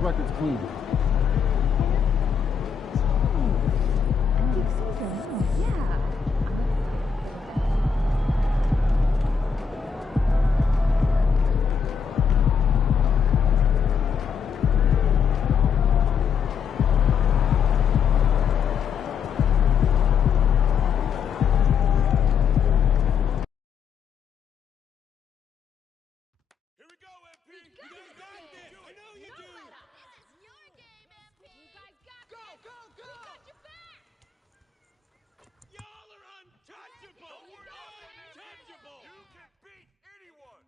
record's clean. Antique season. Oh, yeah. Here we go, MP! You guys got this! I know you do! This is your game, MP! You guys got Go, this! go, go! We got your back! Y'all are untouchable! Untouchable! You can beat anyone!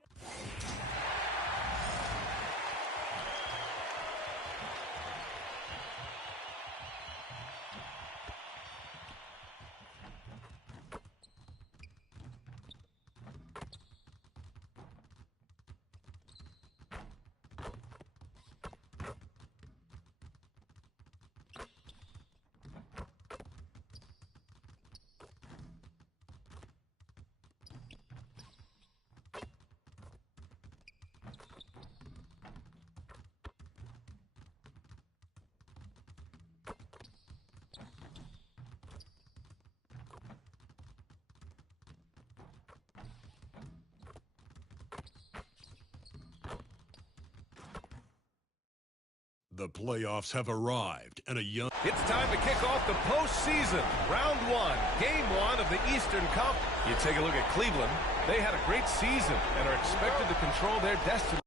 The playoffs have arrived, and a young... It's time to kick off the postseason. Round one, game one of the Eastern Conference. You take a look at Cleveland. They had a great season and are expected to control their destiny.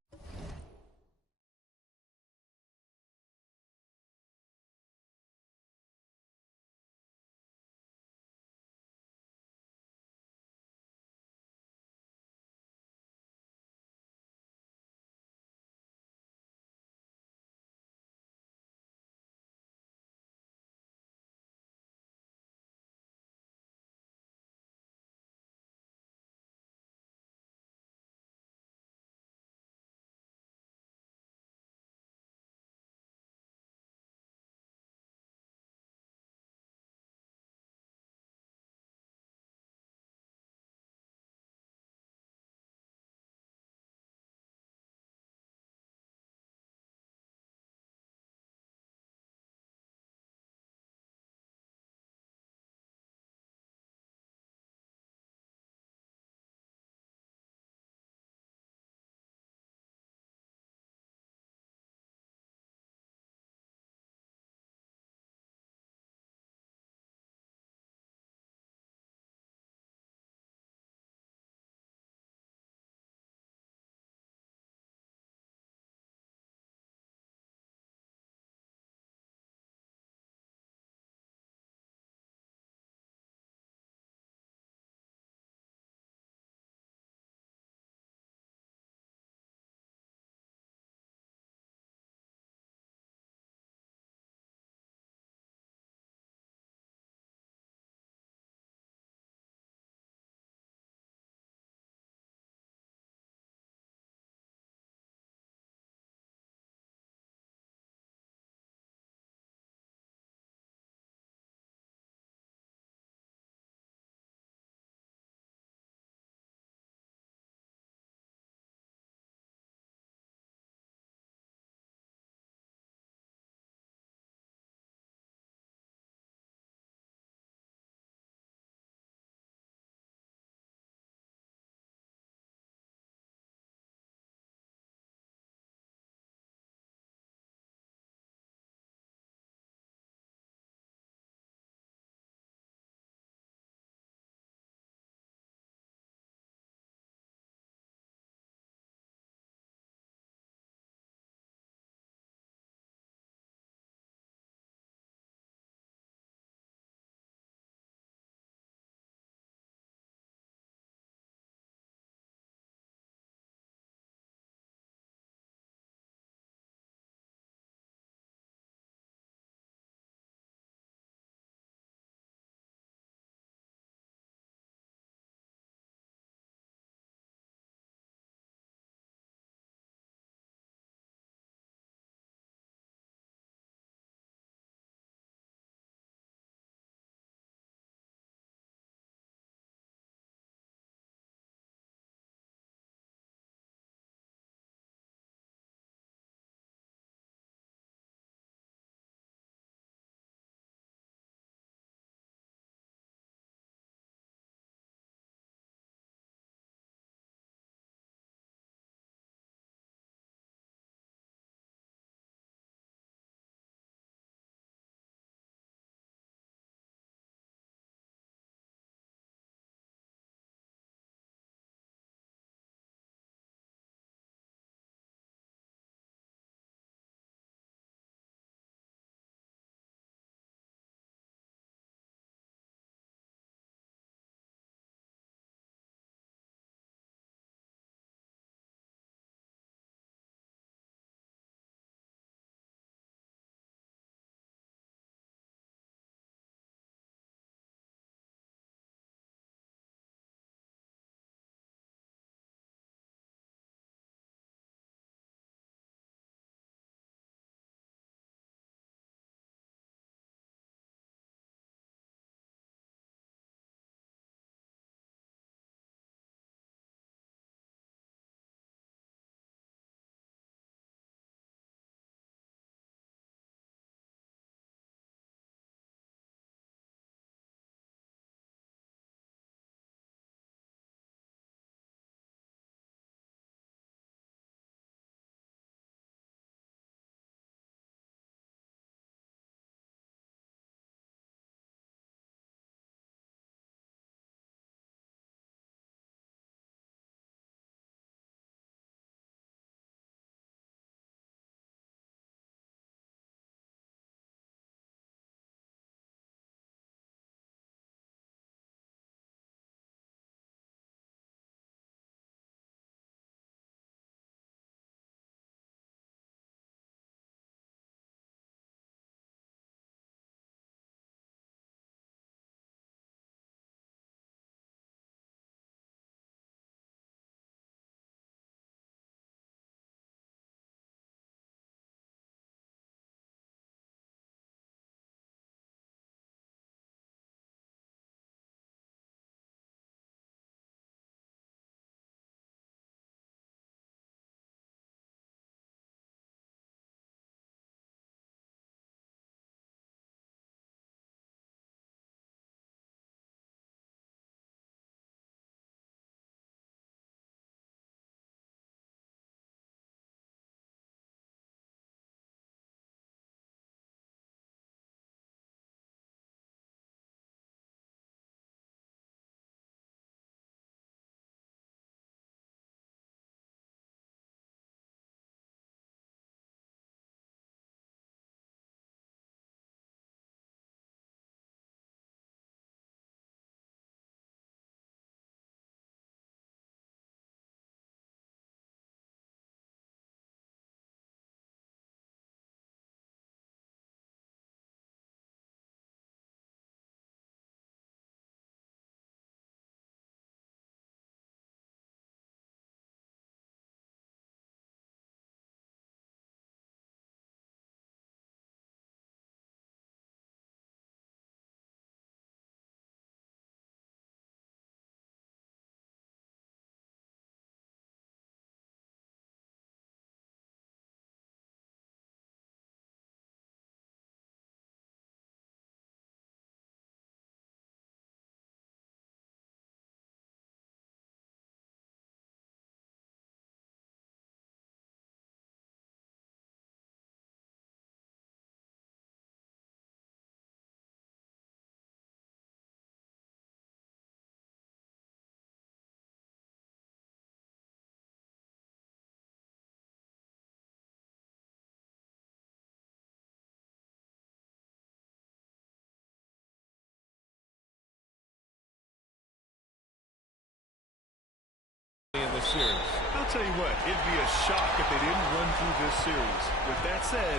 this series. I'll tell you what, it'd be a shock if they didn't run through this series. With that said,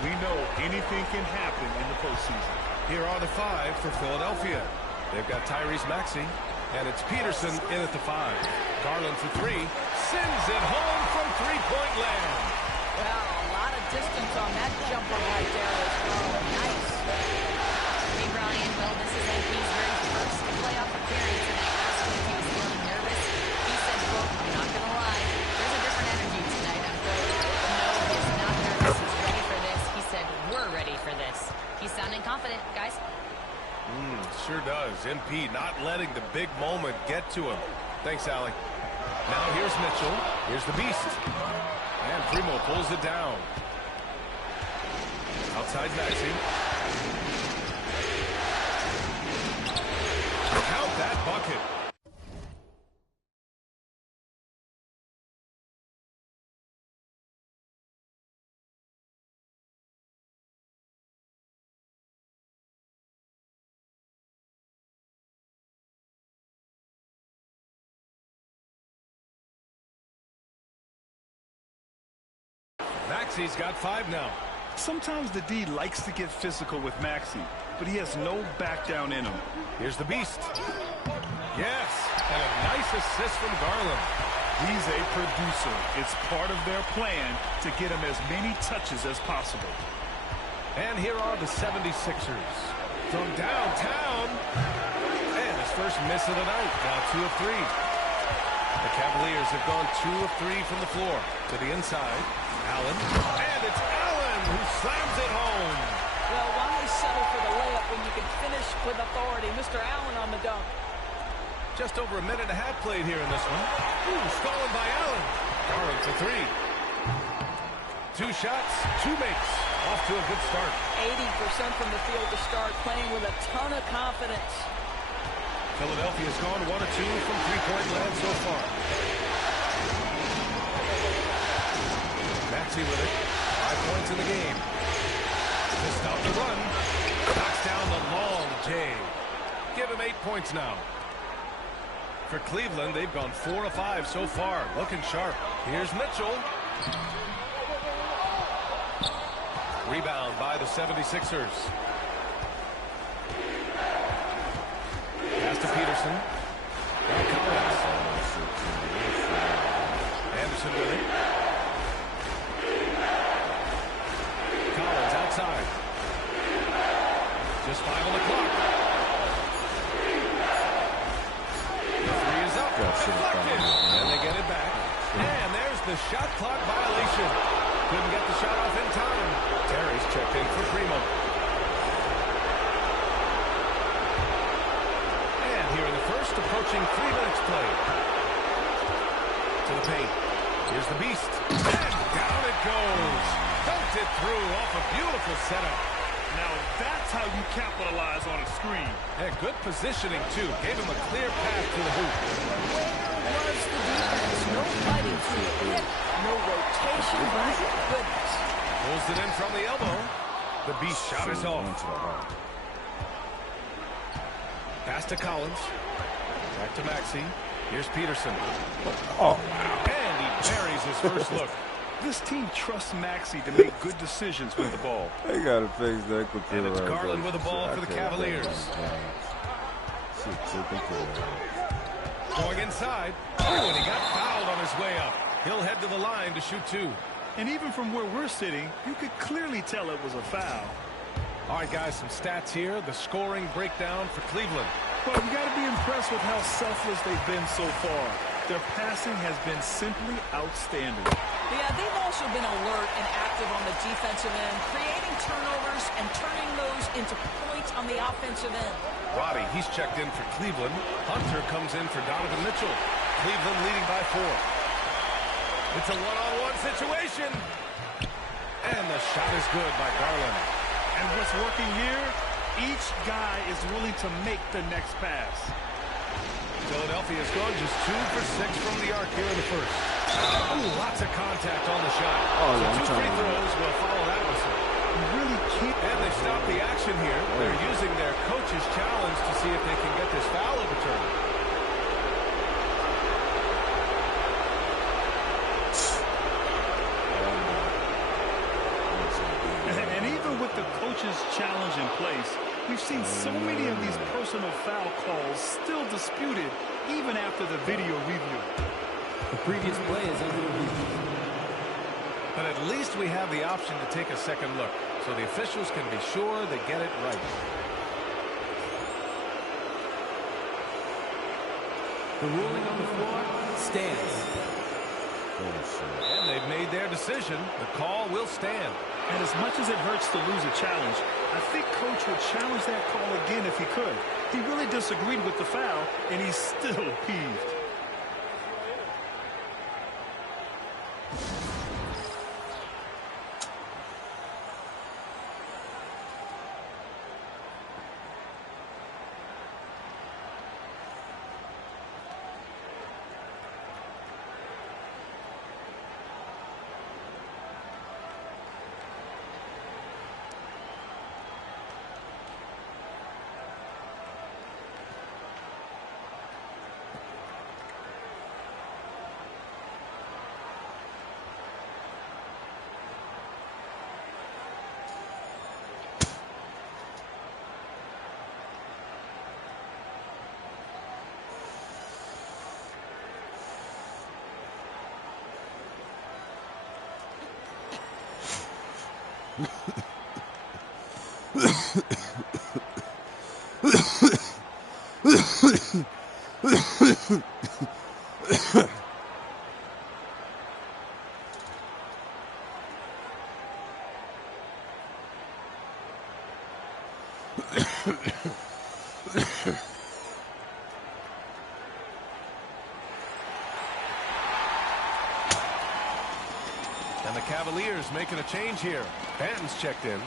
we know anything can happen in the postseason. Here are the 5 for Philadelphia. They've got Tyrese Maxey, and it's Peterson in at the 5. Garland for 3, sends it home from three-point land. Well, a lot of distance on that jumper right there as well. Nice. Hey, Brian, well, this is AP's very first playoff appearance, and I asked him if he was feeling nervous. He said, quote, I'm not going to lie, there's a different energy tonight, unquote. No, he's not nervous. He's ready for this. He said, we're ready for this. He's sounding confident, guys. Sure does. MP not letting the big moment get to him. Thanks, Allie. Now here's Mitchell. Here's the Beast. And Primo pulls it down. Outside Maxey. Count that bucket. Maxey's got 5 now. Sometimes the D likes to get physical with Maxey, but he has no back down in him. Here's the Beast. Yes, and a nice assist from Garland. He's a producer. It's part of their plan to get him as many touches as possible. And here are the 76ers. From downtown. And his first miss of the night. Now 2 of 3. The Cavaliers have gone 2 of 3 from the floor. To the inside. Allen. And it's Allen who slams it home. Well, why settle for the layup when you can finish with authority? Mr. Allen on the dunk. Just over a minute and a half played here in this one. Ooh, stolen by Allen. Garland for 3. 2 shots, 2 makes. Off to a good start. 80% from the field to start, playing with a ton of confidence. Philadelphia's gone 1 of 2 from three-point land so far. Maxey with it. 5 points in the game. To stop the run. Knocks down the long J. Give him 8 points now. For Cleveland, they've gone 4 of 5 so far. Looking sharp. Here's Mitchell. Rebound by the 76ers. Pass to Peterson. Now Collins. Anderson with it. Collins outside. Just 5 on the clock. The 3 is up. Deflected. And they get it back. And there's the shot clock violation. Couldn't get the shot off in time. Terry's checked in for Primo. And here in the first, approaching 3 minutes played. To the paint. Here's the Beast. And down it goes. Dunked it through off a beautiful setup. Now that's how you capitalize on a screen. And good positioning, too. Gave him a clear path to the hoop. Where was the defense? No fighting through the hip, no rotation. My goodness. Pulls it in from the elbow. The Beast shot is off. Pass to Collins. Back to Maxey. Here's Peterson. Oh, And he buries his first look. This team trusts Maxey to make good decisions with the ball. they gotta fix that computer. And it's right Garland there. with the ball Shit, for the I can't Cavaliers. Shit, computer. Going inside. Oh, and he got fouled on his way up. He'll head to the line to shoot 2. And even from where we're sitting, you could clearly tell it was a foul. All right, guys, some stats here. The scoring breakdown for Cleveland. Well, you got to be impressed with how selfless they've been so far. Their passing has been simply outstanding. Yeah, they've also been alert and active on the defensive end, creating turnovers and turning those into points on the offensive end. Robbie, he's checked in for Cleveland. Hunter comes in for Donovan Mitchell. Cleveland leading by 4. It's a one-on-one situation. And the shot is good by Garland. And what's working here, each guy is willing to make the next pass. Philadelphia's gone just 2 for 6 from the arc here in the first. Ooh, lots of contact on the shot. So 2 free throws will follow that whistle. You really can't. And they stop the action here. They're using their coach's challenge to see if they can get this foul overturned. many of these personal foul calls still disputed even after the video review? The previous play is under review. But at least we have the option to take a second look, so the officials can be sure they get it right. The ruling on the floor stands. And they've made their decision. The call will stand. And as much as it hurts to lose a challenge, I think Coach would challenge that call again if he could. He really disagreed with the foul, and he's still peeved. And the Cavaliers making a change here. Banton's checked in.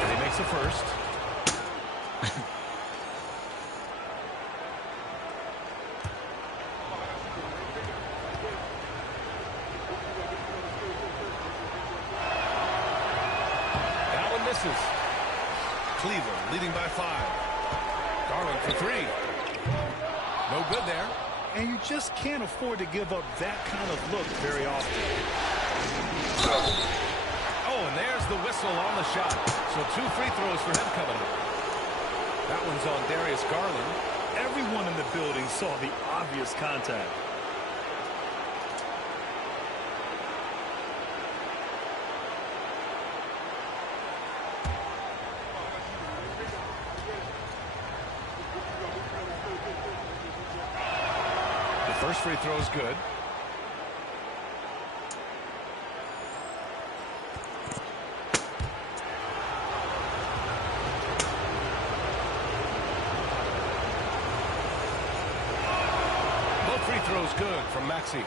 And he makes a first. Cleveland leading by 5. Garland for 3. No good there. And you just can't afford to give up that kind of look very often. Oh, and there's the whistle on the shot. So 2 free throws for him coming up. That one's on Darius Garland. Everyone in the building saw the obvious contact. First free throw is good. Both free throws good from Maxey.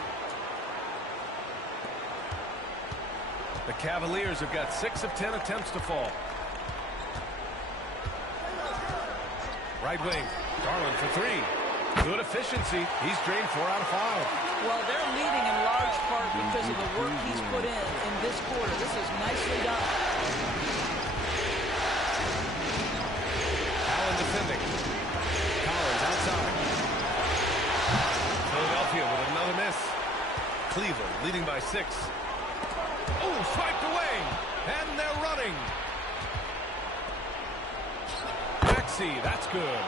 The Cavaliers have got 6 of 10 attempts to fall. Right wing, Garland for 3. Good efficiency. He's drained 4 out of 5. Well, they're leading in large part because of the work he's put in this quarter. This is nicely done. Allen defending. Collins outside. Philadelphia with another miss. Cleveland leading by 6. Oh, swiped away. And they're running. Maxey, that's good.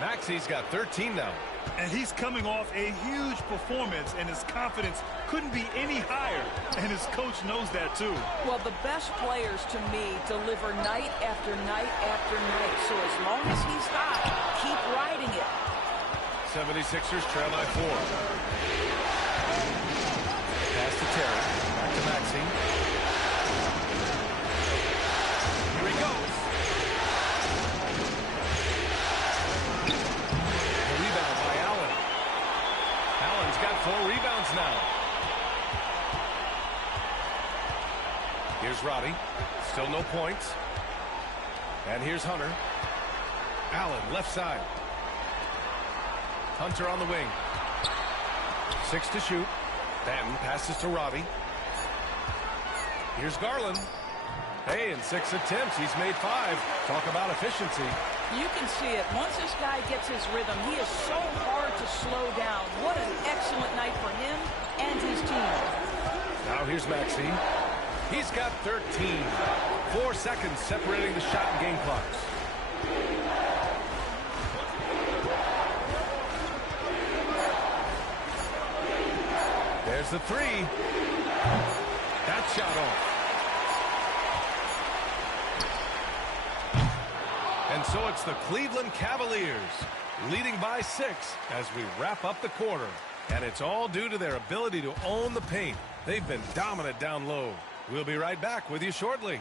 Maxey's got 13 now. And he's coming off a huge performance, and his confidence couldn't be any higher. And his coach knows that, too. Well, the best players, to me, deliver night after night after night. So as long as he's hot, keep riding it. 76ers trail by 4. Pass to Terry. Back to Maxey. Here he goes. Got 4 rebounds now. Here's Roddy. Still no points. And here's Hunter. Allen, left side. Hunter on the wing. 6 to shoot. Banton passes to Robbie. Here's Garland. Hey, in 6 attempts, he's made 5. Talk about efficiency. You can see it. Once this guy gets his rhythm, he is so hard to slow down. What an excellent night for him and his team. Now here's Maxey. He's got 13. 4 seconds separating the shot and game clocks. There's the 3. That shot off. And so it's the Cleveland Cavaliers leading by 6 as we wrap up the quarter. And it's all due to their ability to own the paint. They've been dominant down low. We'll be right back with you shortly.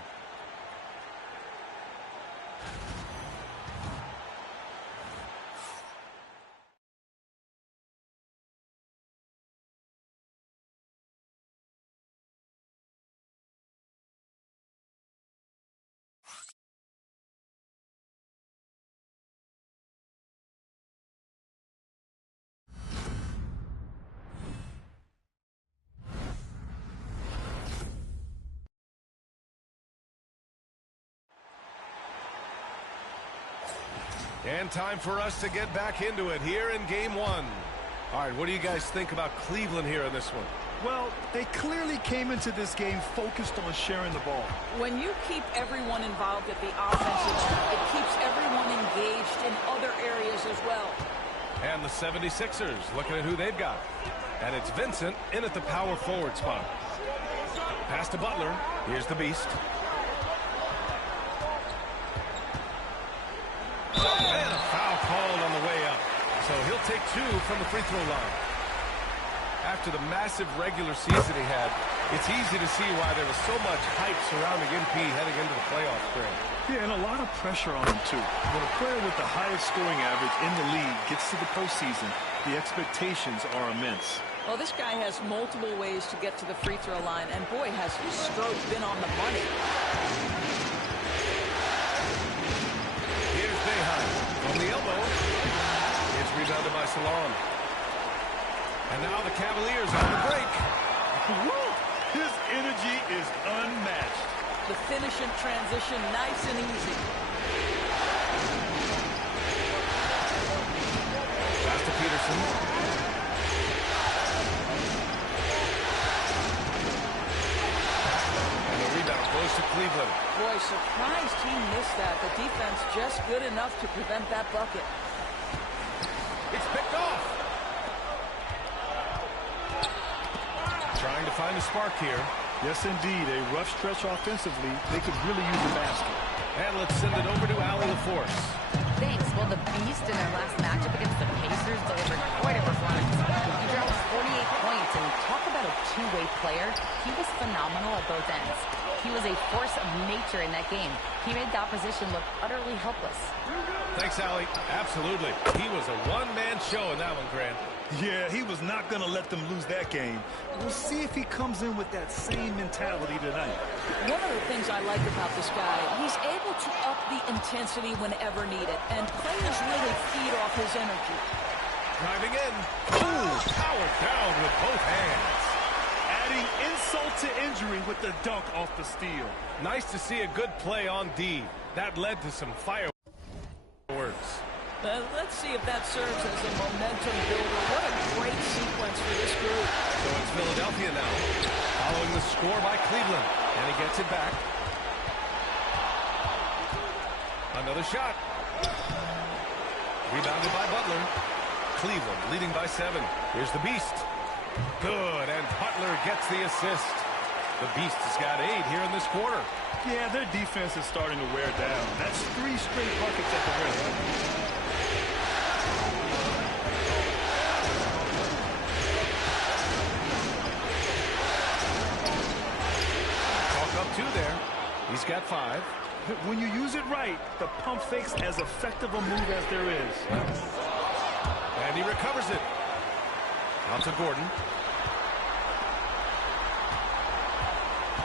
And time for us to get back into it here in game 1. All right, what do you guys think about Cleveland here in this one? Well, they clearly came into this game focused on sharing the ball. When you keep everyone involved at the offensive end, it keeps everyone engaged in other areas as well. And the 76ers looking at who they've got. And it's Vincent in at the power forward spot. Pass to Butler. Here's the Beast. And a foul called on the way up. So he'll take 2 from the free throw line. After the massive regular season he had, it's easy to see why there was so much hype surrounding MP heading into the playoffs, Grant. Yeah, and a lot of pressure on him, too. When a player with the highest scoring average in the league gets to the postseason, the expectations are immense. Well, this guy has multiple ways to get to the free throw line, and boy, has his stroke been on the money. Here's Boeheim from the elbow. It's rebounded by Salon. And now the Cavaliers on the break. Woo! His energy is unmatched. The finish in transition, nice and easy. Pass to Peterson. And the rebound goes to Cleveland. Boy, surprised he missed that. The defense just good enough to prevent that bucket. It's picked off. Trying to find a spark here. Yes, indeed. A rough stretch offensively. They could really use a basket. And let's send it over to Allie LaForce. Thanks. Well, the Beast in their last matchup against the Pacers delivered quite a performance. He dropped 48 points, and talk about a two-way player. He was phenomenal at both ends. He was a force of nature in that game. He made the opposition look utterly helpless. Thanks, Allie. Absolutely. He was a one-man show in that one, Grant. Yeah, he was not going to let them lose that game. We'll see if he comes in with that same mentality tonight. One of the things I like about this guy, he's able to up the intensity whenever needed, and players really feed off his energy. Driving in. Ooh, powered down with both hands. Adding insult to injury with the dunk off the steal. Nice to see a good play on D. That led to some fireworks. Let's see if that serves as a momentum builder. What a great sequence for this group. So it's Philadelphia now, following the score by Cleveland. And he gets it back. Another shot. Rebounded by Butler. Cleveland leading by 7. Here's the Beast. Good, and Butler gets the assist. The Beast has got 8 here in this quarter. Yeah, their defense is starting to wear down. That's 3 straight buckets at the rim. Up 2 there. He's got 5. When you use it right, the pump fake's as effective a move as there is. And he recovers it. Out to Gordon.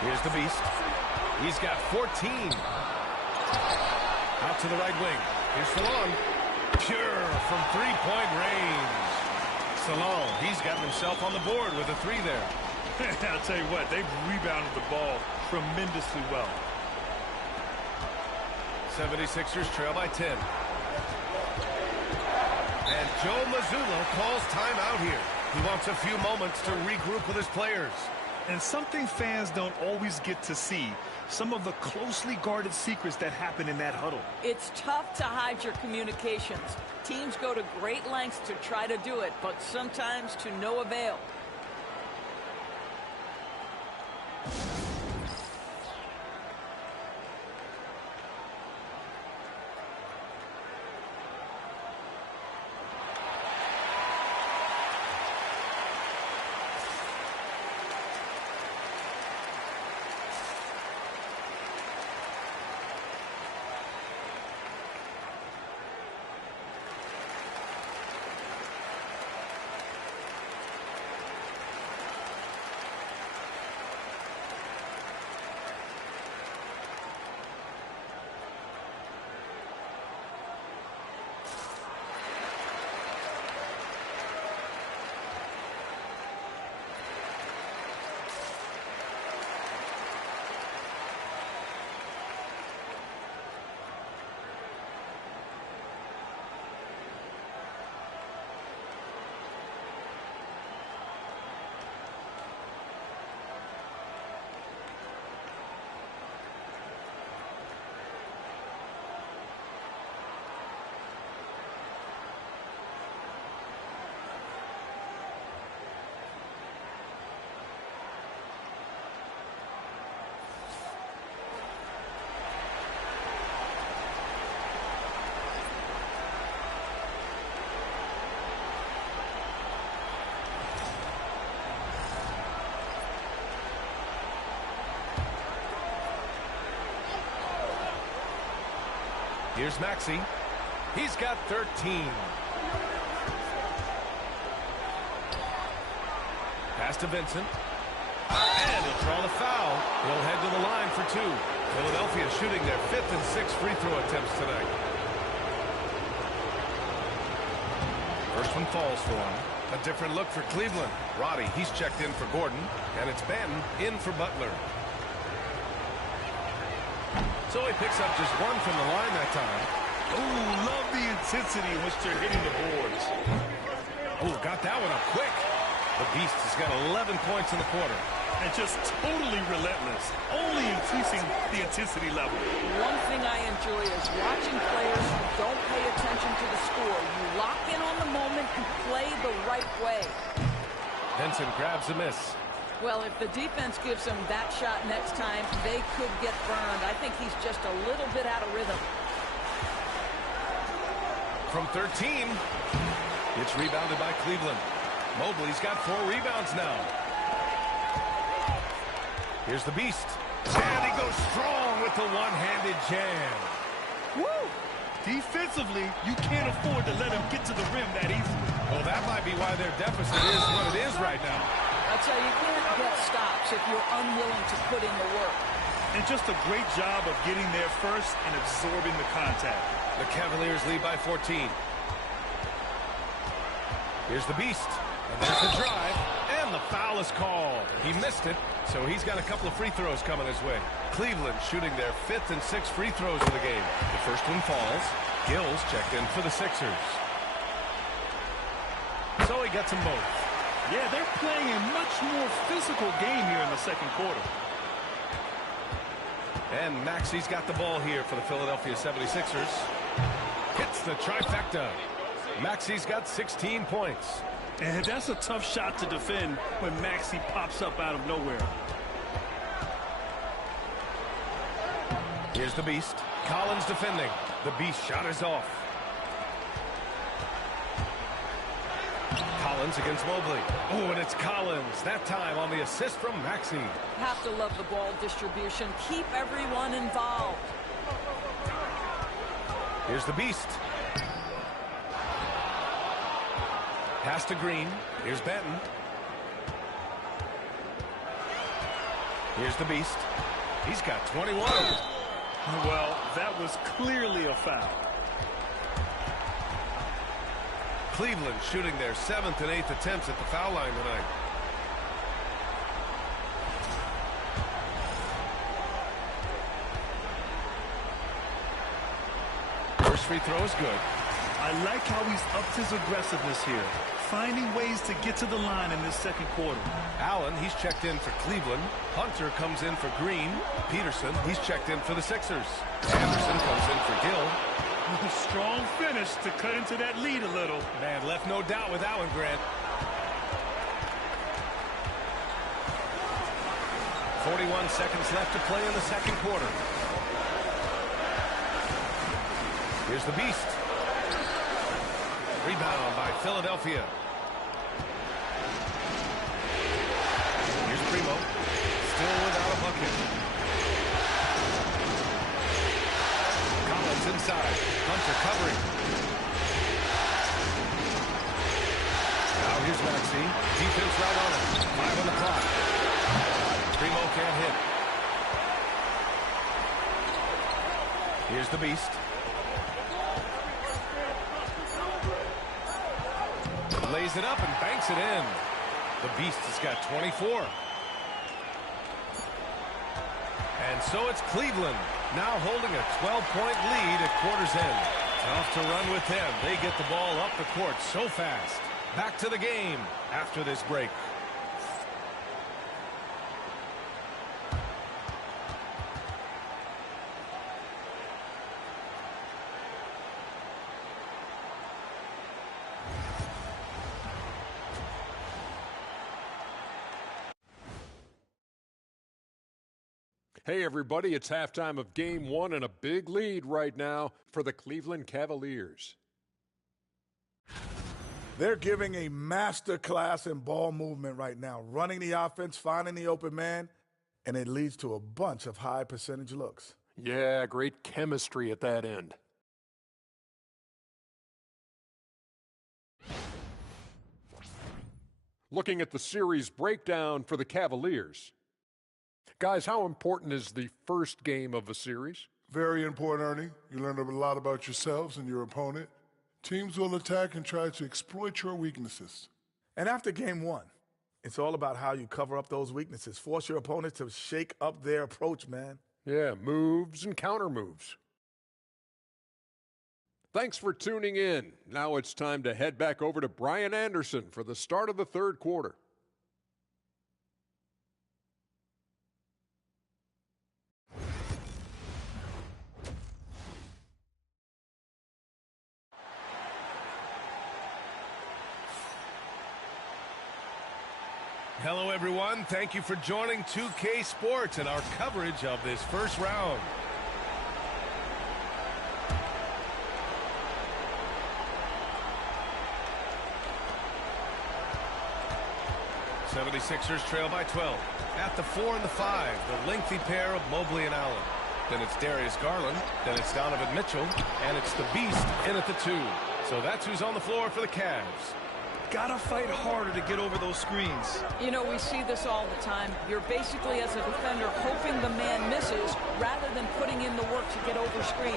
Here's the Beast. He's got 14. Out to the right wing. Here's Salon. Pure from 3-point range. Salone, he's gotten himself on the board with a 3 there. I'll tell you what, they've rebounded the ball tremendously well. 76ers trail by 10. And Joe Mazzulla calls timeout here. He wants a few moments to regroup with his players. And something fans don't always get to see, some of the closely guarded secrets that happen in that huddle. It's tough to hide your communications. Teams go to great lengths to try to do it, but sometimes to no avail. Here's Maxey. He's got 13. Pass to Vincent. And he'll draw the foul. He'll head to the line for 2. Philadelphia shooting their 5th and 6th free throw attempts tonight. First one falls for him. A different look for Cleveland. Roddy, he's checked in for Gordon. And it's Banton in for Butler. So he picks up just 1 from the line that time. Ooh, love the intensity in which they're hitting the boards. Oh, got that one up quick. The Beast has got 11 points in the quarter. And just totally relentless, only increasing the intensity level. One thing I enjoy is watching players who don't pay attention to the score. You lock in on the moment and play the right way. Vincent grabs a miss. Well, if the defense gives him that shot next time, they could get burned. I think he's just a little bit out of rhythm. From 13, it's rebounded by Cleveland. Mobley's got 4 rebounds now. Here's the Beast. And he goes strong with the one-handed jam. Woo! Defensively, you can't afford to let him get to the rim that easily. Well, that might be why their deficit is what it is right now. That's how you can't get stops if you're unwilling to put in the work. And just a great job of getting there first and absorbing the contact. The Cavaliers lead by 14. Here's the Beast. And there's the drive. And the foul is called. He missed it, so he's got a couple of free throws coming his way. Cleveland shooting their 5th and 6th free throws of the game. The first one falls. Gills checked in for the Sixers. So he gets them both. Yeah, they're playing a much more physical game here in the second quarter. And Maxey's got the ball here for the Philadelphia 76ers. Hits the trifecta. Maxey's got 16 points. And that's a tough shot to defend when Maxey pops up out of nowhere. Here's the Beast. Collins defending. The Beast shot is off. Collins against Mobley. Oh, and it's Collins. That time on the assist from Maxey. Have to love the ball distribution. Keep everyone involved. Here's the Beast. Pass to Green. Here's Banton. Here's the Beast. He's got 21. Well, that was clearly a foul. Cleveland shooting their 7th and 8th attempts at the foul line tonight. First free throw is good. I like how he's upped his aggressiveness here, finding ways to get to the line in this second quarter. Allen, he's checked in for Cleveland. Hunter comes in for Green. Peterson, he's checked in for the Sixers. Anderson comes in for Gill. Strong finish to cut into that lead a little. Man, left no doubt with that one, Grant. 41 seconds left to play in the second quarter. Here's the Beast. Rebound by Philadelphia. Here's Primo. Still without a bucket. Collins inside. Hunter covering. Now here's Maxey. Defense right on it. 5 on the clock. Primo can't hit. Here's the Beast. Lays it up and banks it in. The Beast has got 24. And so it's Cleveland now holding a 12-point lead at quarter's end. Tough to run with them. They get the ball up the court so fast. Back to the game after this break. Hey, everybody, it's halftime of Game 1 and a big lead right now for the Cleveland Cavaliers. They're giving a master class in ball movement right now, running the offense, finding the open man, and it leads to a bunch of high percentage looks. Yeah, great chemistry at that end. Looking at the series breakdown for the Cavaliers. Guys, how important is the first game of a series? Very important, Ernie. You learn a lot about yourselves and your opponent. Teams will attack and try to exploit your weaknesses. And after game 1, it's all about how you cover up those weaknesses. Force your opponent to shake up their approach, man. Yeah, moves and counter moves. Thanks for tuning in. Now it's time to head back over to Brian Anderson for the start of the third quarter. Hello, everyone. Thank you for joining 2K Sports and our coverage of this first round. '76ers trail by 12. At the 4 and the 5, the lengthy pair of Mobley and Allen. Then it's Darius Garland. Then it's Donovan Mitchell. And it's the Beast in at the 2. So that's who's on the floor for the Cavs. Gotta fight harder to get over those screens. You know, we see this all the time. You're basically, as a defender, hoping the man misses rather than putting in the work to get over screens.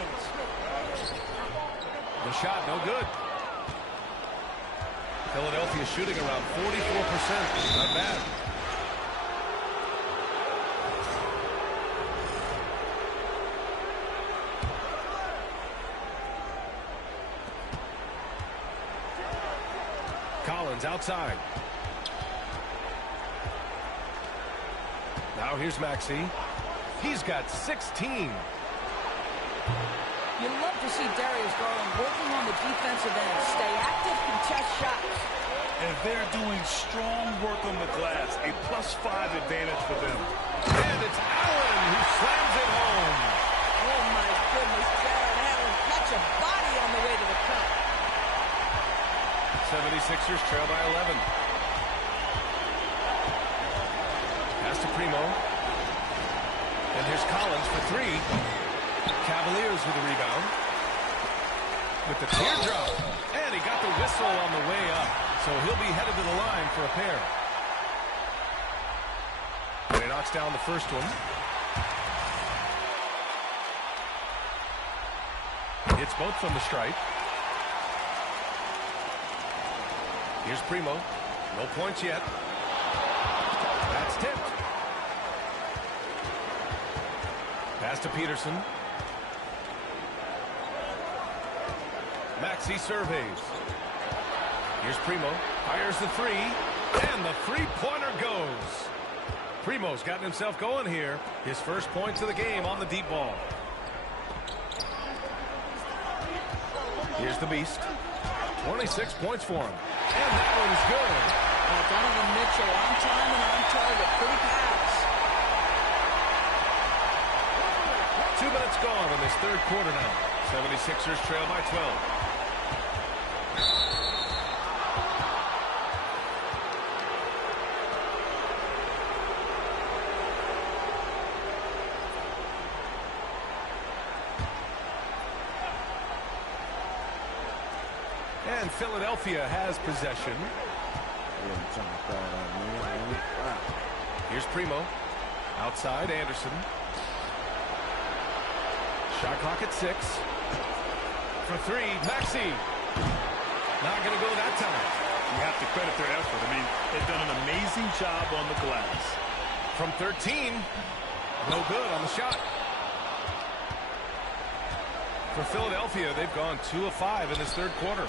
The shot, no good. Philadelphia shooting around 44%. Not bad. Collins outside. Now here's Maxey. He's got 16. You love to see Darius Garland working on the defensive end. Stay active, contest shots. And they're doing strong work on the glass. A +5 advantage for them. And it's Allen who slams it home. Oh, my goodness. Jared Allen catch a body on the way to the cup. 76ers trail by 11. Pass to Primo. And here's Collins for 3. Cavaliers with the rebound. With the teardrop. And he got the whistle on the way up. So he'll be headed to the line for a pair. And he knocks down the first one. Hits both from the stripe. Here's Primo. No points yet. That's tipped. Pass to Peterson. Maxey surveys. Here's Primo. Fires the three. And the three-pointer goes. Primo's gotten himself going here. His first points of the game on the deep ball. Here's the Beast. 26 points for him. And that one's good. Donovan Mitchell on time and on target. Pretty pass. 2 minutes gone in this third quarter now. 76ers trail by 12. And Philadelphia has possession. Here's Primo. Outside, Anderson. Shot clock at 6. For 3, Maxey. Not going to go that time. You have to credit their effort. I mean, they've done an amazing job on the glass. From 13, no good on the shot. For Philadelphia, they've gone 2 of 5 in this third quarter.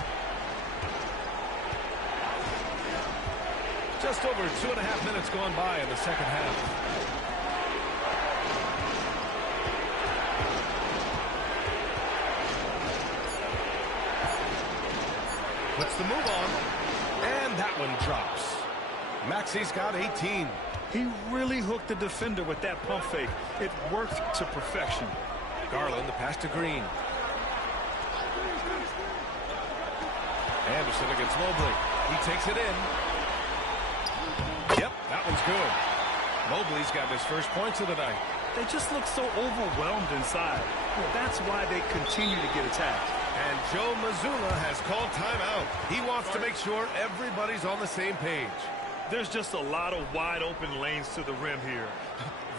Just over 2.5 minutes gone by in the second half. Puts the move on, and that one drops. Maxey's got 18. He really hooked the defender with that pump fake. It worked to perfection. Garland, the pass to Green. Anderson against Mobley. He takes it in. Yep, that one's good. Mobley's got his first points of the night. They just look so overwhelmed inside. That's why they continue to get attacked. And Joe Mazzulla has called timeout. He wants to make sure everybody's on the same page. There's just a lot of wide open lanes to the rim here.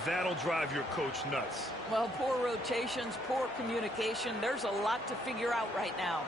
That'll drive your coach nuts. Well, poor rotations, poor communication. There's a lot to figure out right now.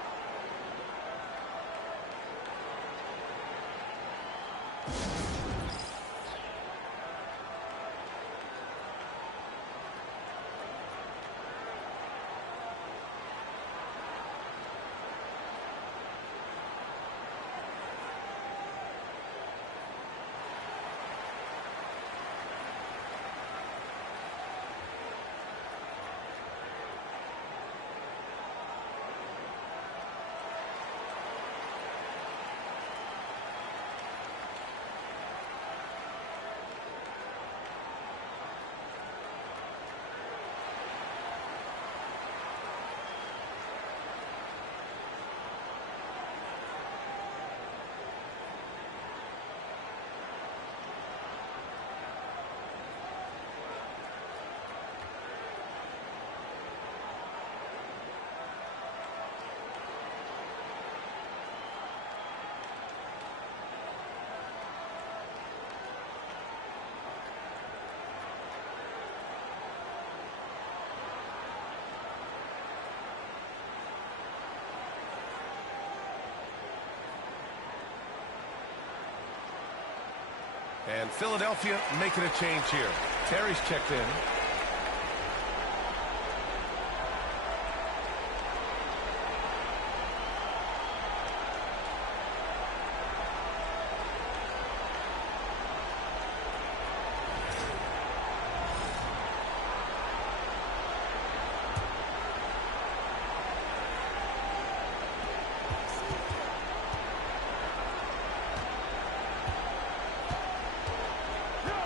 And Philadelphia making a change here. Terry's checked in.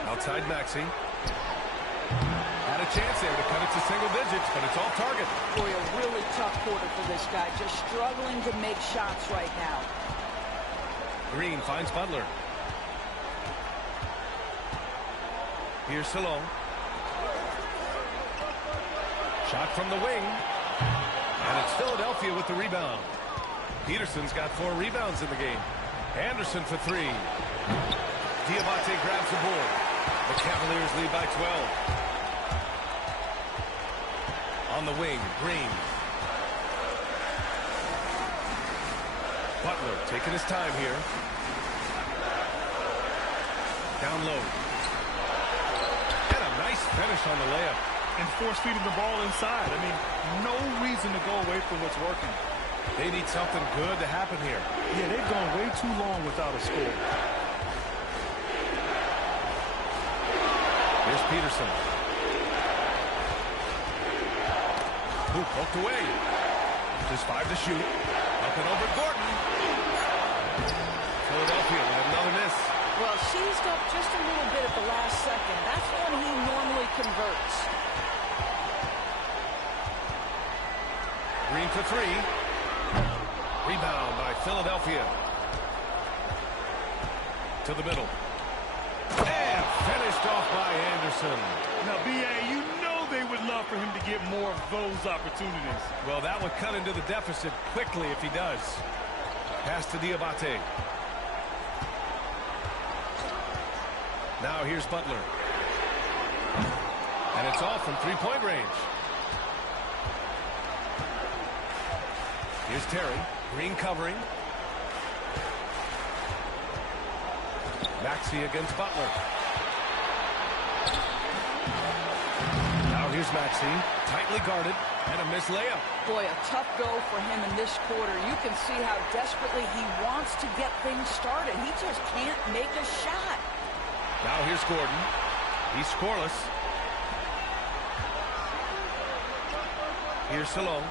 Outside Maxey. Had a chance there to cut it to single digits, but it's off target. Boy, a really tough quarter for this guy. Just struggling to make shots right now. Green finds Butler. Here's Salon. Shot from the wing. And it's Philadelphia with the rebound. Peterson's got 4 rebounds in the game. Anderson for 3. Diamante grabs the board. The Cavaliers lead by 12. On the wing, Green. Butler taking his time here. Down low. And a nice finish on the layup. And force-feeding the ball inside. I mean, no reason to go away from what's working. They need something good to happen here. Yeah, they've gone way too long without a score. Here's Peterson. Who poked away. Just 5 to shoot. Up and over Gordon. Philadelphia with another miss. Well, seized up just a little bit at the last second. That's when he normally converts. Green for 3. Rebound by Philadelphia. To the middle. And finished off by Anderson. Now, B.A., you know they would love for him to get more of those opportunities. Well, that would cut into the deficit quickly if he does. Pass to Diabate. Now here's Butler. And it's off from three-point range. Here's Terry. Green covering. Maxey against Butler. Now here's Maxey. Tightly guarded. And a missed layup. Boy, a tough go for him in this quarter. You can see how desperately he wants to get things started. He just can't make a shot. Now here's Gordon. He's scoreless. Here's Salone.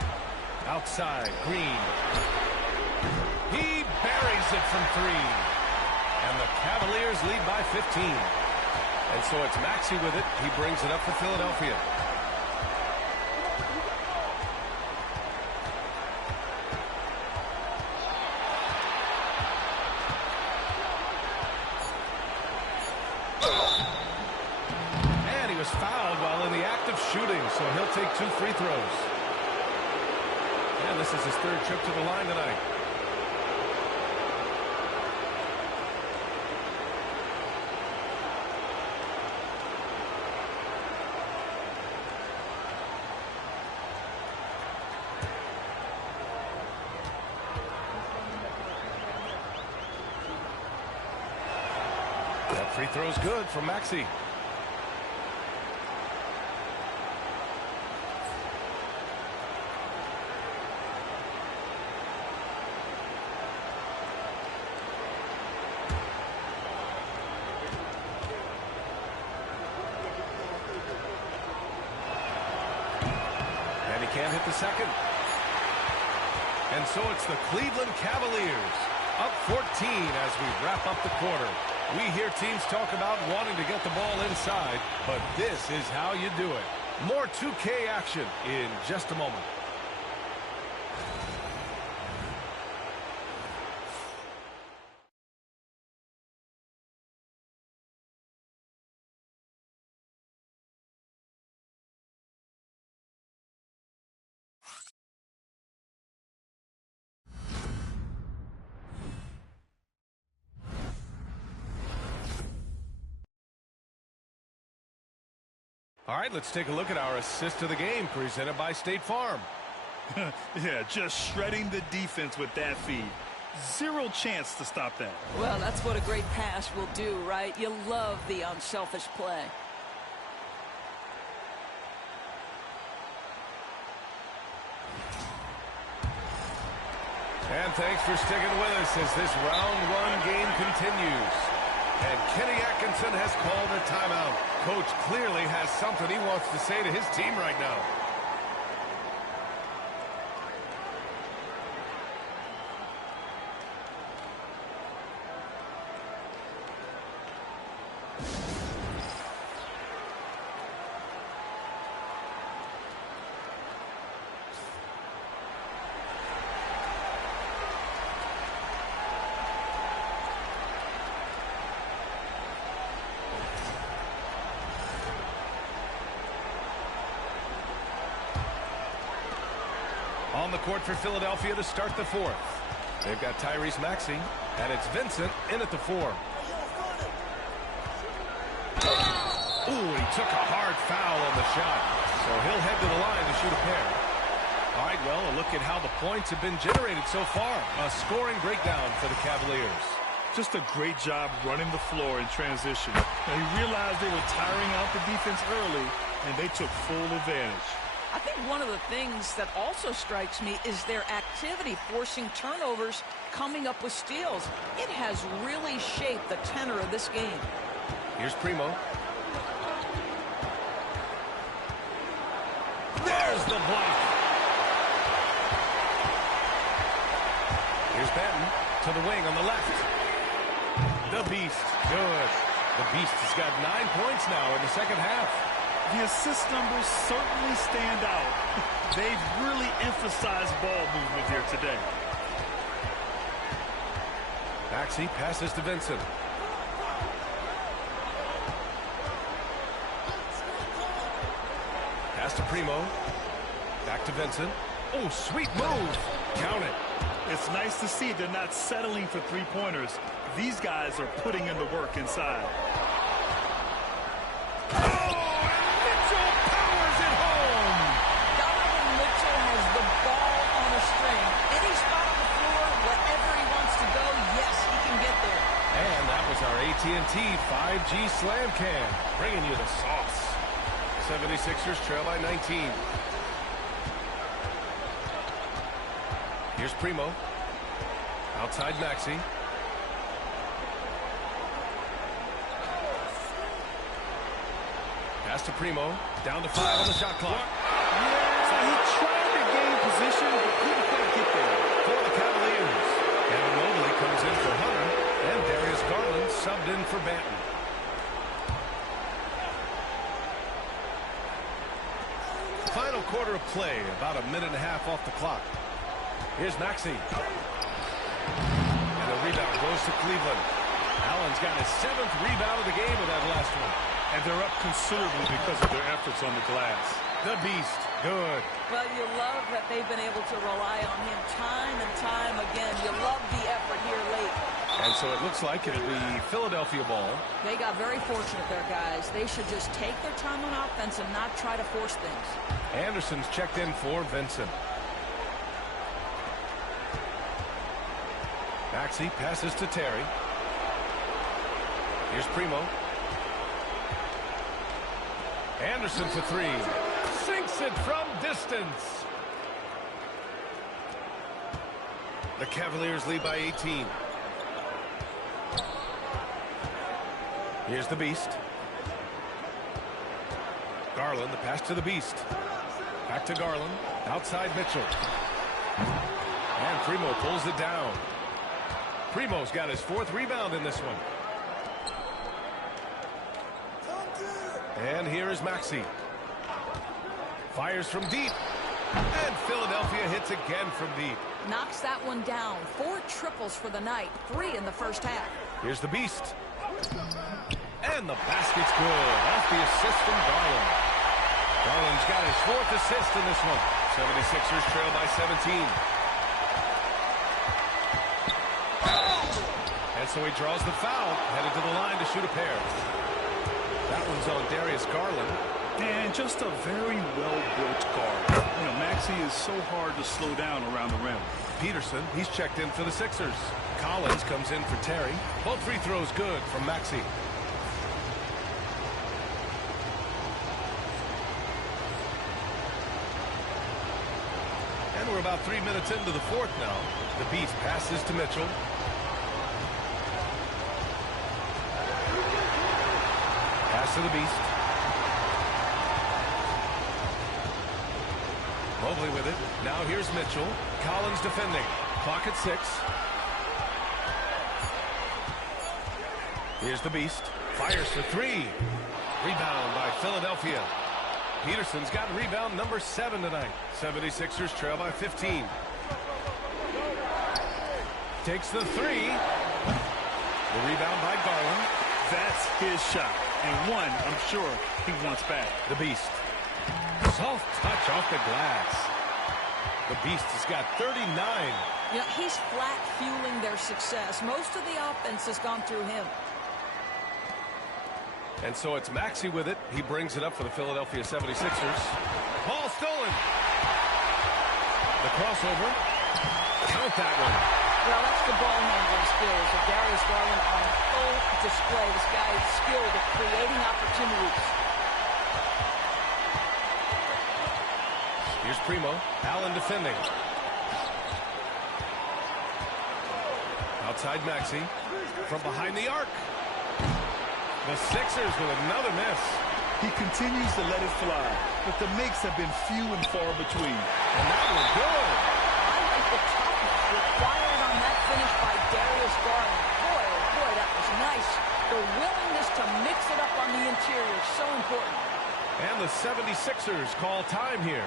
Outside, Green. He buries it from 3. And the Cavaliers lead by 15. And so it's Maxey with it. He brings it up for Philadelphia. And he was fouled while in the act of shooting, so he'll take 2 free throws. And this is his 3rd trip to the line tonight. That free throw's good for Maxey. Can't hit the second. And so it's the Cleveland Cavaliers up 14 as we wrap up the quarter. We hear teams talk about wanting to get the ball inside, but this is how you do it. More 2K action in just a moment. All right, let's take a look at our assist of the game presented by State Farm. Yeah, just shredding the defense with that feed. Zero chance to stop that. Well, that's what a great pass will do, right? You love the unselfish play. And thanks for sticking with us as this round 1 game continues. And Kenny Atkinson has called a timeout. Coach clearly has something he wants to say to his team right now. On the court for Philadelphia to start the 4th. They've got Tyrese Maxey, and it's Vincent in at the 4. Ooh, he took a hard foul on the shot, so he'll head to the line to shoot a pair. All right, well, a look at how the points have been generated so far. A scoring breakdown for the Cavaliers. Just a great job running the floor in transition. Now, he realized they were tiring out the defense early, and they took full advantage. I think one of the things that also strikes me is their activity forcing turnovers, coming up with steals. It has really shaped the tenor of this game. Here's Primo. There's the block. Here's Banton to the wing on the left. The Beast. Good. The Beast has got 9 points now in the second half. The assist numbers certainly stand out. They've really emphasized ball movement here today. Maxey passes to Vincent. Pass to Primo. Back to Vincent. Oh, sweet move. Count it. It's nice to see they're not settling for three-pointers. These guys are putting in the work inside. Oh, and Mitchell powers it home. Donovan Mitchell has the ball on a string. Any spot on the floor, wherever he wants to go, yes, he can get there. And that was our AT&T 5G Slam Cam, bringing you the sauce. 76ers trail by 19. Here's Primo. Outside Maxey. Pass to Primo. Down to 5 on the shot clock. So he tried to gain position, but couldn't quite get there. For the Cavaliers. Evan Mobley comes in for Hunter. And Darius Garland subbed in for Banton. Final quarter of play. About a minute and a half off the clock. Here's Maxey. And the rebound goes to Cleveland. Allen's got his 7th rebound of the game with that last one. And they're up considerably because of their efforts on the glass. The Beast. Good. Well, you love that they've been able to rely on him time and time again. You love the effort here late. And so it looks like it'll be Philadelphia ball. They got very fortunate there, guys. They should just take their time on offense and not try to force things. Anderson's checked in for Vincent. Maxey passes to Terry. Here's Primo. Anderson for 3. Sinks it from distance. The Cavaliers lead by 18. Here's the Beast. Garland, the pass to the Beast. Back to Garland. Outside Mitchell. And Primo pulls it down. Primo's got his 4th rebound in this one. And here is Maxey. Fires from deep. And Philadelphia hits again from deep. Knocks that one down. 4 triples for the night. 3 in the first half. Here's the Beast. And the basket's good. Off the assist from Garland. Garland's got his 4th assist in this one. 76ers trail by 17. And so he draws the foul. Headed to the line to shoot a pair. That one's on Darius Garland. And just a very well-built guard. You know, Maxey is so hard to slow down around the rim. Peterson, he's checked in for the Sixers. Collins comes in for Terry. Both free throws good from Maxey. And we're about 3 minutes into the 4th now. The Beast passes to Mitchell. Pass to the Beast. Mobley with it. Now here's Mitchell. Collins defending. Clock at 6. Here's the Beast. Fires for 3. Rebound by Philadelphia. Peterson's got rebound number 7 tonight. 76ers trail by 15. Takes the 3. The rebound by Garland. That's his shot. And one, I'm sure, he wants back. The Beast. Soft touch off the glass. The Beast has got 39. You know, he's flat fueling their success. Most of the offense has gone through him. And so it's Maxey with it. He brings it up for the Philadelphia 76ers. Ball stolen. The crossover. Count that one. Well, that's the ball handling skills of Darius Garland on full display. This guy is skilled at creating opportunities. Here's Primo. Allen defending. Outside Maxey. From behind the arc. The Sixers with another miss. He continues to let it fly, but the makes have been few and far between. And that was good. I like the toughness required on that finish by Darius Garland. Boy, oh boy, that was nice. The willingness to mix it up on the interior, so important. And the 76ers call time here.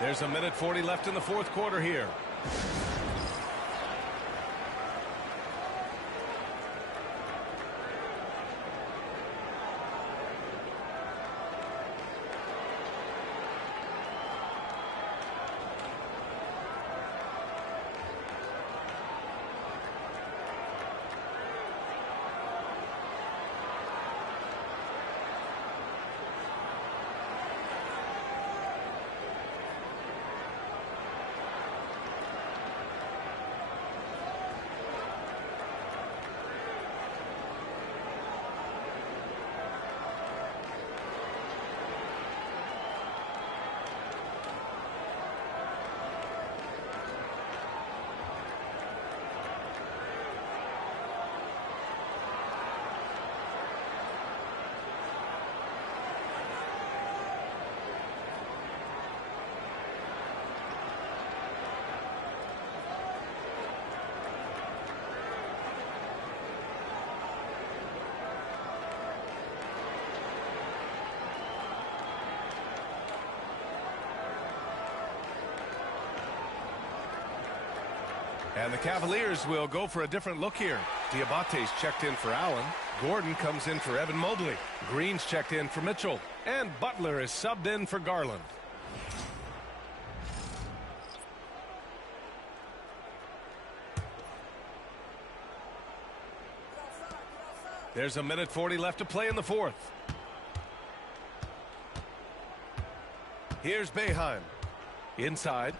There's a minute 40 left in the fourth quarter here. And the Cavaliers will go for a different look here. Diabate's checked in for Allen. Gordon comes in for Evan Mobley. Green's checked in for Mitchell. And Butler is subbed in for Garland. There's a minute 40 left to play in the fourth. Here's Boeheim. Inside.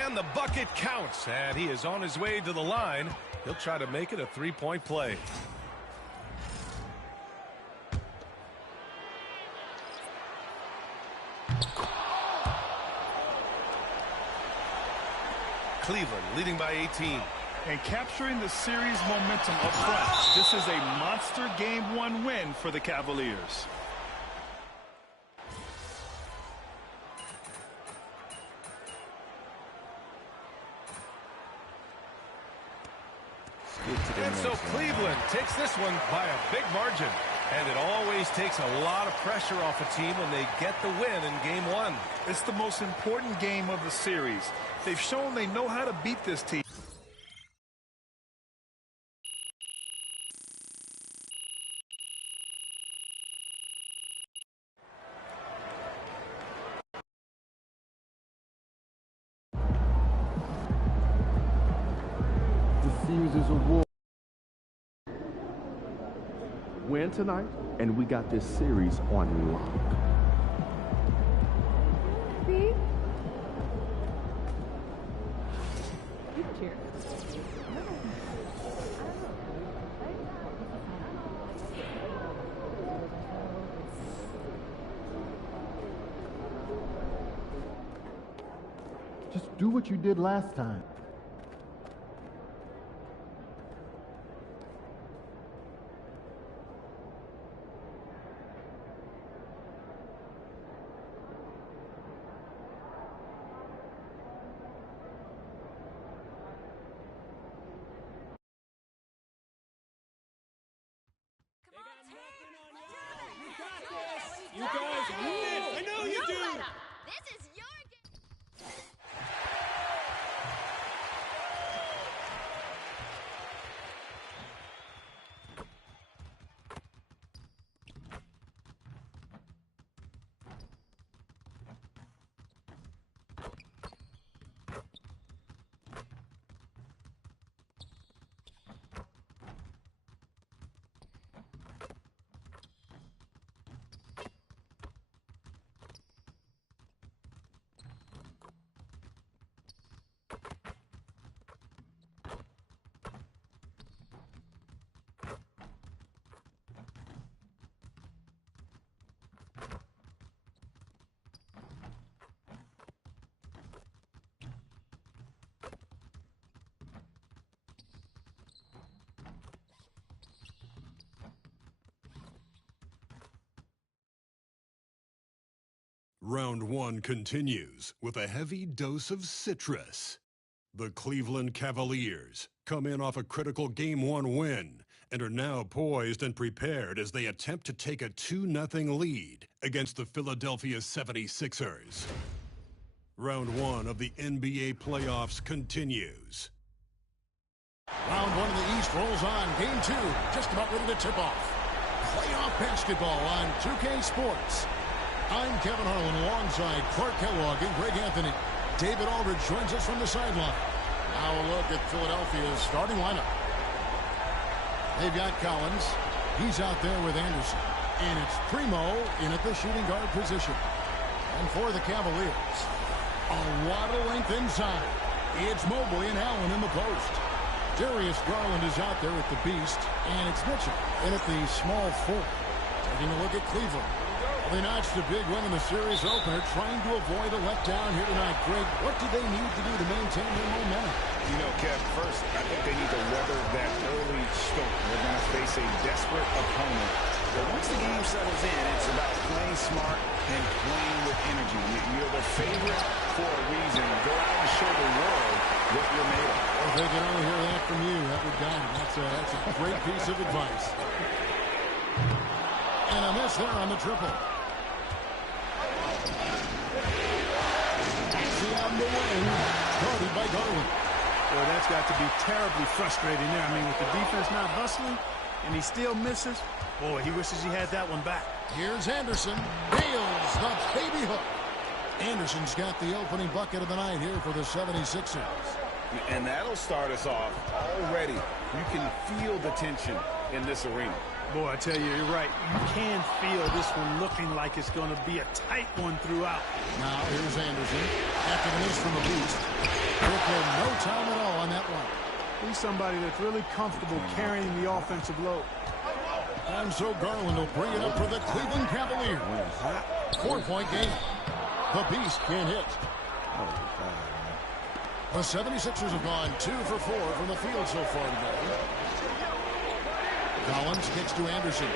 And the bucket counts. And he is on his way to the line. He'll try to make it a three-point play. Cleveland leading by 18. And capturing the series momentum up front. This is a monster Game 1 win for the Cavaliers. And so Cleveland takes this one by a big margin. And it always takes a lot of pressure off a team when they get the win in Game 1. It's the most important game of the series. They've shown they know how to beat this team. The series is a war. Win tonight, and we got this series on lock. See? You cheer. Just do what you did last time. You guys win this. I know you do. This is your game. Round one continues with a heavy dose of citrus. The Cleveland Cavaliers come in off a critical Game 1 win and are now poised and prepared as they attempt to take a 2-0 lead against the Philadelphia 76ers. Round one of the NBA playoffs continues. Round one of the East rolls on. Game 2 just about ready to tip off. Playoff basketball on 2K Sports. I'm Kevin Harlan alongside Clark Kellogg and Greg Anthony. David Aldridge joins us from the sideline. Now a look at Philadelphia's starting lineup. They've got Collins. He's out there with Anderson. And it's Primo in at the shooting guard position. And for the Cavaliers, a lot of length inside. It's Mobley and Allen in the post. Darius Garland is out there at the beast. And it's Mitchell in at the small forward. Taking a look at Cleveland. They notched a big win in the series opener, trying to avoid a letdown here tonight. Greg, what do they need to do to maintain their momentum? You know, Kev, first, I think they need to weather that early storm. They're going to face a desperate opponent. But once the game settles in, it's about playing smart and playing with energy. You're the favorite for a reason. Go out and show the world what you're made of. If they can only hear that from you, that would guide them. That's a great piece of advice. And a miss there on the triple. On the wing, guarded by Garland. Well, that's got to be terribly frustrating there. I mean, with the defense not hustling, and he still misses. Boy, he wishes he had that one back. Here's Anderson. Nails the baby hook. Anderson's got the opening bucket of the night here for the 76ers. And that'll start us off already. You can feel the tension in this arena. Boy, I tell you, you're right. You can feel this one looking like it's going to be a tight one throughout. Now, here's Anderson. After the miss from the beast. Took him no time at all on that one. He's somebody that's really comfortable carrying the offensive load. And so Garland will bring it up for the Cleveland Cavaliers. 4-point game. The beast can't hit. The 76ers have gone 2 for 4 from the field so far today. Collins kicks to Anderson.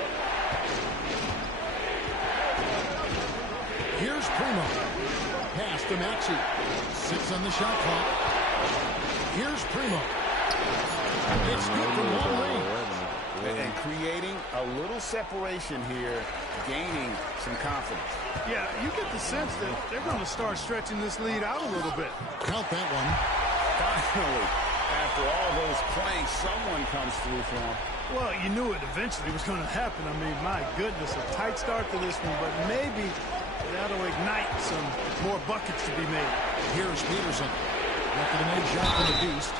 Here's Primo. Pass to Maxey. 6 on the shot clock. Here's Primo. It's good from long range. And creating a little separation here, gaining some confidence. Yeah, you get the sense that they're going to start stretching this lead out a little bit. Count that one. Finally, after all those planks, someone comes through for them. Well, you knew it eventually was going to happen. I mean, my goodness, a tight start to this one, but maybe that'll ignite some more buckets to be made. Here's Peterson. After the made shot for the beast.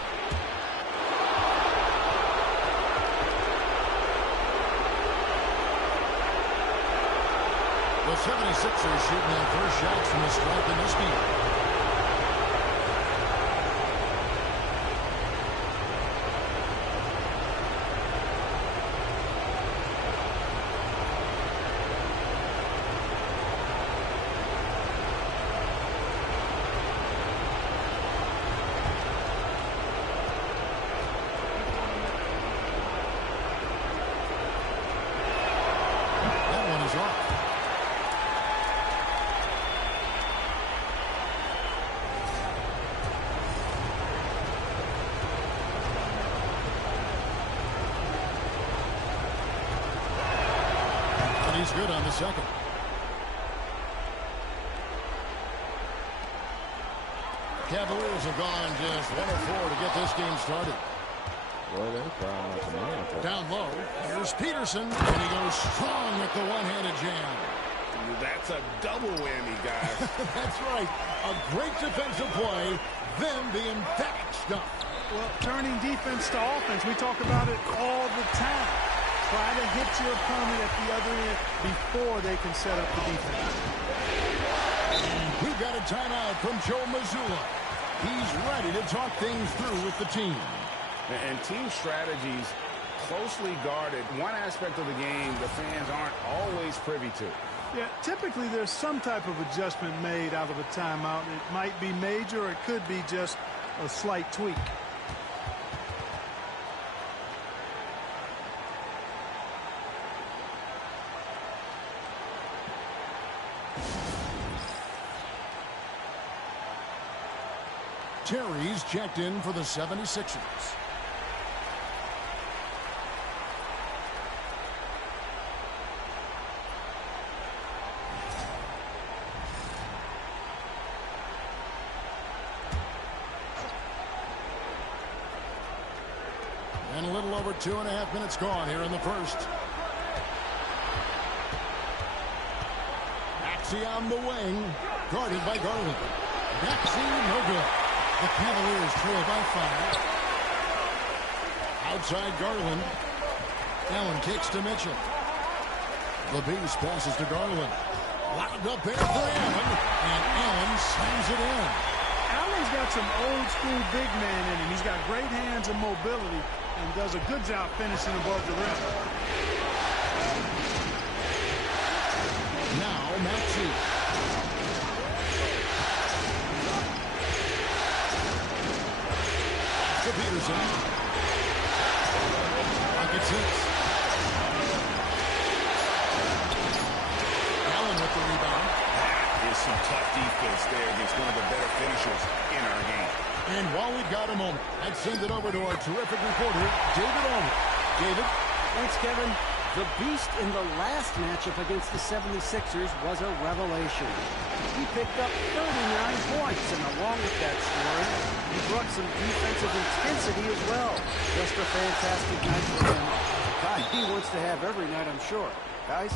The 76ers shooting their first shots from the stripe in this game. He's good on the second. Cavaliers have gone just 1 of 4 to get this game started. Down low, here's Peterson, and he goes strong with the one-handed jam. That's a double whammy, guys. That's right. A great defensive play, then the emphatic stuff. Well, turning defense to offense, we talk about it all the time. Try to hit your opponent at the other end before they can set up the defense. And we've got a timeout from Joe Mazzulla. He's ready to talk things through with the team. And team strategies closely guarded. One aspect of the game the fans aren't always privy to. Yeah, typically there's some type of adjustment made out of a timeout. It might be major or it could be just a slight tweak. Terry's checked in for the 76ers. And a little over 2.5 minutes gone here in the first. Maxey on the wing, guarded by Garland. Maxey, no good. The Cavaliers trail by 5. Outside Garland. Allen kicks to Mitchell. The Beast passes to Garland. Locked up there for Allen, and Allen slams it in. Allen's got some old school big man in him. He's got great hands and mobility and does a good job finishing above the rim. Now Maxey. To Peterson. Bucket 6. Allen with the rebound. That is some tough defense there against one of the better finishers in our game. And while we've got a moment, let's send it over to our terrific reporter, David Ulrich. David? Thanks, Kevin. The Beast in the last matchup against the 76ers was a revelation. He picked up 39 points, and along with that scoring, he brought some defensive intensity as well. Just a fantastic night for him. God, he wants to have every night, I'm sure. Guys?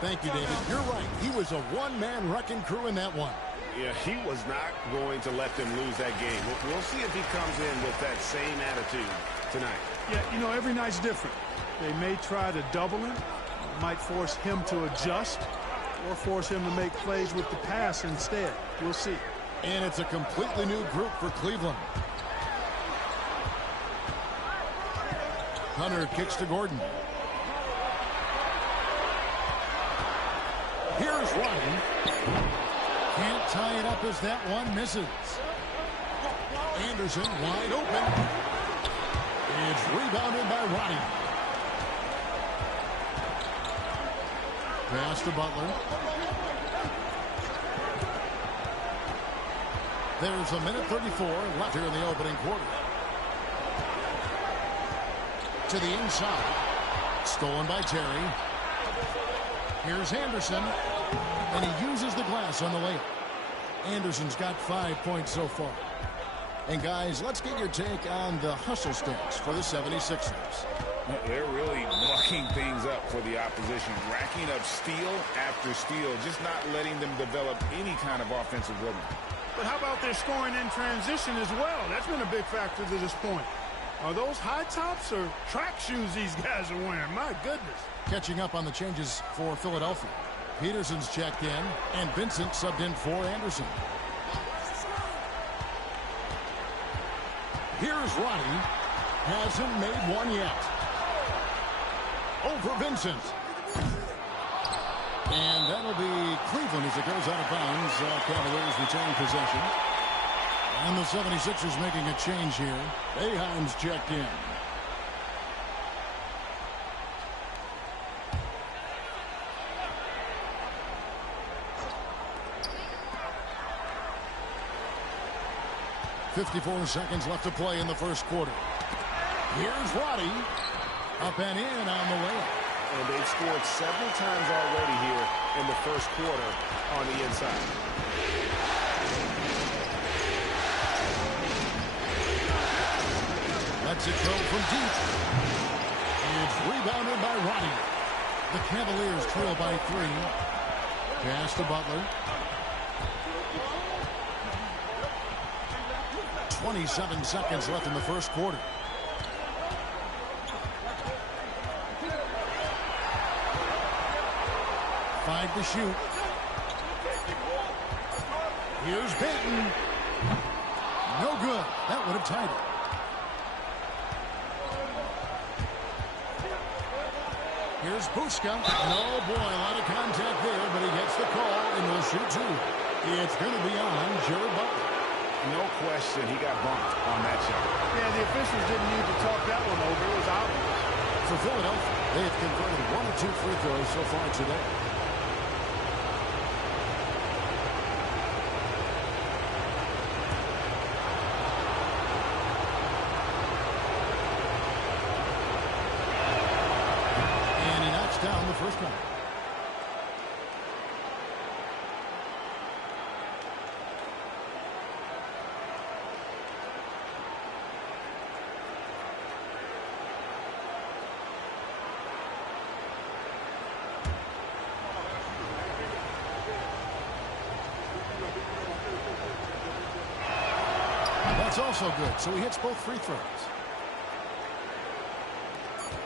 Thank you, David. You're right. He was a one-man wrecking crew in that one. Yeah, he was not going to let them lose that game. We'll see if he comes in with that same attitude tonight. Yeah, you know, every night's different. They may try to double him, might force him to adjust, or force him to make plays with the pass instead. We'll see. And it's a completely new group for Cleveland. Hunter kicks to Gordon. Here's Roddy. Can't tie it up as that one misses. Anderson wide open. It's rebounded by Roddy. Pass to Butler. There's a minute 34 left here in the opening quarter. To the inside. Stolen by Terry. Here's Anderson. And he uses the glass on the layup. Anderson's got 5 points so far. And guys, let's get your take on the hustle stats for the 76ers. They're really mucking things up for the opposition, racking up steal after steal, just not letting them develop any kind of offensive rhythm. But how about their scoring in transition as well? That's been a big factor to this point. Are those high tops or track shoes these guys are wearing? My goodness. Catching up on the changes for Philadelphia. Peterson's checked in, and Vincent subbed in for Anderson. Here's Roddy. Hasn't made one yet. Over Vincent. And that'll be Cleveland as it goes out of bounds. Cavaliers retain possession. And the 76ers making a change here. Boeheim's checked in. .54 seconds left to play in the first quarter. Here's Roddy. Up and in on the layup. And they've scored several times already here in the first quarter on the inside. Lets it go from deep. It's rebounded by Roddy. The Cavaliers trail by 3. Pass to Butler. 27 seconds left in the first quarter. Five to shoot. Here's Benton. No good. That would have tied it. Here's Buska. Oh boy, a lot of contact there, but he gets the call and will shoot 2. It's going to be on Jared Butler. No question, he got bumped on that shot. Yeah, the officials didn't need to talk that one over. It was obvious. For Philadelphia, they have converted 1 or 2 free throws so far today. this time. That's also good, so he hits both free throws.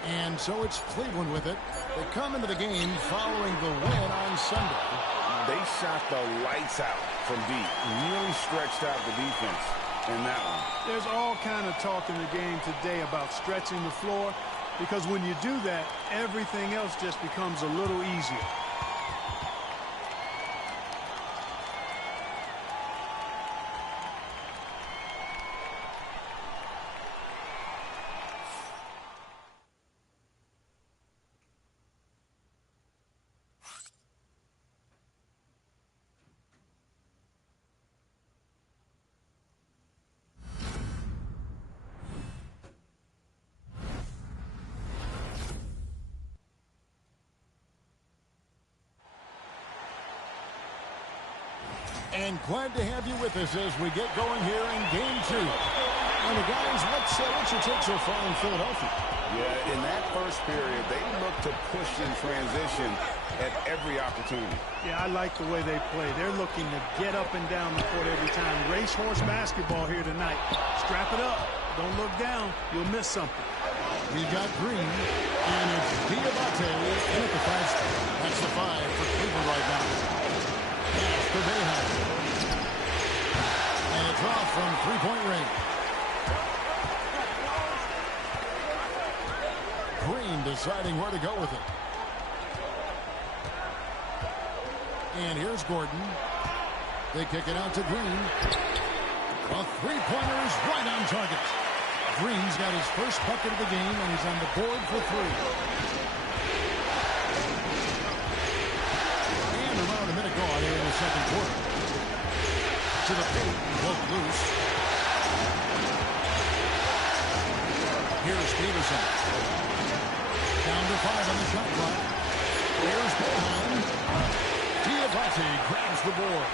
And so it's Cleveland with it. They come into the game following the win on Sunday. They shot the lights out from deep. Really stretched out the defense in that one. There's all kind of talk in the game today about stretching the floor, because when you do that, everything else just becomes a little easier. And glad to have you with us as we get going here in Game 2. And the guys, what's your take so far in Philadelphia? Yeah, in that first period, they looked to push in transition at every opportunity. Yeah, I like the way they play. They're looking to get up and down the court every time. Racehorse basketball here tonight. Strap it up. Don't look down. You'll miss something. We got Green, and it's Diabate in at the 5 spot. That's the 5 for Cleveland right now. Pass for Boeheim. And it's off from three-point range. Green deciding where to go with it. And here's Gordon. They kick it out to Green. A three-pointer is right on target. Green's got his first bucket of the game, and he's on the board for 3. And around a minute gone here in the second quarter. To the paint, broke loose. Here's Peterson. Down to 5 on the shot clock. Here's Boeheim. Diabate grabs the board.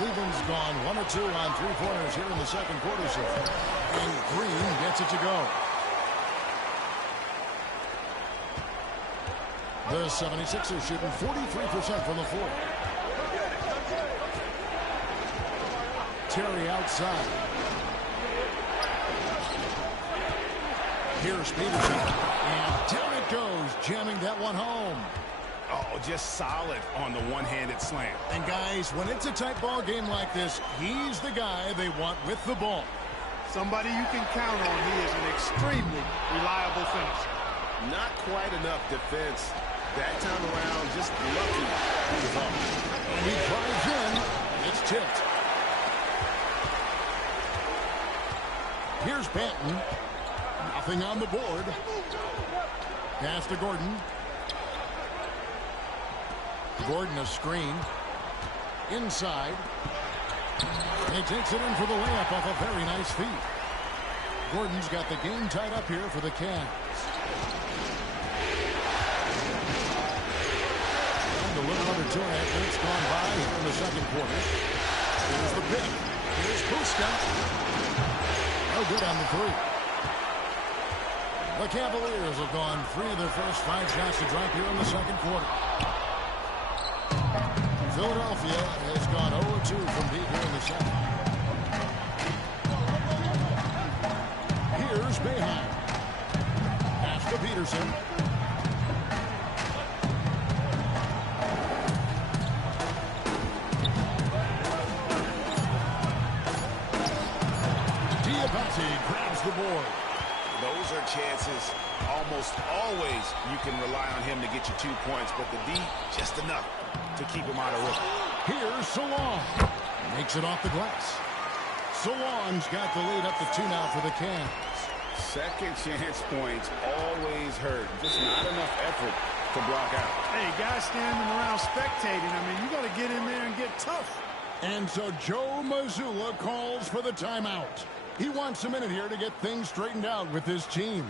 Cleveland's gone 1 or 2 on three-pointers here in the second quarter. And Green gets it to go. The 76ers shooting 43% from the floor. Terry outside. Here's Peterson. And down it goes, jamming that one home. Oh, just solid on the one-handed slam. And guys, when it's a tight ball game like this, he's the guy they want with the ball. Somebody you can count on. He is an extremely reliable finisher. Not quite enough defense. That time around, just lucky. And he drives in. It's tipped. Here's Banton. Nothing on the board. Pass to Gordon. Gordon a screen. Inside. He takes it in for the layup off a very nice feed. Gordon's got the game tied up here for the Cavs. And a little under 2.5 minutes gone by here in the second quarter. Here's the pick. Here's Puska. No good on the 3. The Cavaliers have gone 3 of their first 5 shots to drop here in the second quarter. Philadelphia has gone 0-2 from deep here in the second. Here's Boeheim. Pass to Peterson. Diabate grabs the board. Those are chances. Almost always you can rely on him to get you 2 points, but the D, just enough to keep him out of rhythm. Here's Salon. Makes it off the glass. Salon's got the lead up to 2 now for the Cavs. Second chance points always hurt. Just not enough effort to block out. Hey, guys standing around spectating. I mean, you got to get in there and get tough. And so Joe Mazzulla calls for the timeout. He wants a minute here to get things straightened out with his team.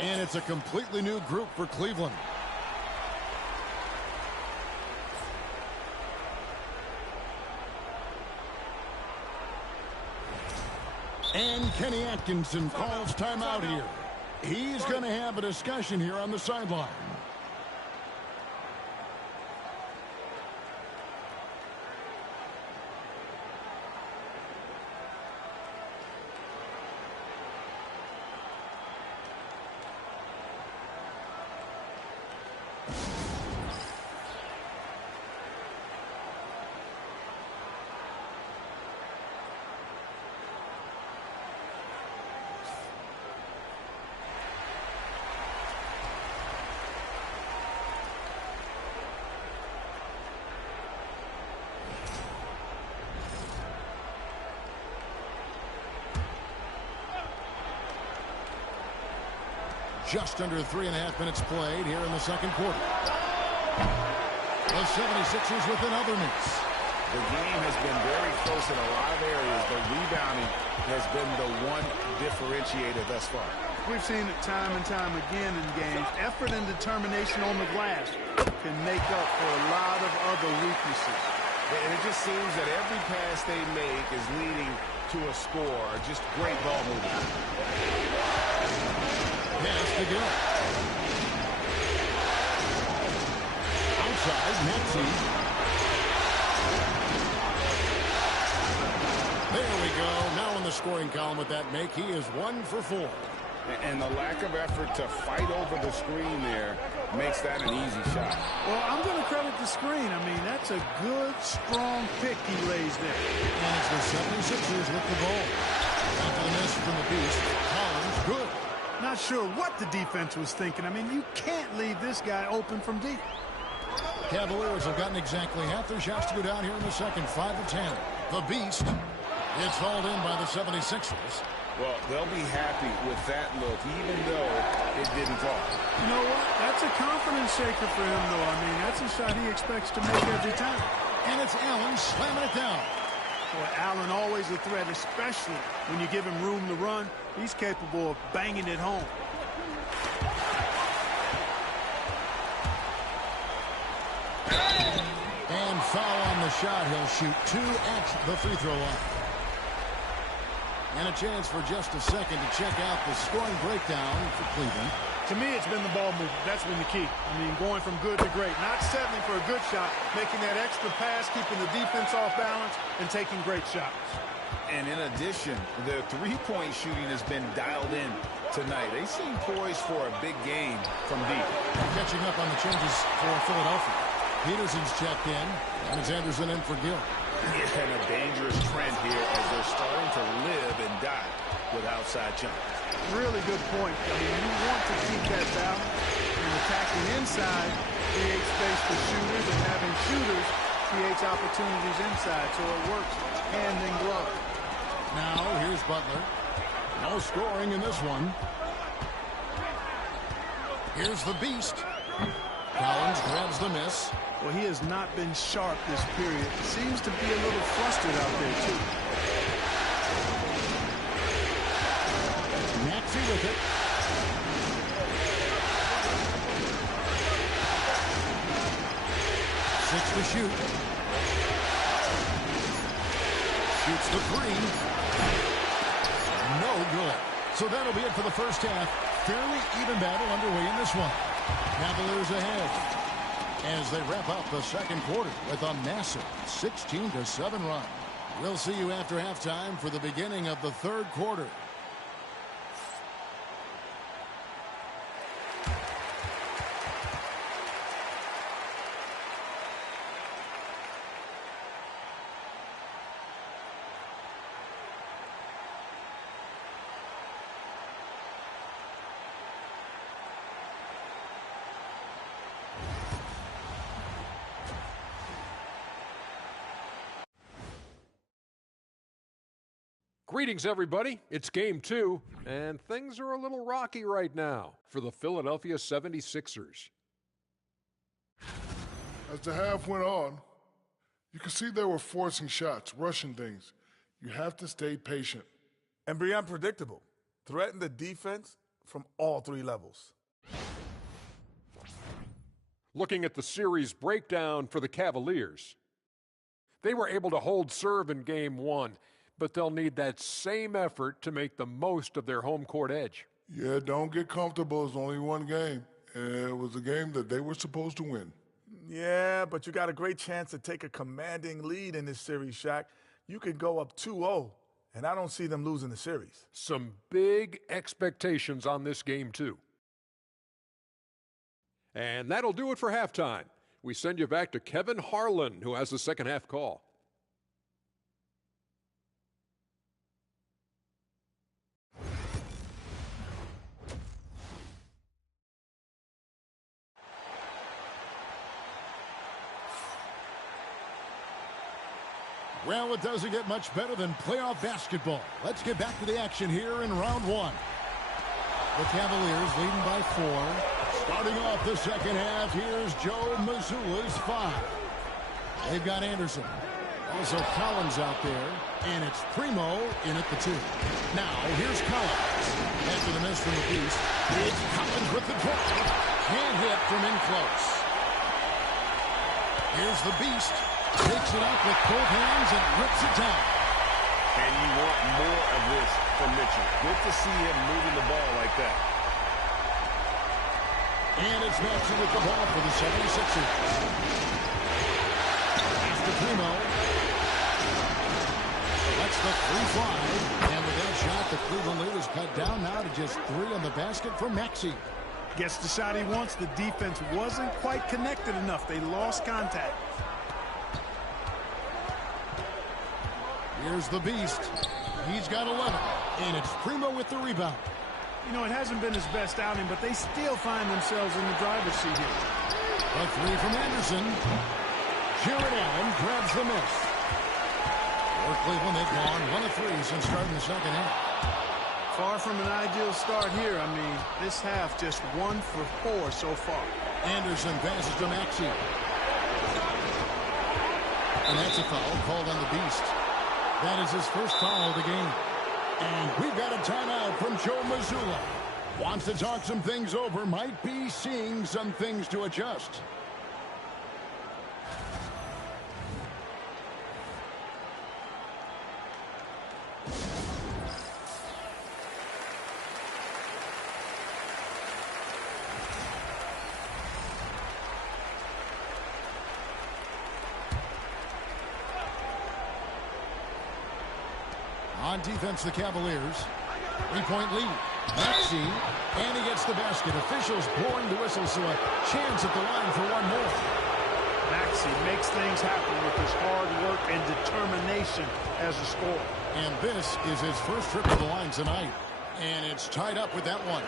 And it's a completely new group for Cleveland. And Kenny Atkinson calls timeout here. He's going to have a discussion here on the sideline. Just under 3.5 minutes played here in the second quarter. The 76ers with another miss. The game has been very close in a lot of areas, but rebounding has been the one differentiator thus far. We've seen it time and time again in games. Effort and determination on the glass can make up for a lot of other weaknesses. And it just seems that every pass they make is leading to a score. Just great ball movement. Pass to Gill. Outside, Maxey. There we go. Now in the scoring column with that make, he is 1 for 4. And the lack of effort to fight over the screen there makes that an easy shot. Well, I'm going to credit the screen. I mean, that's a good, strong pick he lays there. And it's the 76ers with the ball. After the miss from the Beast, Collins good. Not sure what the defense was thinking. I mean, you can't leave this guy open from deep. Cavaliers have gotten exactly half their shots to go down here in the second, 5 of 10. The Beast is hauled in by the 76ers. Well, they'll be happy with that look, even though it didn't fall. You know what? That's a confidence shaker for him, though. I mean, that's a shot he expects to make every time. And it's Allen slamming it down. Boy, Allen always a threat, especially when you give him room to run. He's capable of banging it home. And foul on the shot. He'll shoot 2 at the free throw line. And a chance for just a second to check out the scoring breakdown for Cleveland. To me, it's been the ball movement. That's been the key. I mean, going from good to great. Not settling for a good shot, making that extra pass, keeping the defense off balance, and taking great shots. And in addition, their three-point shooting has been dialed in tonight. They seem poised for a big game from deep. Catching up on the changes for Philadelphia. Peterson's checked in, and it's Anderson in for Gill. Yeah, and a dangerous trend here as they're starting to live and die with outside jumpers. Really good point. I mean, you want to keep that balance. And attacking inside creates space for shooters, and having shooters creates opportunities inside, so it works hand in glove. Now, here's Butler. No scoring in this one. Here's the Beast. Collins grabs the miss. Well, he has not been sharp this period. Seems to be a little flustered out there, too. Maxey with it. Six to shoot. Shoots the three. No good. So that'll be it for the first half. Fairly even battle underway in this one. Cavaliers ahead as they wrap up the second quarter with a massive 16-7 run. We'll see you after halftime for the beginning of the third quarter. Greetings, everybody. It's Game 2, and things are a little rocky right now for the Philadelphia 76ers. As the half went on, you could see they were forcing shots, rushing things. You have to stay patient. And be unpredictable. Threaten the defense, from all three levels. Looking at the series breakdown for the Cavaliers. They were able to hold serve in Game 1, but they'll need that same effort to make the most of their home court edge. Yeah, don't get comfortable. It's only one game. And it was a game that they were supposed to win. Yeah, but you got a great chance to take a commanding lead in this series, Shaq. You could go up 2-0, and I don't see them losing the series. Some big expectations on this game, too. And that'll do it for halftime. We send you back to Kevin Harlan, who has the second half call. Well, it doesn't get much better than playoff basketball. Let's get back to the action here in round one. The Cavaliers leading by 4. Starting off the second half, here's Joe Mazzulla's 5. They've got Anderson. Also Collins out there. And it's Primo in at the 2. Now, here's Collins. After the miss from the Beast, it's Collins with the drive. Can't hit from in close. Here's the Beast. Takes it up with both hands and rips it down. And you want more of this from Mitchell. Good to see him moving the ball like that. And it's Maxey with the ball for the 76ers. After Primo. That's the 3-5. And with that shot, the Cleveland lead is cut down now to just 3 on the basket for Maxey. Gets the shot he wants. The defense wasn't quite connected enough. They lost contact. Here's the Beast. He's got 11. And it's Primo with the rebound. You know, it hasn't been his best outing, but they still find themselves in the driver's seat here. A 3 from Anderson. Jared Allen grabs the miss. For Cleveland, they've gone 1 of 3 since starting the second half. Far from an ideal start here. I mean, this half just 1 for 4 so far. Anderson passes to Maxey. And that's a foul called on the Beast. That is his first foul of the game. And we've got a timeout from Joe Mazzulla. Wants to talk some things over. Might be seeing some things to adjust. On defense, the Cavaliers. 3-point lead. Maxey, and he gets the basket. Officials blowing the whistle, so a chance at the line for one more. Maxey makes things happen with his hard work and determination as a scorer. And this is his first trip to the line tonight. And it's tied up with that one.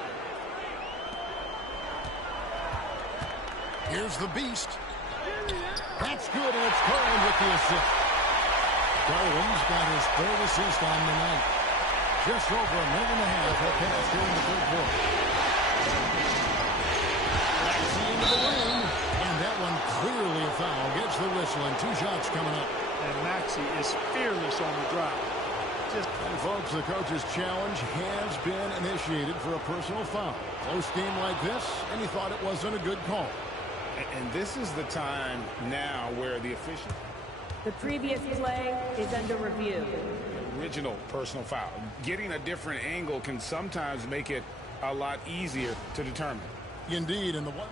Here's the Beast. That's good, and it's Garland with the assist. Garland's got his 3rd assist on the night. Just over a minute and a half have passed here in the 3rd quarter. Maxey into the lane, and that one clearly a foul. Gets the whistle, and 2 shots coming up. And Maxey is fearless on the drive. And folks, the coach's challenge has been initiated for a personal foul. Close game like this, and he thought it wasn't a good call. And this is the time now where the official... The previous play is under review. Original personal foul. Getting a different angle can sometimes make it a lot easier to determine. Indeed, and the one...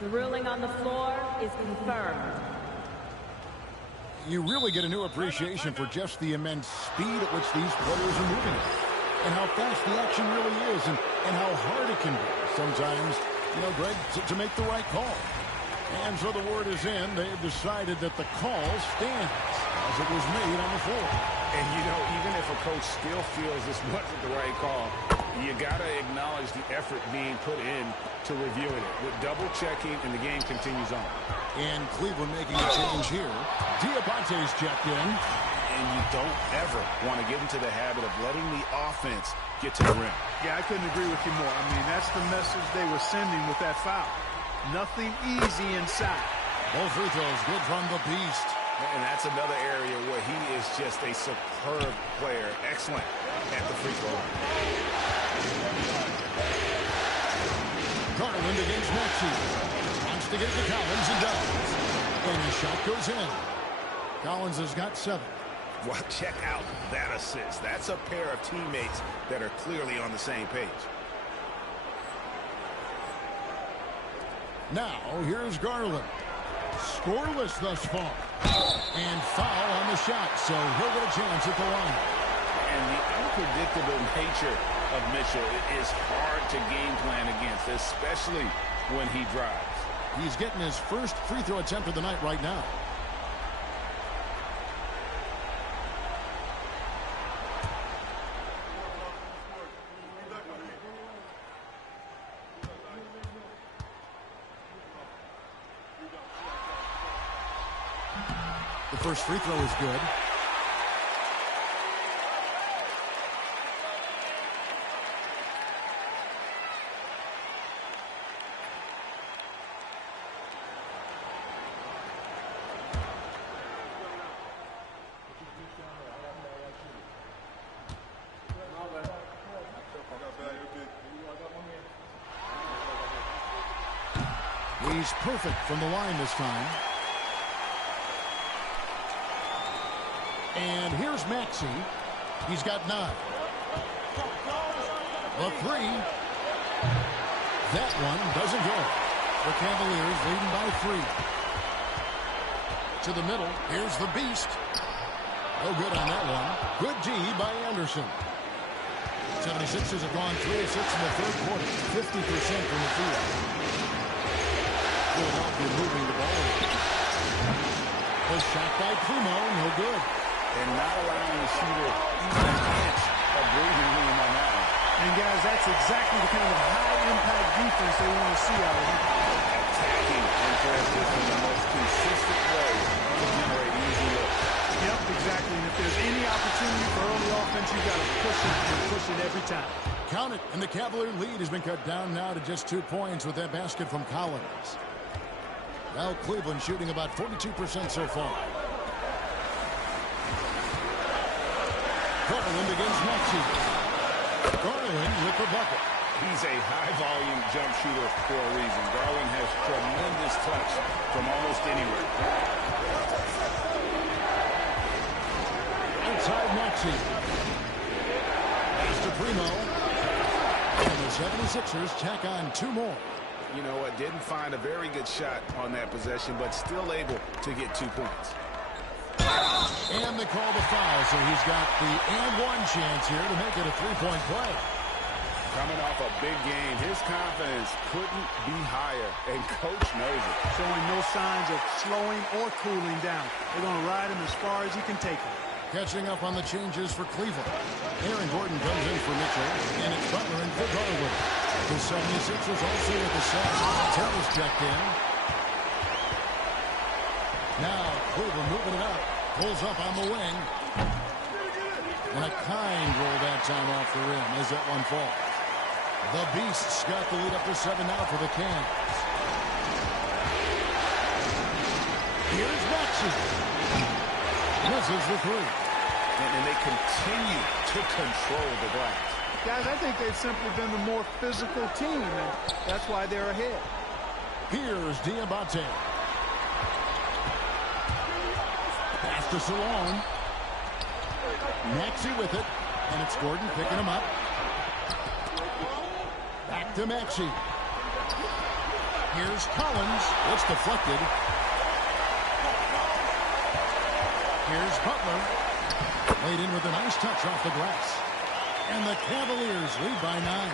The ruling on the floor is confirmed. You really get a new appreciation for just the immense speed at which these players are moving at. And how fast the action really is, and how hard it can be sometimes, you know, Greg, to make the right call. And so the word is in. They have decided that the call stands as it was made on the floor. And, you know, even if a coach still feels this wasn't the right call, you got to acknowledge the effort being put in to reviewing it. With double-checking, and the game continues on. And Cleveland making a change here. Diabate's checked in. And you don't ever want to get into the habit of letting the offense get to the rim. Yeah, I couldn't agree with you more. I mean, that's the message they were sending with that foul. Nothing easy inside. Both free throws good from the Beast. And that's another area where he is just a superb player. Excellent at the free throw line. Garland against Maxey. Wants to get it to Collins and does. And the shot goes in. Collins has got 7. Well, check out that assist. That's a pair of teammates that are clearly on the same page. Now, here's Garland. Scoreless thus far. And foul on the shot, so he'll get a chance at the line. And the unpredictable nature of Mitchell is hard to game plan against, especially when he drives. He's getting his first free throw attempt of the night right now. The first free throw is good. He's perfect from the line this time. And here's Maxey. He's got 9. The 3. That one doesn't go. The Cavaliers leading by 3. To the middle. Here's the Beast. No good on that one. Good D by Anderson. 76ers have gone 3 of 6 in the third quarter. 50% from the field. Philadelphia moving the ball. The shot by Primo. No good. And not allowing the shooter even an inch of breathing room on that one. And guys, that's exactly the kind of high-impact defense they want to see out of him. Attacking in transition the most consistent way to generate easy looks. Yep, exactly. And if there's any opportunity for early offense, you've got to push it and push it every time. Count it, and the Cavalier lead has been cut down now to just 2 points with that basket from Collins. Now Cleveland shooting about 42% so far. Garland against Maxey. Garland with the bucket. He's a high-volume jump shooter for a reason. Garland has tremendous touch from almost anywhere. Inside Maxey. Pass to Primo. And the 76ers tack on 2 more. You know what? Didn't find a very good shot on that possession, but still able to get 2 points. And they call the foul, so he's got the and-one chance here to make it a 3-point play. Coming off a big game, his confidence couldn't be higher, and Coach knows it. Showing no signs of slowing or cooling down. They're going to ride him as far as he can take him. Catching up on the changes for Cleveland. Aaron Gordon comes in for Mitchell, and it's Butler in for Garland. The 76ers also with the set. Taylor's checked in. Now Cleveland moving it up. Pulls up on the wing. And a kind roll that time off the rim as that one falls. The Beasts got the lead up to 7 now for the Cavs. Here's Maxey. Misses the 3. And they continue to control the glass. Guys, I think they've simply been the more physical team, and that's why they're ahead. Here's Diabate. Pass to Salone. Maxey with it, and it's Gordon picking him up. Back to Maxey. Here's Collins. It's deflected. Here's Butler. Laid in with a nice touch off the glass. And the Cavaliers lead by 9.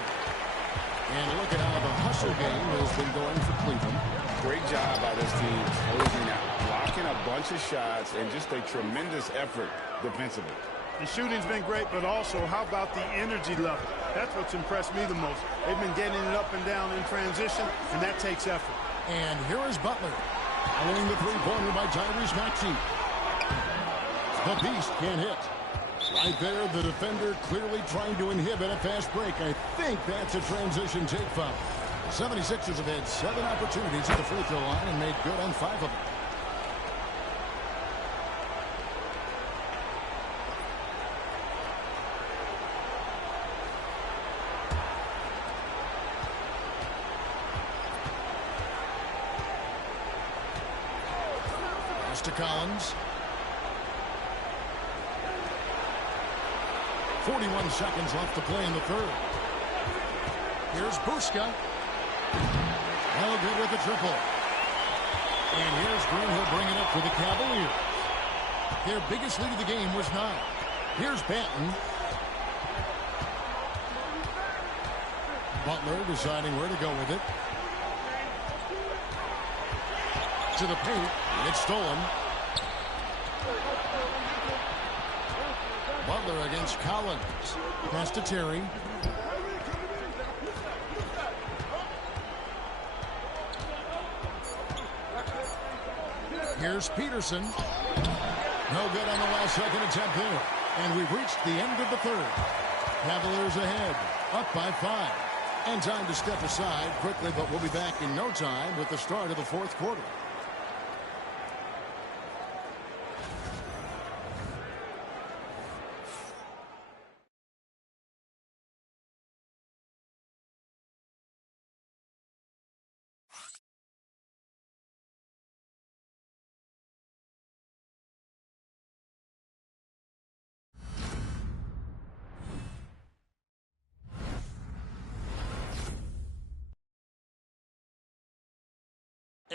And look at how the hustle game has been going for Cleveland. Great job by this team closing out, blocking a bunch of shots, and just a tremendous effort defensively. The shooting's been great, but also how about the energy level? That's what's impressed me the most. They've been getting it up and down in transition, and that takes effort. And here is Butler. Following the three-pointer by Tyrese Maxey. The Beast can't hit. Right there, the defender clearly trying to inhibit a fast break. I think that's a transition take foul. 76ers have had 7 opportunities at the free throw line and made good on 5 of them. to Collins. 41 seconds left to play in the third. Here's Buska. No good with the triple. And here's Green. He'll bring it up for the Cavaliers. Their biggest lead of the game was 9. Here's Banton. Butler deciding where to go with it. To the paint. And it's stolen. Butler against Collins. Pass to Terry. Here's Peterson. No good on the last second attempt there. And we've reached the end of the third. Cavaliers ahead, up by 5. And time to step aside quickly, but we'll be back in no time with the start of the fourth quarter.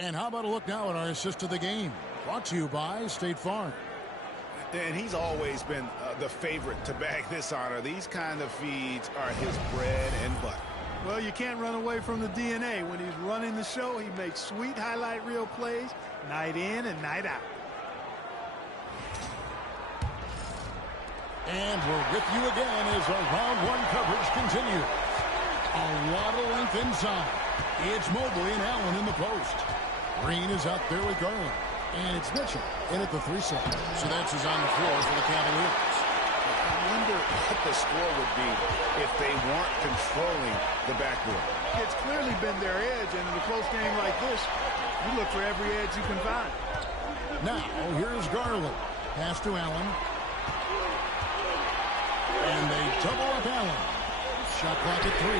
And how about a look now at our assist of the game? Brought to you by State Farm. And he's always been the favorite to bag this honor. These kind of feeds are his bread and butter. Well, you can't run away from the DNA. When he's running the show, he makes sweet highlight reel plays night in and night out. And we're with you again as our round 1 coverage continues. A lot of length inside. It's Mobley and Allen in the post. Green is out there with Garland. And it's Mitchell in at the 3 slot. So that's who's on the floor for the Cavaliers. I wonder what the score would be if they weren't controlling the backboard. It's clearly been their edge, and in a close game like this, you look for every edge you can find. Now, here's Garland. Pass to Allen. And they double up Allen. Shot clock at 3.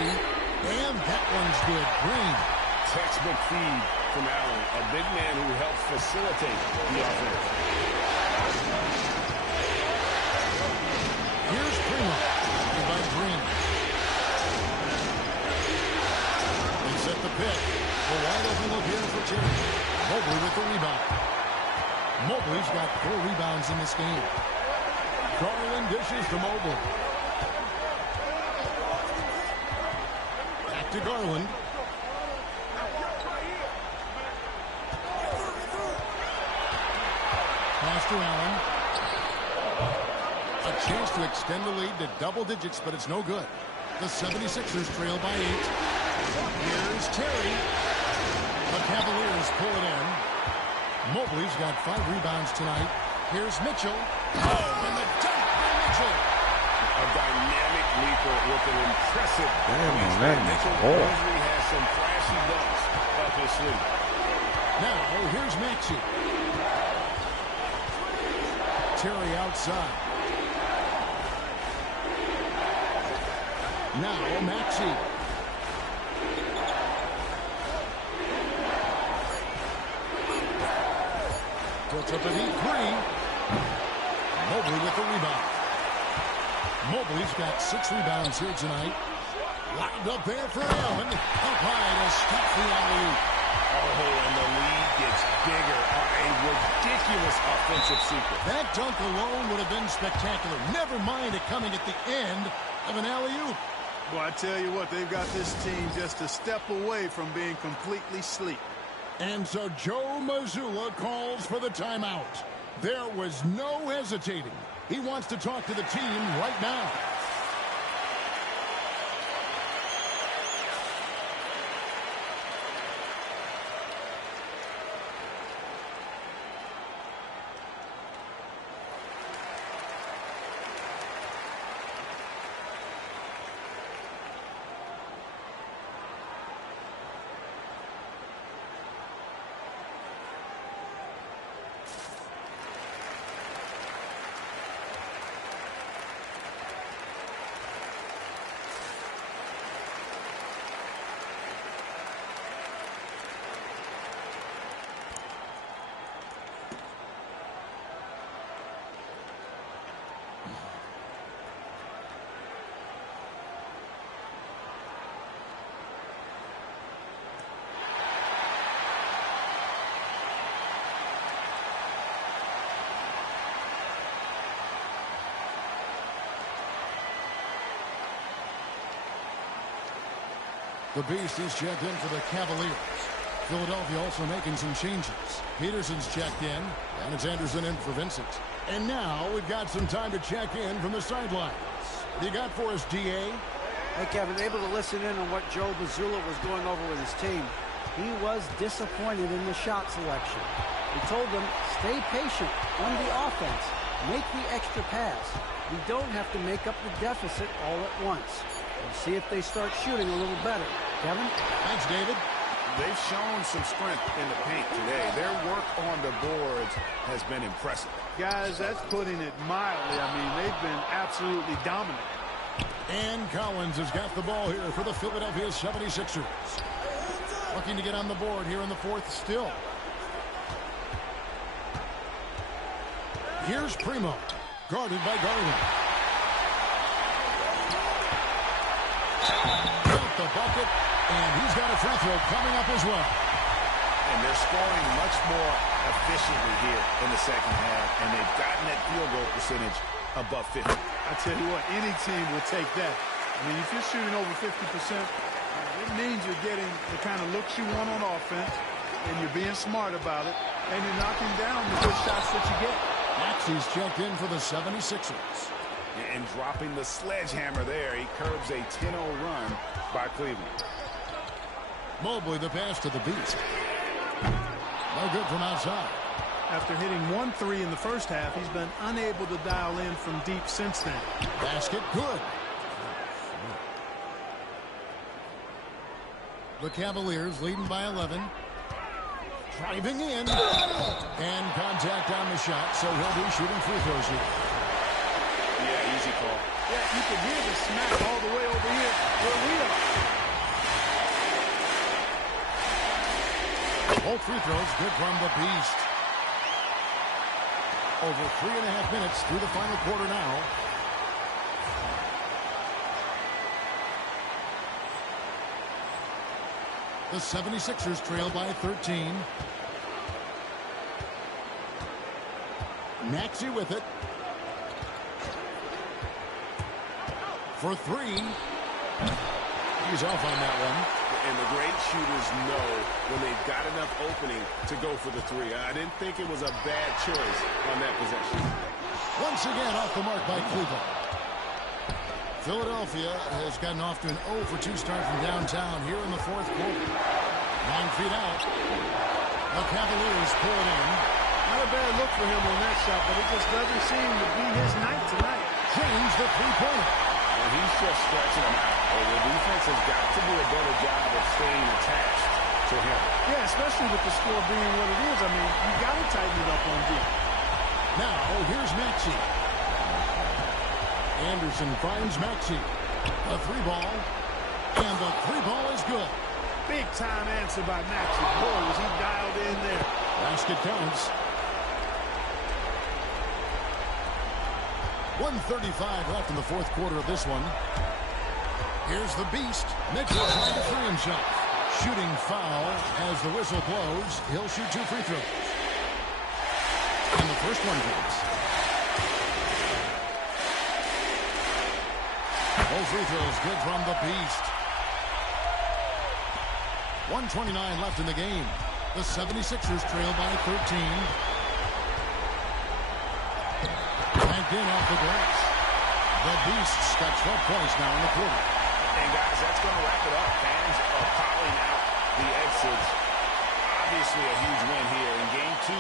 And that one's good. Green. Textbook feed from Allen, a big man who helps facilitate the offense. Here's Primo. By Green. They set the pick. A wide open look here for Terry. Mobley with the rebound. Mobley's got 4 rebounds in this game. Garland dishes to Mobley. Back to Garland. Pass to Allen. A chance to extend the lead to double digits, but it's no good. The 76ers trail by 8. Here's Terry. The Cavaliers pull it in. Mobley's got 5 rebounds tonight. Here's Mitchell. Oh, and the dunk by Mitchell. A dynamic leaper with an impressive. Mitchell Oh. usually has some flashy dunks up his sleeve. Now, here's Maxey. Terry outside. Now, Maxey. Puts up a deep 3. Mobley with the rebound. Mobley's got 6 rebounds here tonight. Lined up there for Allen. Up high to stop the alley-oop. Oh, and the lead gets bigger on a ridiculous offensive sequence. That dunk alone would have been spectacular. Never mind it coming at the end of an alley-oop. Well, I tell you what, they've got this team just a step away from being completely sleep. And so Joe Mazzulla calls for the timeout. There was no hesitating. He wants to talk to the team right now. The Beast is checked in for the Cavaliers. Philadelphia also making some changes. Peterson's checked in, and it's Anderson in for Vincent. And now we've got some time to check in from the sidelines. What do you got for us, D.A.? Hey, Kevin, able to listen in on what Joe Mazzulla was going over with his team. He was disappointed in the shot selection. He told them, stay patient on the offense. Make the extra pass. We don't have to make up the deficit all at once. We'll see if they start shooting a little better. Kevin? Thanks, David. They've shown some strength in the paint today. Their work on the boards has been impressive. Guys, that's putting it mildly. I mean, they've been absolutely dominant. And Collins has got the ball here for the Philadelphia 76ers. Looking to get on the board here in the fourth still. Here's Primo, guarded by Garland. Got the bucket, and he's got a free throw coming up as well. And they're scoring much more efficiently here in the second half, and they've gotten that field goal percentage above 50. I tell you what, any team will take that. I mean, if you're shooting over 50%, it means you're getting the kind of looks you want on offense, and you're being smart about it, and you're knocking down the good shots that you get. Maxi's checked in for the 76ers. And dropping the sledgehammer there, he curbs a 10-0 run by Cleveland. Mobley the pass to the Beast. No good from outside. After hitting 1-3 in the first half, he's been unable to dial in from deep since then. Basket good. The Cavaliers leading by 11. Driving in. And contact on the shot, so he'll be shooting free throws here. Yeah, easy call. Yeah, you can hear the smack all the way over here where we are. Both free throws good from the Beast. Over 3.5 minutes through the final quarter now. The 76ers trail by 13. Maxey with it. For three. He's off on that one. And the great shooters know when they've got enough opening to go for the three. I didn't think it was a bad choice on that possession. Once again off the mark by Cleveland. Philadelphia has gotten off to an 0-for-2 start from downtown here in the fourth quarter. 9 feet out. The Cavaliers pull it in. Not a bad look for him on that shot, but it just doesn't seem to be his night tonight. James the three-pointer. And he's just stretching them out. The defense has got to do a better job of staying attached to him. Yeah, especially with the score being what it is. I mean, you got to tighten it up on deep. Now, here's Maxey. Anderson finds Maxey. A three ball. And the three ball is good. Big time answer by Maxey. Boy, was he dialed in there. Basket counts. 1:35 left in the fourth quarter of this one. Here's the Beast. Mitchell trying to free himself. Shooting foul as the whistle blows. He'll shoot 2 free throws. And the first one goes. Both free throws good from the Beast. 1:29 left in the game. The 76ers trail by 13. Banked in off the glass. The Beasts got 12 points now in the quarter. And guys, that's going to wrap it up. Fans are piling out the exits. Obviously a huge win here in game 2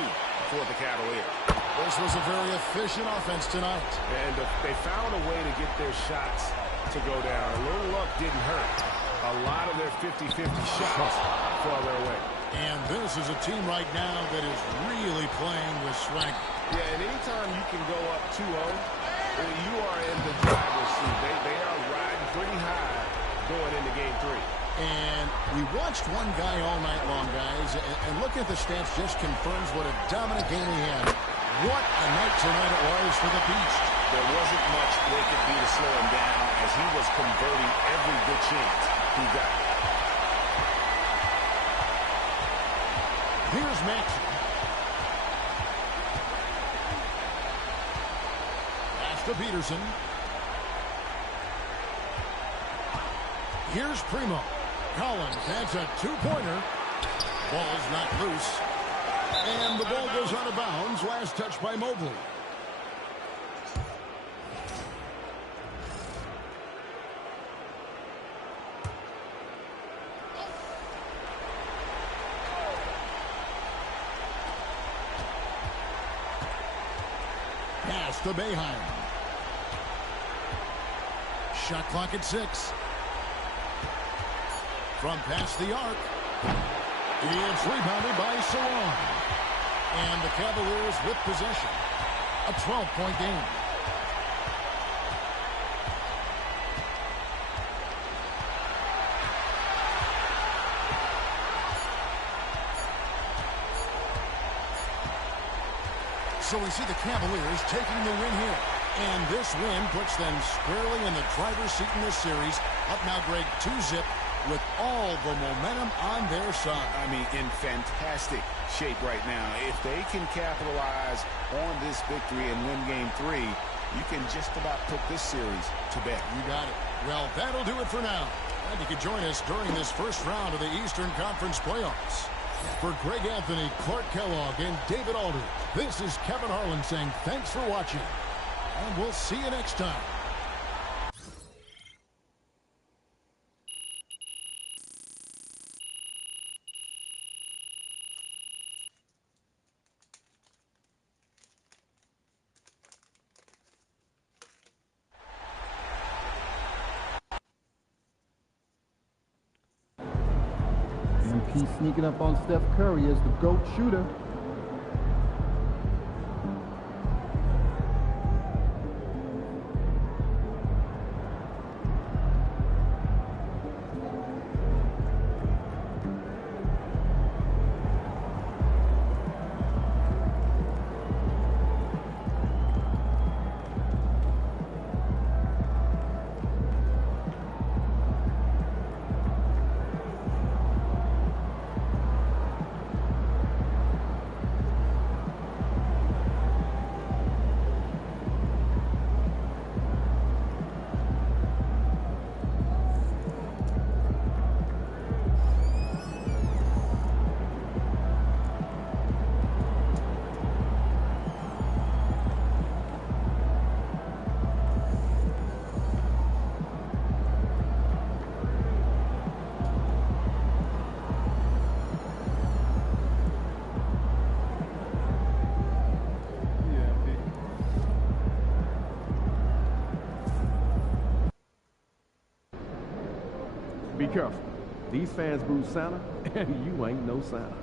for the Cavaliers. This was a very efficient offense tonight. And they found a way to get their shots to go down. A little luck didn't hurt. A lot of their 50-50 shots fell their way. And this is a team right now that is really playing with swagger. Yeah, and anytime you can go up 2-0, you are in the driver's seat. They are riding pretty high going into game 3. And we watched one guy all night long, guys, and looking at the stats just confirms what a dominant game he had. What a night tonight it was for the Beast. There wasn't much they could do to slow him down as he was converting every good chance he got. Here's Maxey. Pass to Peterson. Here's Primo. Collins adds a two-pointer. Ball's not loose. And the ball goes out of bounds. Last touch by Mobley. Pass to Boeheim. Shot clock at 6. From past the arc. It's rebounded by Saron. And the Cavaliers with possession. A 12-point game. So we see the Cavaliers taking the win here. And this win puts them squarely in the driver's seat in this series. Up now, Greg, 2-zip with all the momentum on their side. I mean, in fantastic shape right now. If they can capitalize on this victory and win Game 3, you can just about put this series to bed. You got it. Well, that'll do it for now. And you can join us during this first round of the Eastern Conference playoffs. For Greg Anthony, Clark Kellogg, and David Aldridge, this is Kevin Harlan saying thanks for watching. And we'll see you next time. MP sneaking up on Steph Curry as the GOAT shooter. Be careful. These fans boo Santa, and you ain't no Santa.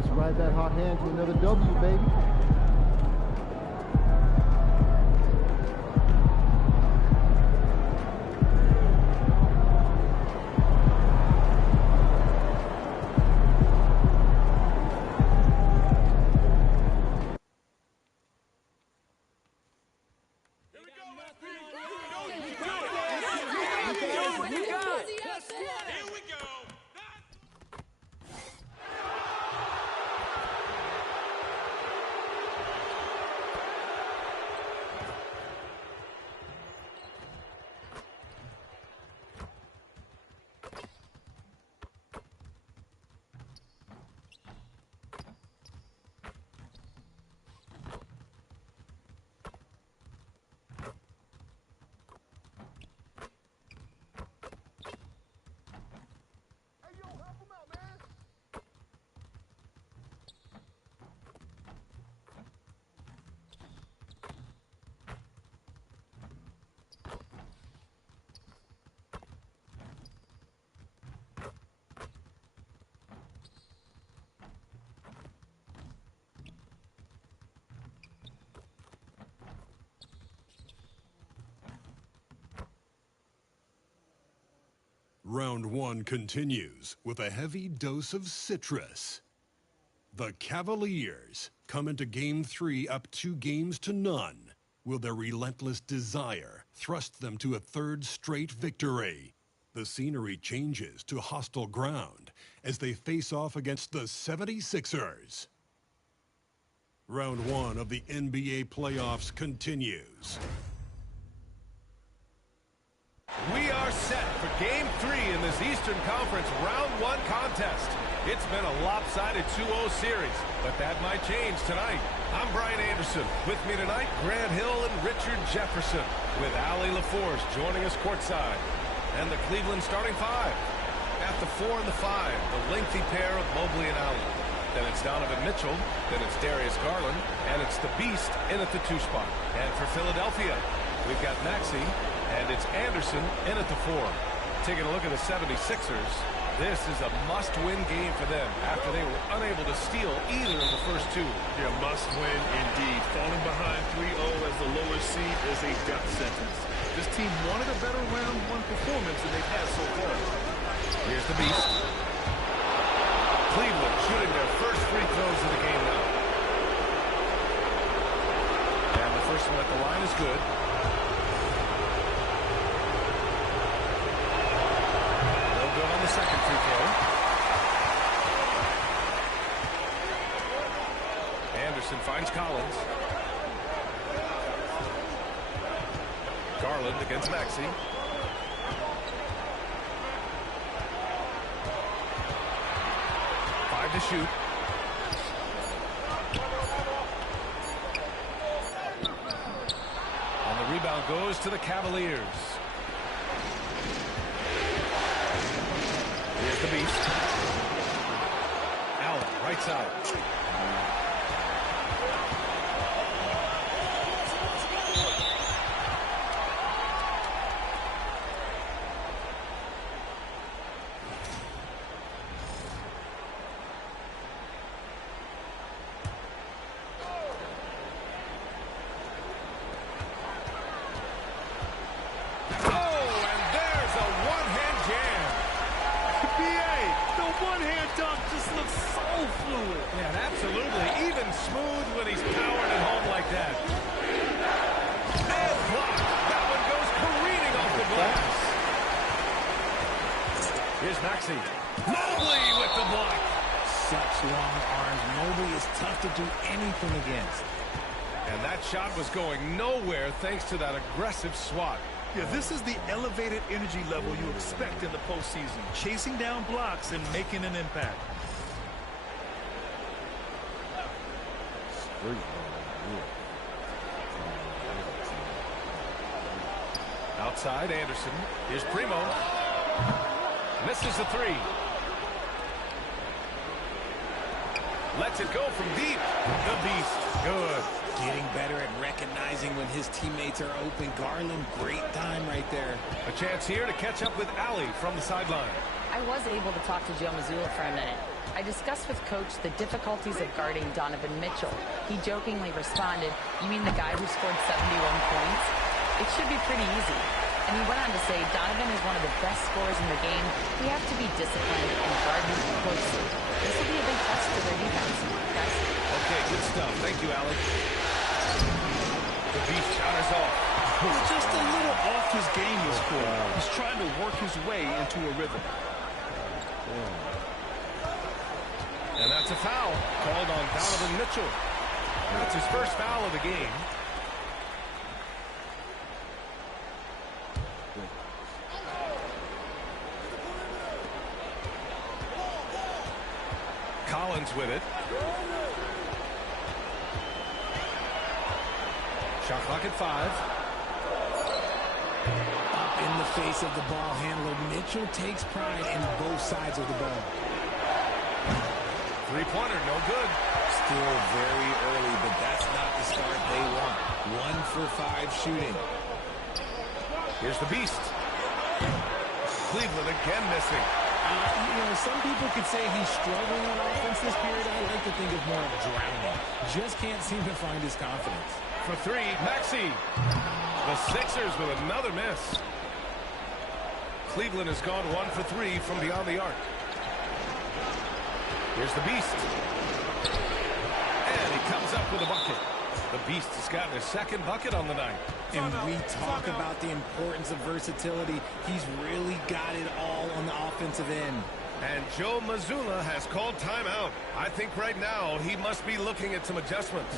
Let's ride that hot hand to another W, baby. Round one continues with a heavy dose of citrus. The Cavaliers come into Game 3 up 2-0. Will their relentless desire thrust them to a third straight victory? The scenery changes to hostile ground as they face off against the 76ers. Round one of the NBA playoffs continues. We are set for Game 3 in this Eastern Conference Round 1 contest. It's been a lopsided 2-0 series, but that might change tonight. I'm Brian Anderson. With me tonight, Grant Hill and Richard Jefferson, with Allie LaForce joining us courtside. And the Cleveland starting five. At the 4 and the 5, the lengthy pair of Mobley and Allen. Then it's Donovan Mitchell, then it's Darius Garland, and it's the Beast in at the 2 spot. And for Philadelphia, we've got Maxey, and it's Anderson in at the 4. Taking a look at the 76ers, this is a must-win game for them after they were unable to steal either of the first 2. Yeah, must-win indeed. Falling behind 3-0 as the lower seed is a death sentence. This team wanted a better round 1 performance than they've had so far. Here's the Beast. Cleveland shooting their first free throws of the game now. And the first one at the line is good. No good on the second free throw. Anderson finds Collins. Garland against Maxey. To shoot. And the rebound goes to the Cavaliers. Here's the Beast. Allen, right side. Here's Maxey. Mobley with the block. Such long arms. Mobley is tough to do anything against. And that shot was going nowhere thanks to that aggressive swat. Yeah, this is the elevated energy level you expect in the postseason. Chasing down blocks and making an impact. Outside, Anderson. Here's Primo. Misses the 3. Lets it go from deep. The Beast. Good. Getting better at recognizing when his teammates are open. Garland, great time right there. A chance here to catch up with Allie from the sideline. I was able to talk to Joe Mazzulla for a minute. I discussed with Coach the difficulties of guarding Donovan Mitchell. He jokingly responded, "You mean the guy who scored 71 points? It should be pretty easy." And he went on to say, "Donovan is one of the best scorers in the game. We have to be disciplined and guard him closely. This will be a big test for their defense." Guys? Okay, good stuff. Thank you, Alec. The Beast counters off. Just a little off his game this quarter. He's trying to work his way into a rhythm. And that's a foul called on Donovan Mitchell. That's his first foul of the game. Collins with it. Shot clock at 5. Up in the face of the ball handler. Mitchell takes pride in both sides of the ball. Three-pointer, no good. Still very early, but that's not the start they want. 1 for 5 shooting. Here's the Beast. Cleveland again missing. Some people could say he's struggling on offense this period. I like to think of more of drowning. Just can't seem to find his confidence. For 3, Maxey. The Sixers with another miss. Cleveland has gone 1 for 3 from beyond the arc. Here's the Beast. And he comes up with a bucket. The Beast has gotten his second bucket on the night. And we talk about the importance of versatility. He's really got it all on the offensive end. And Joe Mazzulla has called timeout. I think right now he must be looking at some adjustments.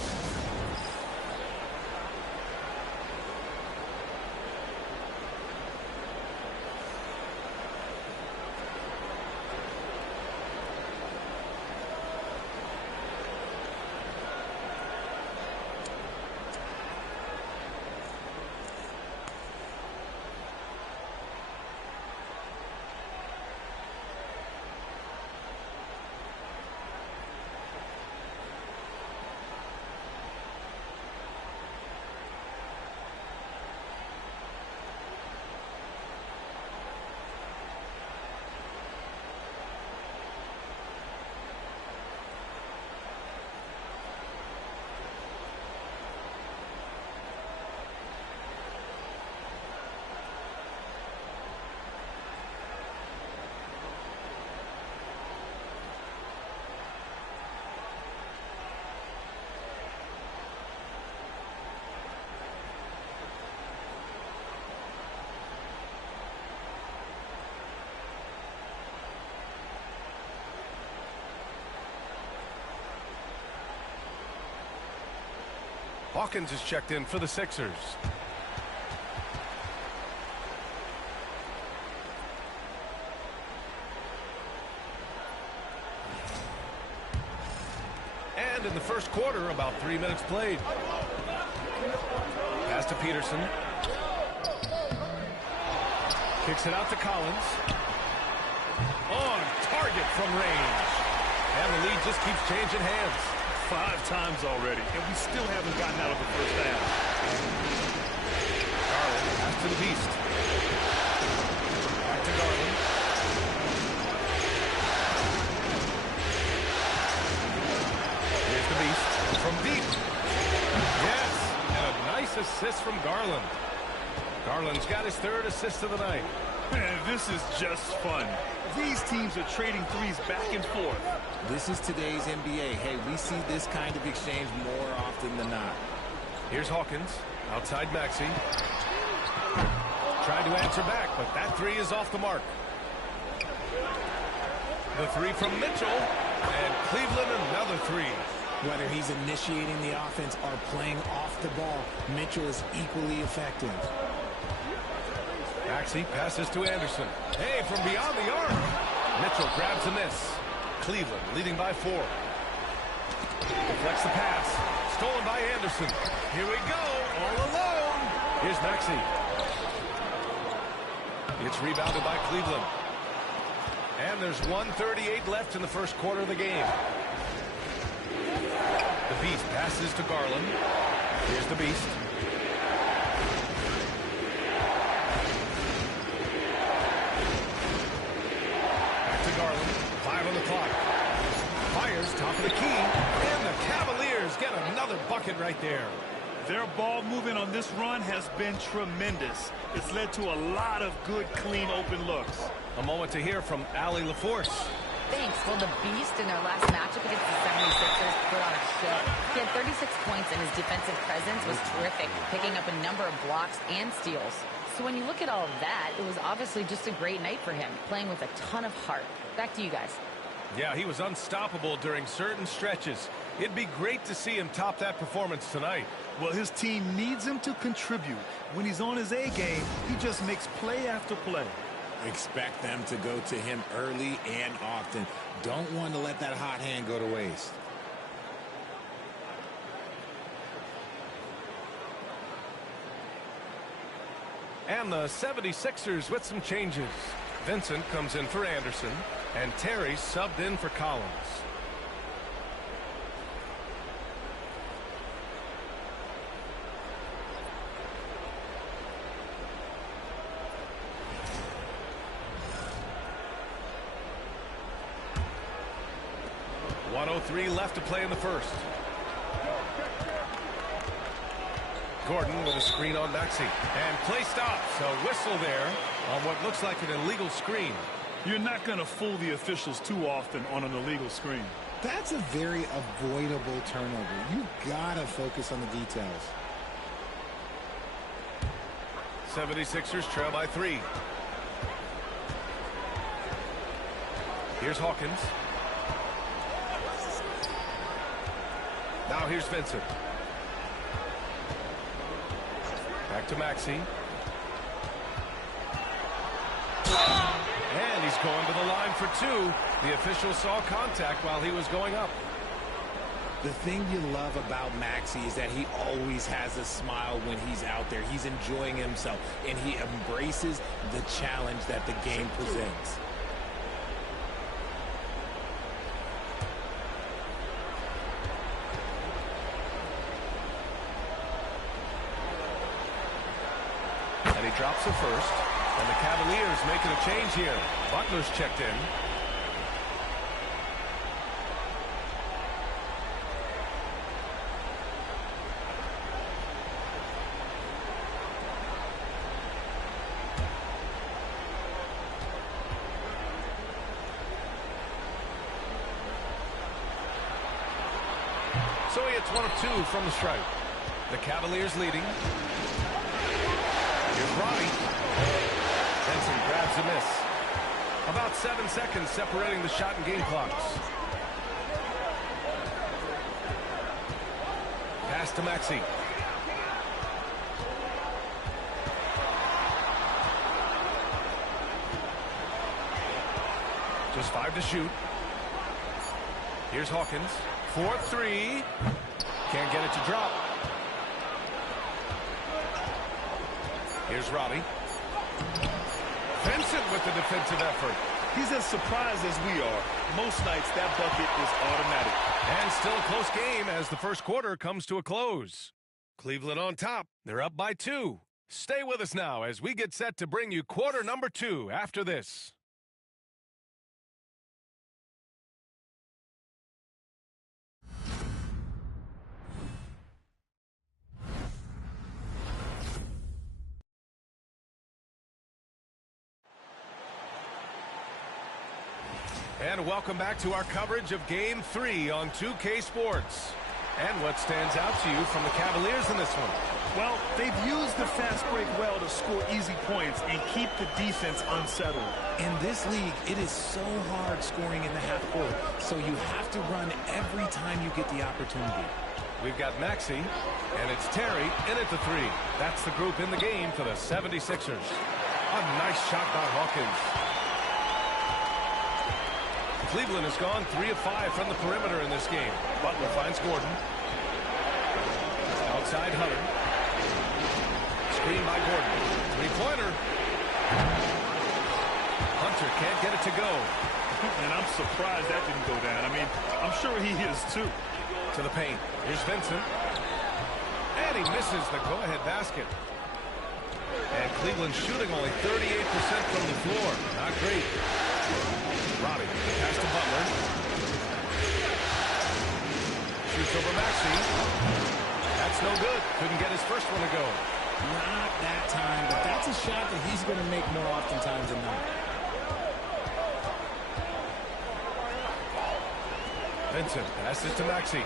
Hawkins is checked in for the Sixers. And in the first quarter, about 3 minutes played. Pass to Peterson. Kicks it out to Collins. On target from range. And the lead just keeps changing hands. 5 times already, and we still haven't gotten out of the first half. Garland pass to the Beast. Back to Garland. Here's the Beast from deep. Yes, and a nice assist from Garland. Garland's got his 3rd assist of the night. Man, this is just fun. These teams are trading threes back and forth. This is today's NBA. Hey, we see this kind of exchange more often than not. Here's Hawkins. Outside Maxey. Tried to answer back, but that 3 is off the mark. The 3 from Mitchell. And Cleveland another 3. Whether he's initiating the offense or playing off the ball, Mitchell is equally effective. Maxey passes to Anderson. Hey, from beyond the arc. Mitchell grabs a miss. Cleveland leading by 4. Deflects the pass. Stolen by Anderson. Here we go, all alone. Here's Maxey. It's rebounded by Cleveland. And there's 1:38 left in the first quarter of the game. The Beast passes to Garland. Here's the Beast. Back to Garland. 5 on the clock. Top of the key, and the Cavaliers get another bucket right there. Their ball movement on this run has been tremendous. It's led to a lot of good, clean, open looks. A moment to hear from Allie LaForce. Thanks. Well, the Beast in their last matchup against the 76ers put on a show. He had 36 points, and his defensive presence was terrific, picking up a number of blocks and steals. So when you look at all of that, it was obviously just a great night for him, playing with a ton of heart. Back to you guys. Yeah, he was unstoppable during certain stretches. It'd be great to see him top that performance tonight. Well, his team needs him to contribute. When he's on his A game, he just makes play after play. Expect them to go to him early and often. Don't want to let that hot hand go to waste. And the 76ers with some changes. Vincent comes in for Anderson, and Terry subbed in for Collins. .103 left to play in the first. Gordon with a screen on Maxey. And play stops. A whistle there on what looks like an illegal screen. You're not going to fool the officials too often on an illegal screen. That's a very avoidable turnover. You gotta focus on the details. 76ers trail by 3. Here's Hawkins. Now here's Vincent. Back to Maxey. And he's going to the line for 2. The official saw contact while he was going up. The thing you love about Maxey is that he always has a smile when he's out there. He's enjoying himself, and he embraces the challenge that the game presents. And he drops the first. And the Cavaliers making a change here. Butler's checked in. So he hits 1 of 2 from the stripe. The Cavaliers leading. Here's Ronnie. Benson grabs a miss. About 7 seconds separating the shot and game clocks. Pass to Maxey. Just 5 to shoot. Here's Hawkins. 4-3. Can't get it to drop. Here's Roddy. Vincent with the defensive effort. He's as surprised as we are. Most nights that bucket is automatic. And still a close game as the first quarter comes to a close. Cleveland on top. They're up by 2. Stay with us now as we get set to bring you quarter number 2 after this. And welcome back to our coverage of Game 3 on 2K Sports. And what stands out to you from the Cavaliers in this one? Well, they've used the fast break well to score easy points and keep the defense unsettled. In this league, it is so hard scoring in the half court, so you have to run every time you get the opportunity. We've got Maxey, and it's Terry in at the 3. That's the group in the game for the 76ers. A nice shot by Hawkins. Cleveland has gone 3 of 5 from the perimeter in this game. Butler finds Gordon. Outside Hunter. Screen by Gordon. 3-pointer. Hunter can't get it to go. And I'm surprised that didn't go down. I mean, I'm sure he is too. To the paint. Here's Vincent. And he misses the go-ahead basket. And Cleveland shooting only 38% from the floor. Not great. Roddy, pass to Butler. Pass over Maxey. That's no good. Couldn't get his first one to go. Not that time, but that's a shot that he's going to make more oftentimes than not. Vincent passes to Maxey.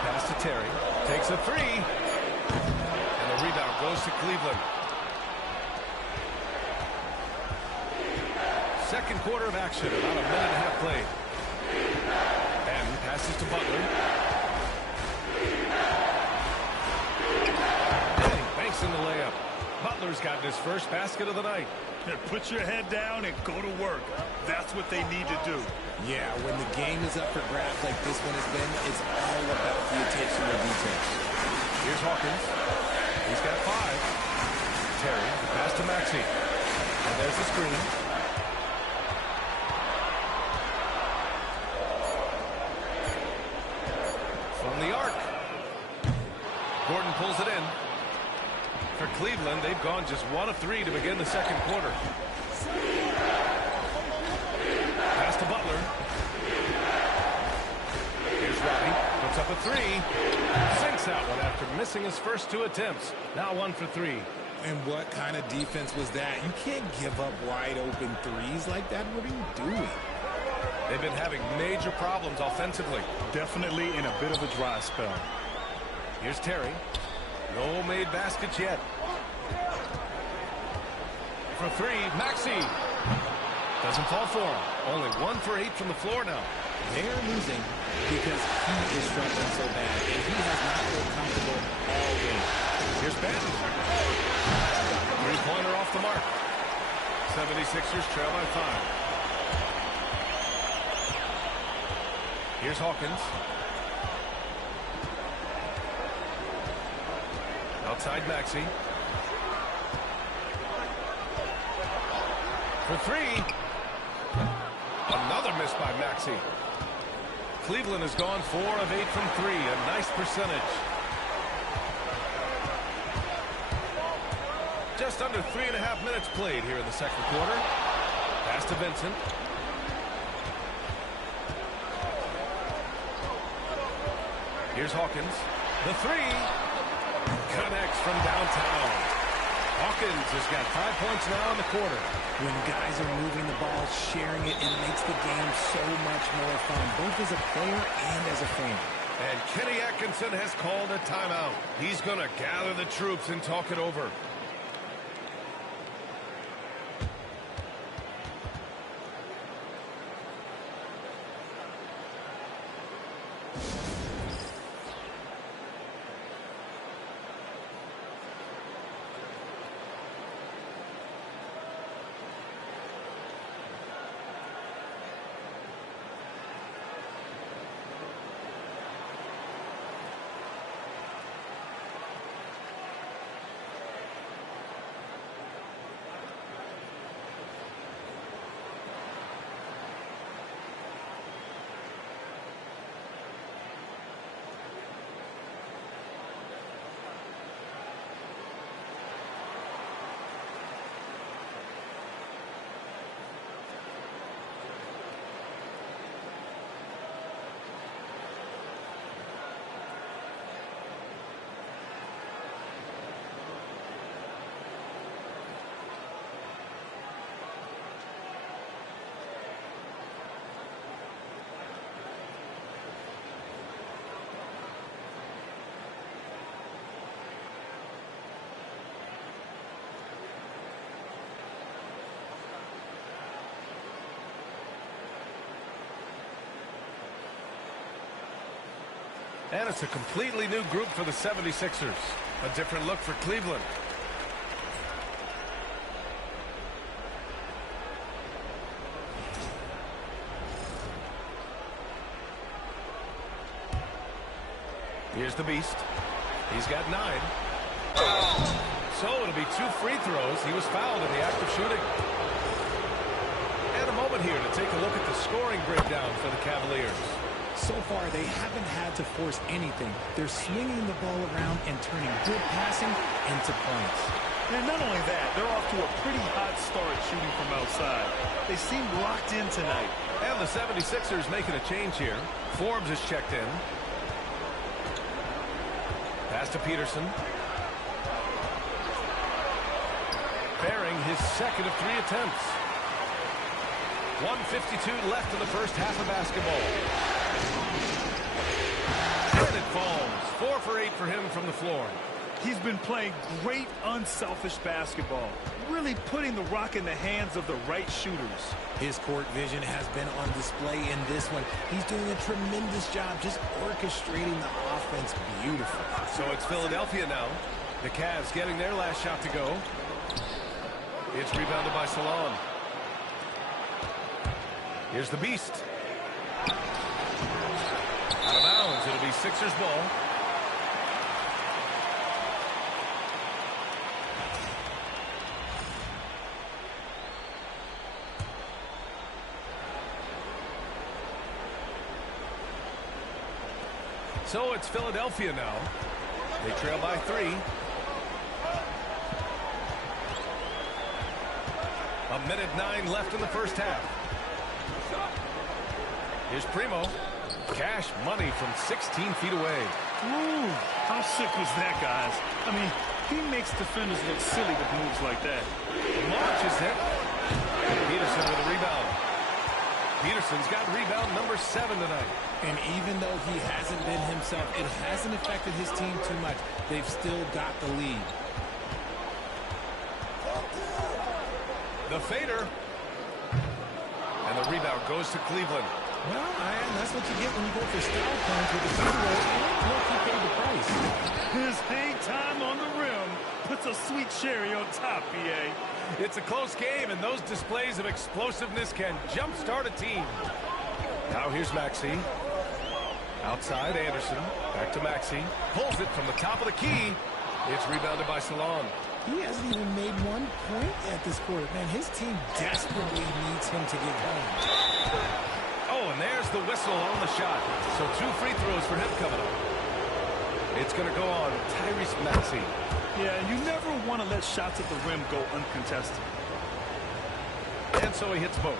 Pass to Terry. Takes a three. And the rebound goes to Cleveland. Second quarter of action. About a minute and a half played. And passes to Butler. And he banks in the layup. Butler's gotten his first basket of the night. Put your head down and go to work. That's what they need to do. Yeah, when the game is up for grabs like this one has been, it's all about the attention to detail. Here's Hawkins. He's got 5. Terry, pass to Maxey. And there's the screen. From the arc. Gordon pulls it in. For Cleveland, they've gone just 1 of 3 to begin the second quarter. Pass to Butler. Here's Robbie. Puts up a 3. Sinks that one after missing his first 2 attempts. Now 1 for 3. And what kind of defense was that? You can't give up wide open threes like that. What are you doing? They've been having major problems offensively. Definitely in a bit of a dry spell. Here's Terry. No made baskets yet. For 3, Maxey. Doesn't fall for him. Only 1 for 8 from the floor now. They're losing because he is struggling so bad, and he has not looked comfortable all game. Here's Benton. Three-pointer off the mark. 76ers trail by 5. Here's Hawkins. Outside Maxey. For 3. Another miss by Maxey. Cleveland has gone 4 of 8 from 3. A nice percentage. Just under 3.5 minutes played here in the second quarter. Pass to Vincent. Here's Hawkins. The 3. Connects from downtown. Hawkins has got 5 points now in the quarter. When guys are moving the ball, sharing it, it makes the game so much more fun, both as a player and as a fan. And Kenny Atkinson has called a timeout. He's going to gather the troops and talk it over. And it's a completely new group for the 76ers. A different look for Cleveland. Here's the Beast. He's got 9. So it'll be 2 free throws. He was fouled in the act of shooting. And a moment here to take a look at the scoring breakdown for the Cavaliers. So far, they haven't had to force anything. They're swinging the ball around and turning good passing into points. And not only that, they're off to a pretty hot start shooting from outside. They seem locked in tonight. And the 76ers making a change here. Forbes is checked in. Pass to Peterson. Bearing his second of 3 attempts. 1:52 left in the first half of basketball. And it falls. 4 for 8 for him from the floor. He's been playing great, unselfish basketball, really putting the rock in the hands of the right shooters. His court vision has been on display in this one. He's doing a tremendous job just orchestrating the offense beautifully. So it's Philadelphia now. The Cavs getting their last shot to go. It's rebounded by Salon. Here's the Beast. Out of bounds. It'll be Sixers ball. So it's Philadelphia now. They trail by 3. A minute 9 left in the first half. Here's Primo. Cash money from 16 feet away. Ooh, how sick was that, guys? I mean, he makes defenders look silly with moves like that. Launches it. Peterson with a rebound. Peterson's got rebound number 7 tonight. And even though he hasn't been himself, it hasn't affected his team too much. They've still got the lead. The fader. And the rebound goes to Cleveland. Well, that's what you get when you go for style points with the fadeaway. Look, he paid the price. His hang time on the rim puts a sweet cherry on top, BA. It's a close game, and those displays of explosiveness can jumpstart a team. Now here's Maxey. Outside, Anderson. Back to Maxey. Pulls it from the top of the key. It's rebounded by Salon. He hasn't even made 1 point at this quarter. Man, his team desperately needs him to get home. Oh, and there's the whistle on the shot. So 2 free throws for him coming up. It's going to go on Tyrese Maxey. Yeah, you never want to let shots at the rim go uncontested. And so he hits both.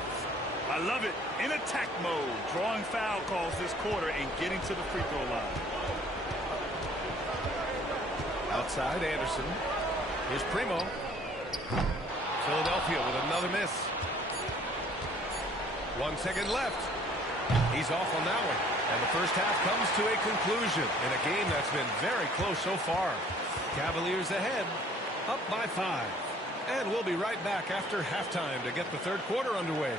I love it. In attack mode, drawing foul calls this quarter and getting to the free throw line. Outside, Anderson. Here's Primo. Philadelphia with another miss. 1 second left. He's off on that one. And the first half comes to a conclusion in a game that's been very close so far. Cavaliers ahead, up by 5. And we'll be right back after halftime to get the third quarter underway.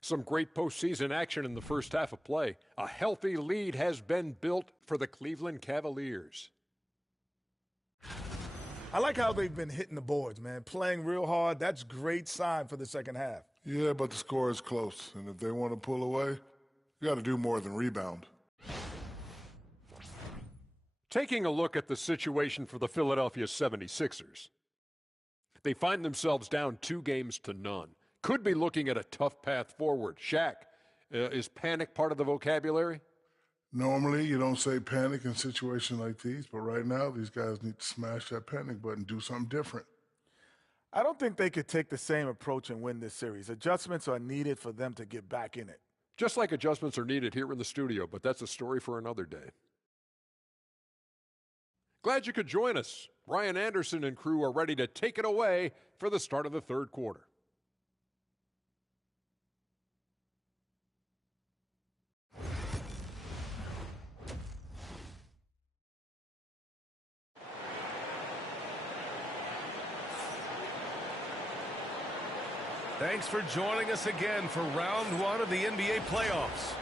Some great postseason action in the first half of play. A healthy lead has been built for the Cleveland Cavaliers. I like how they've been hitting the boards, man. Playing real hard. That's great sign for the second half. Yeah, but the score is close. And if they want to pull away, you got to do more than rebound. Taking a look at the situation for the Philadelphia 76ers. They find themselves down 2 games to none. Could be looking at a tough path forward. Shaq, is panic part of the vocabulary? Normally, you don't say panic in situations like these, but right now, these guys need to smash that panic button, do something different. I don't think they could take the same approach and win this series. Adjustments are needed for them to get back in it. Just like adjustments are needed here in the studio, but that's a story for another day. Glad you could join us. Ryan Anderson and crew are ready to take it away for the start of the third quarter. Thanks for joining us again for round 1 of the NBA playoffs.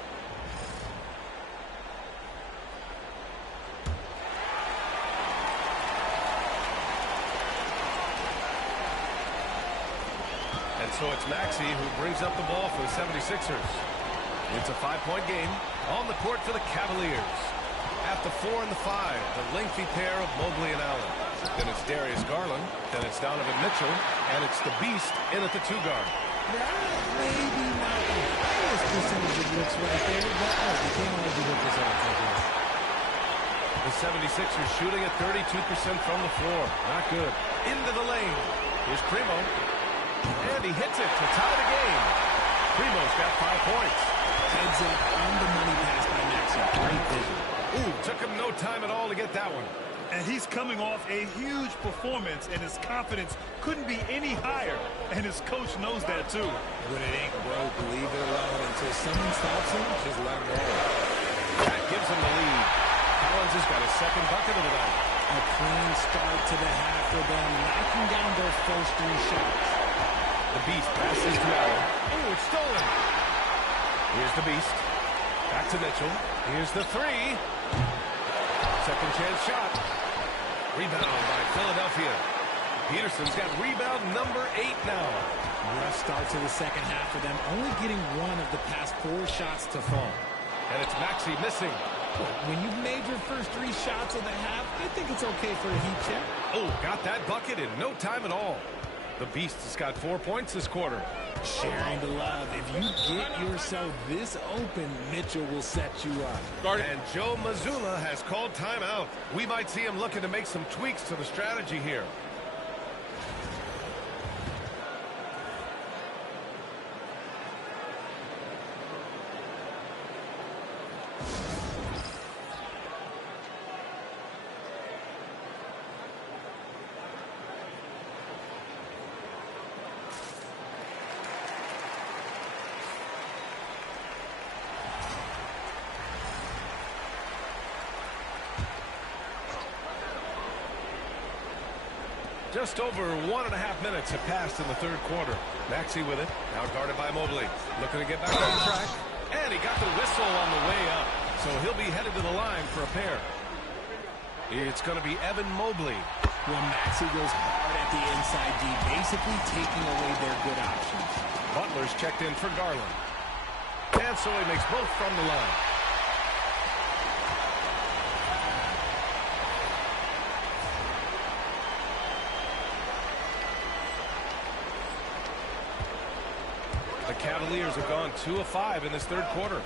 And so it's Maxey who brings up the ball for the 76ers. It's a 5-point game on the court for the Cavaliers. At the 4 and the 5, the lengthy pair of Mobley and Allen. Then it's Darius Garland. Then it's Donovan Mitchell. And it's the Beast in at the 2 guard. Maybe not the highest percentage of looks right there, but you can't argue with this offense. The 76ers shooting at 32% from the floor. Not good. Into the lane. Here's Primo. And he hits it to tie the game. Primo's got 5 points. Heads up on the money pass by Maxey. Great vision. Ooh, took him no time at all to get that one. And he's coming off a huge performance, and his confidence couldn't be any higher. And his coach knows that, too. When it ain't broke, leave it alone. Until someone stops him, just let him roll. That gives him the lead. Collins has got his second bucket of the night. A clean start to the half for them, knocking down their first 3 shots. The Beast passes to Allen. Oh, it's stolen. Here's the Beast. Back to Mitchell. Here's the 3. Second chance shot. Rebound by Philadelphia. Peterson's got rebound number 8 now. Rough start to the second half for them, only getting 1 of the past 4 shots to fall. And it's Maxey missing. When you've made your first 3 shots of the half, I think it's okay for a heat check. Oh, got that bucket in no time at all. The Beast has got 4 points this quarter. Sharing the love. If you get yourself this open, Mitchell will set you up. And Joe Mazzulla has called timeout. We might see him looking to make some tweaks to the strategy here. Just over 1.5 minutes have passed in the third quarter. Maxey with it, now guarded by Mobley. Looking to get back on track. And he got the whistle on the way up. So he'll be headed to the line for a pair. It's going to be Evan Mobley. Well, Maxey goes hard at the inside D, basically taking away their good options. Butler's checked in for Garland. And so he makes both from the line. The Cavaliers have gone 2 of 5 in this third quarter.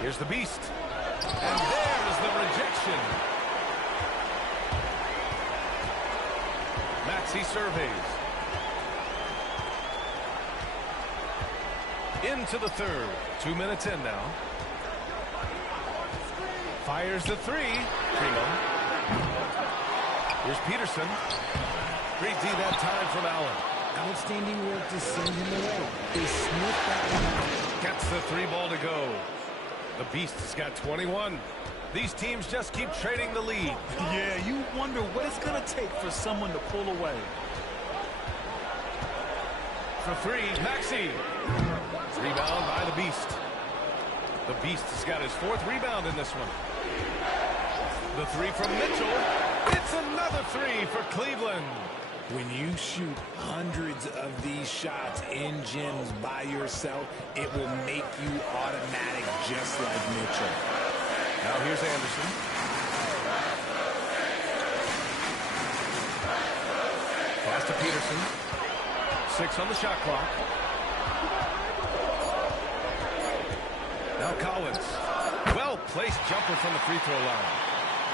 Here's the Beast. And there's the rejection. Maxey surveys. Into the third. 2 minutes in now. Fires the 3. Primo. Here's Peterson. Great D that time from Allen. Outstanding work to send him away. They sniffed that one out. Gets the 3 ball to go. The Beast has got 21. These teams just keep trading the lead. Yeah, you wonder what it's going to take for someone to pull away. For 3, Maxey. Rebound by the Beast. The Beast has got his 4th rebound in this one. The 3 from Mitchell. It's another 3 for Cleveland. When you shoot hundreds of these shots in gyms by yourself, it will make you automatic just like Mitchell. Now here's Anderson. Pass to Peterson. 6 on the shot clock. Now Collins. Well-placed jumper from the free throw line.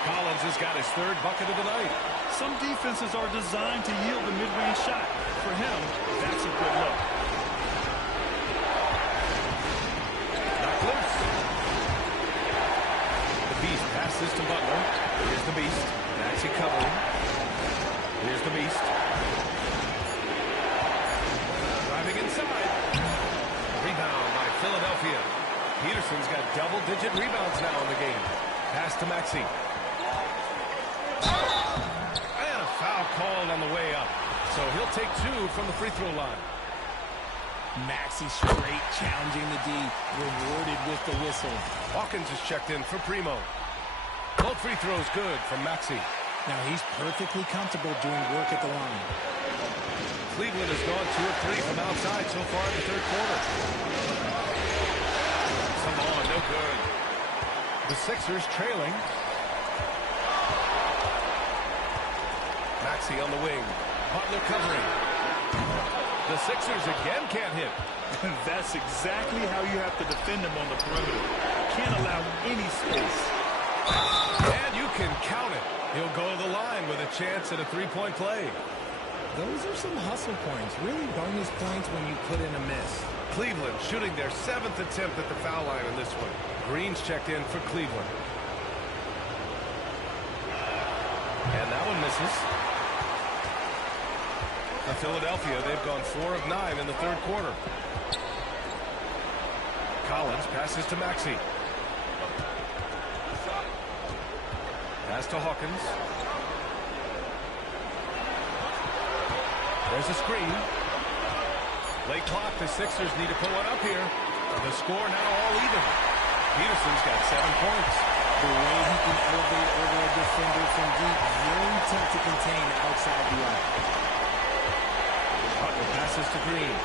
Collins has got his 3rd bucket of the night. Some defenses are designed to yield a mid-range shot. For him, that's a good look. Knocked loose. The Beast passes to Butler. Here's the Beast. Maxey covering. Here's the Beast. Driving inside. Rebound by Philadelphia. Peterson's got double-digit rebounds now in the game. Pass to Maxey. And a foul called on the way up. So he'll take 2 from the free throw line. Maxey straight challenging the D, rewarded with the whistle. Hawkins is checked in for Primo. Both free throws good from Maxey. Now he's perfectly comfortable doing work at the line. Cleveland has gone 2 of 3 from outside so far in the third quarter. Come on, no good. The Sixers trailing. Maxey on the wing. Butler covering. The Sixers again can't hit. That's exactly how you have to defend them on the perimeter. Can't allow any space. And you can count it. He'll go to the line with a chance at a three-point play. Those are some hustle points. Really bonus points when you put in a miss. Cleveland shooting their 7th attempt at the foul line in this one. Green's checked in for Cleveland. And that one misses. For Philadelphia, they've gone 4 of 9 in the third quarter. Collins passes to Maxey. Pass to Hawkins. There's a screen. Late clock, the Sixers need to put one up here. The score now all even. Peterson's got 7 points. The way he can elevate over a defender from deep, very tough to contain outside the arc. Butler passes to Green.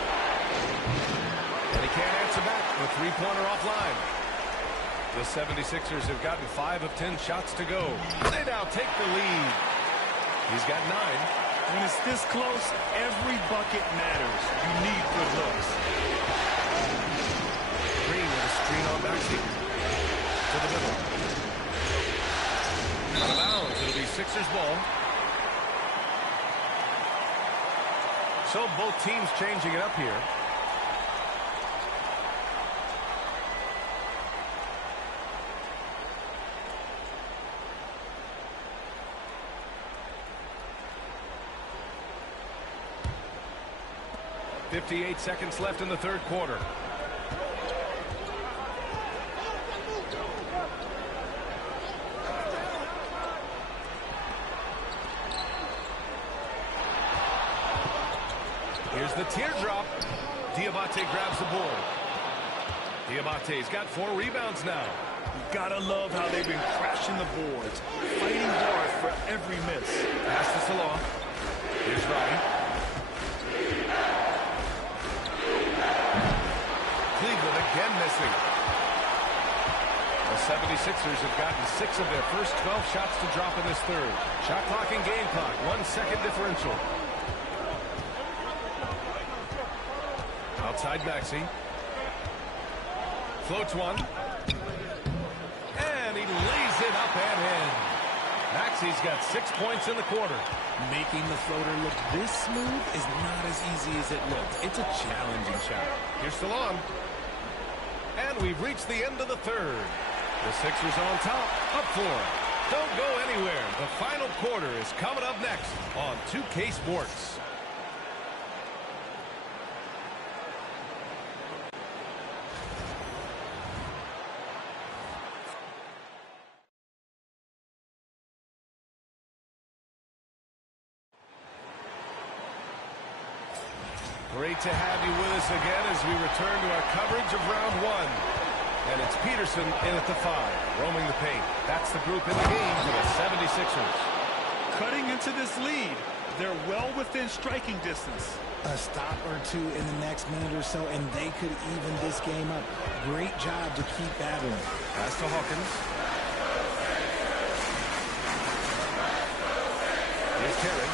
And he can't answer back. The three-pointer offline. The 76ers have gotten 5 of 10 shots to go. They now take the lead. He's got 9. When it's this close, every bucket matters. You need good looks. Green with a screen on Maxey. To the middle. Out of bounds. It'll be Sixers ball. So both teams changing it up here. .58 seconds left in the third quarter. Here's the teardrop. Diabate grabs the board. Diabate's got 4 rebounds now. You gotta love how they've been crashing the boards, fighting hard for every miss. Pass to Salah. Here's Roddy. Cleveland again missing. The 76ers have gotten 6 of their first 12 shots to drop in this third. Shot clock and game clock, 1 second differential. Outside Maxey. Floats one. And he lays it up and in. Maxey's got 6 points in the quarter. Making the floater look this smooth is not as easy as it looks. It's a challenging shot. Here's Salon. And we've reached the end of the third. The Sixers on top, up 4. Don't go anywhere. The final quarter is coming up next on 2K Sports. Great to have you with us again as we return to our coverage of round 1. And it's Peterson in at the 5, roaming the paint. That's the group in the game for the 76ers. Cutting into this lead, they're well within striking distance. A stop or 2 in the next minute or so, and they could even this game up. Great job to keep battling. Pass to Hawkins. Here's Terry.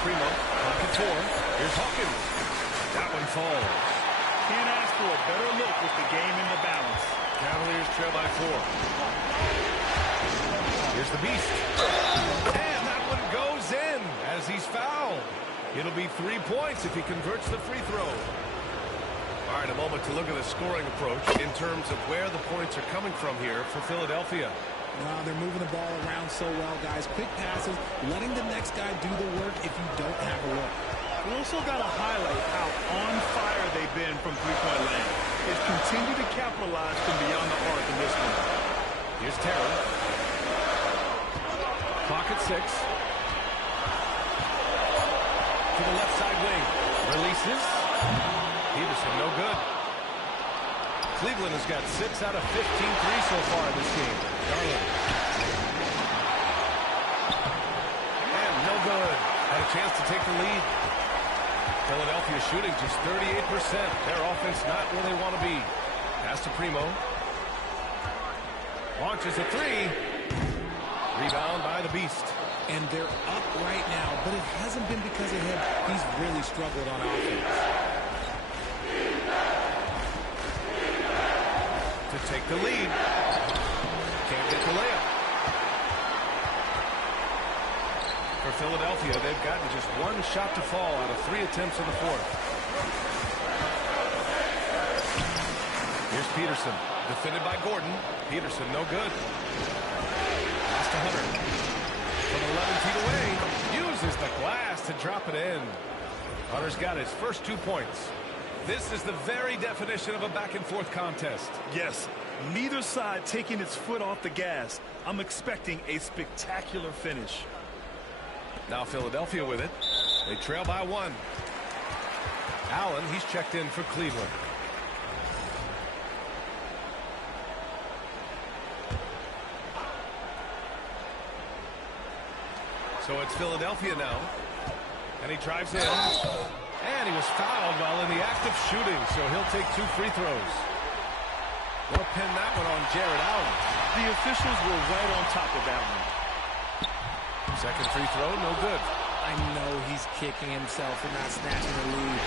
Primo, pocket 4. Here's Hawkins. That one falls. Can't ask for a better look with the game in the balance. Cavaliers trail by 4. Here's the Beast. And that one goes in as he's fouled. It'll be 3 points if he converts the free throw. All right, a moment to look at the scoring approach in terms of where the points are coming from here for Philadelphia. Wow, they're moving the ball around so well, guys. Quick passes, letting the next guy do the work if you don't have a look. We also got to highlight how on fire they've been from three-point land. They've continued to capitalize from beyond the arc in this one. Here's Terry. Clock at 6. To the left side wing. Releases. Peterson, no good. Cleveland has got 6 out of 15 threes so far in this game. Garland. And no good. Had a chance to take the lead. Philadelphia shooting just 38%. Their offense not where they want to be. Pass to Primo. Launches a 3. Rebound by the Beast. And they're up right now, but it hasn't been because of him. He's really struggled on offense. To take the lead. Can't get the layup. For Philadelphia, they've gotten just one shot to fall out of 3 attempts in the fourth. Here's Peterson. Defended by Gordon. Peterson, no good. Lost to Hunter. From 11 feet away. Uses the glass to drop it in. Hunter's got his first 2 points. This is the very definition of a back-and-forth contest. Yes, neither side taking its foot off the gas. I'm expecting a spectacular finish. Now Philadelphia with it. They trail by 1. Allen, he's checked in for Cleveland. So it's Philadelphia now. And he drives in. And he was fouled while in the act of shooting, so he'll take 2 free throws. They'll pin that one on Jared Allen. The officials were right on top of that one. Second free throw, no good. I know he's kicking himself for not snatching the lead.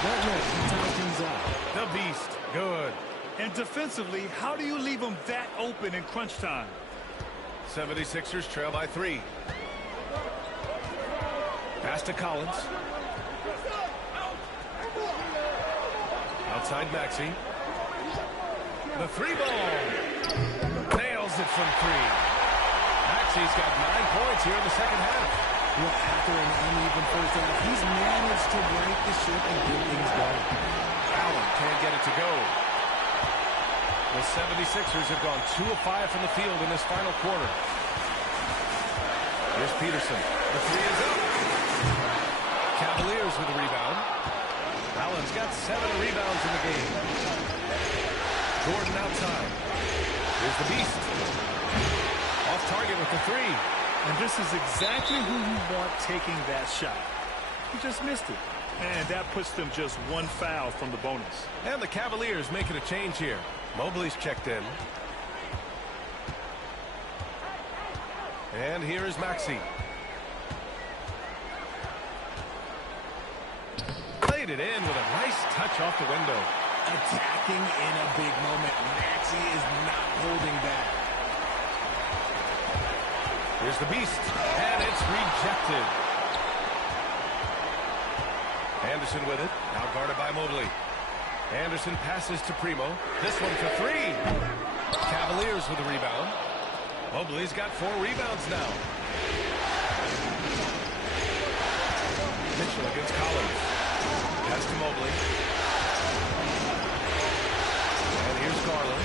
But look, he tied things up. The Beast, good. And defensively, how do you leave them that open in crunch time? 76ers trail by 3. Pass to Collins. Outside Maxey. The 3-ball. Nails it from 3. Maxey's got 9 points here in the second half. Well, after an uneven first half, he's managed to right the ship and get things going. Allen can't get it to go. The 76ers have gone 2 of 5 from the field in this final quarter. Here's Peterson. The 3 is up. Cavaliers with a rebound. Allen's got 7 rebounds in the game. Gordon outside. Here's the Beast. Off target with the 3. And this is exactly who you want taking that shot. He just missed it. And that puts them just 1 foul from the bonus. And the Cavaliers making a change here. Mobley's checked in. And here is Maxey. Played it in with a nice touch off the window. Attacking in a big moment. Maxey is not holding back. Here's the Beast. And it's rejected. Anderson with it. Now guarded by Mobley. Anderson passes to Primo. This one for 3. Cavaliers with the rebound. Mobley's got 4 rebounds now. Mitchell against Collins. Pass to Mobley. And here's Garland.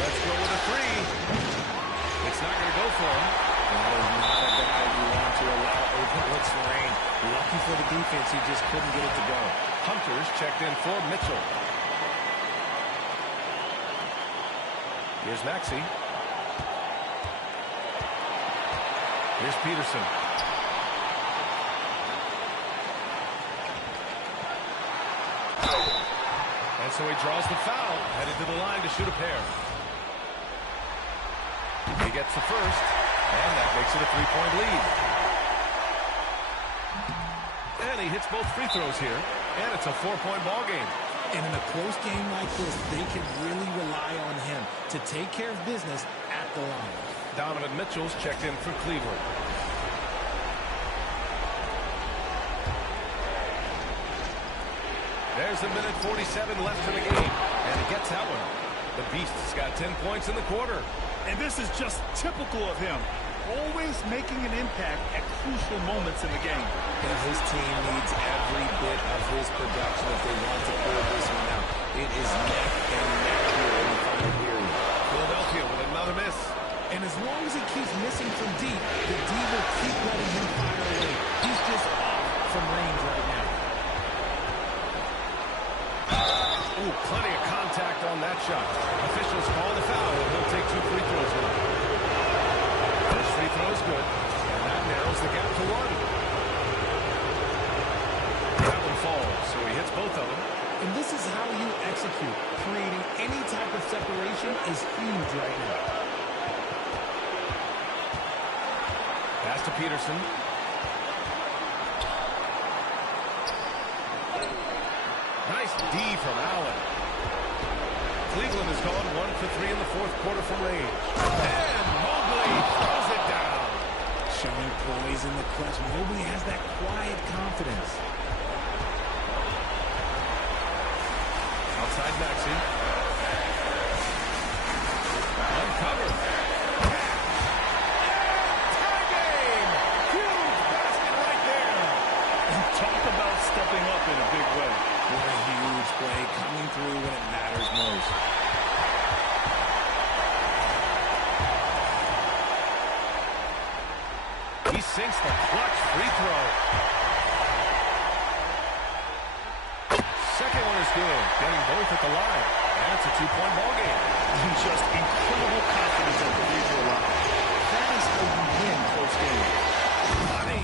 Let's go with a 3. It's not going to go for him. That is not a guy you want to allow open looks for rain. Lucky for the defense, he just couldn't get it to go. Hunter's checked in for Mitchell. Here's Maxey. Here's Peterson. And so he draws the foul, headed to the line to shoot a pair. He gets the first, and that makes it a 3-point lead. And he hits both free throws here, and it's a 4-point ball game. And in a close game like this, they can really rely on him to take care of business at the line. Donovan Mitchell's checked in for Cleveland. There's a minute 47 left in the game, and he gets that one. The Beast's got 10 points in the quarter. And this is just typical of him. Always making an impact at crucial moments in the game. And his team needs every bit of his production if they want to pull this one out. It is neck and neck here in the final period. Philadelphia with another miss. And as long as he keeps missing from deep, the D will keep letting him fire away. He's just off from range right now. Ooh, plenty of contact on that shot. Officials call the foul, and he'll take 2 free throws now. First free throw is good, and that narrows the gap to 1. That one falls, so he hits both of them. And this is how you execute. Creating any type of separation is huge right now. Peterson. Nice D from Allen. Cleveland has gone 1 for 3 in the fourth quarter from range. And Mobley throws it down. Showing poise in the clutch. Mobley has that quiet confidence. Outside Maxey. Uncovered. Tie game! Huge basket right there. And talk about stepping up in a big way. What a huge play coming through when it matters most. He sinks the clutch free throw. Second one is good. Getting both at the line. And it's a two-point ball game. And just incredible confidence at the free throw line. That is how you win close games. Money.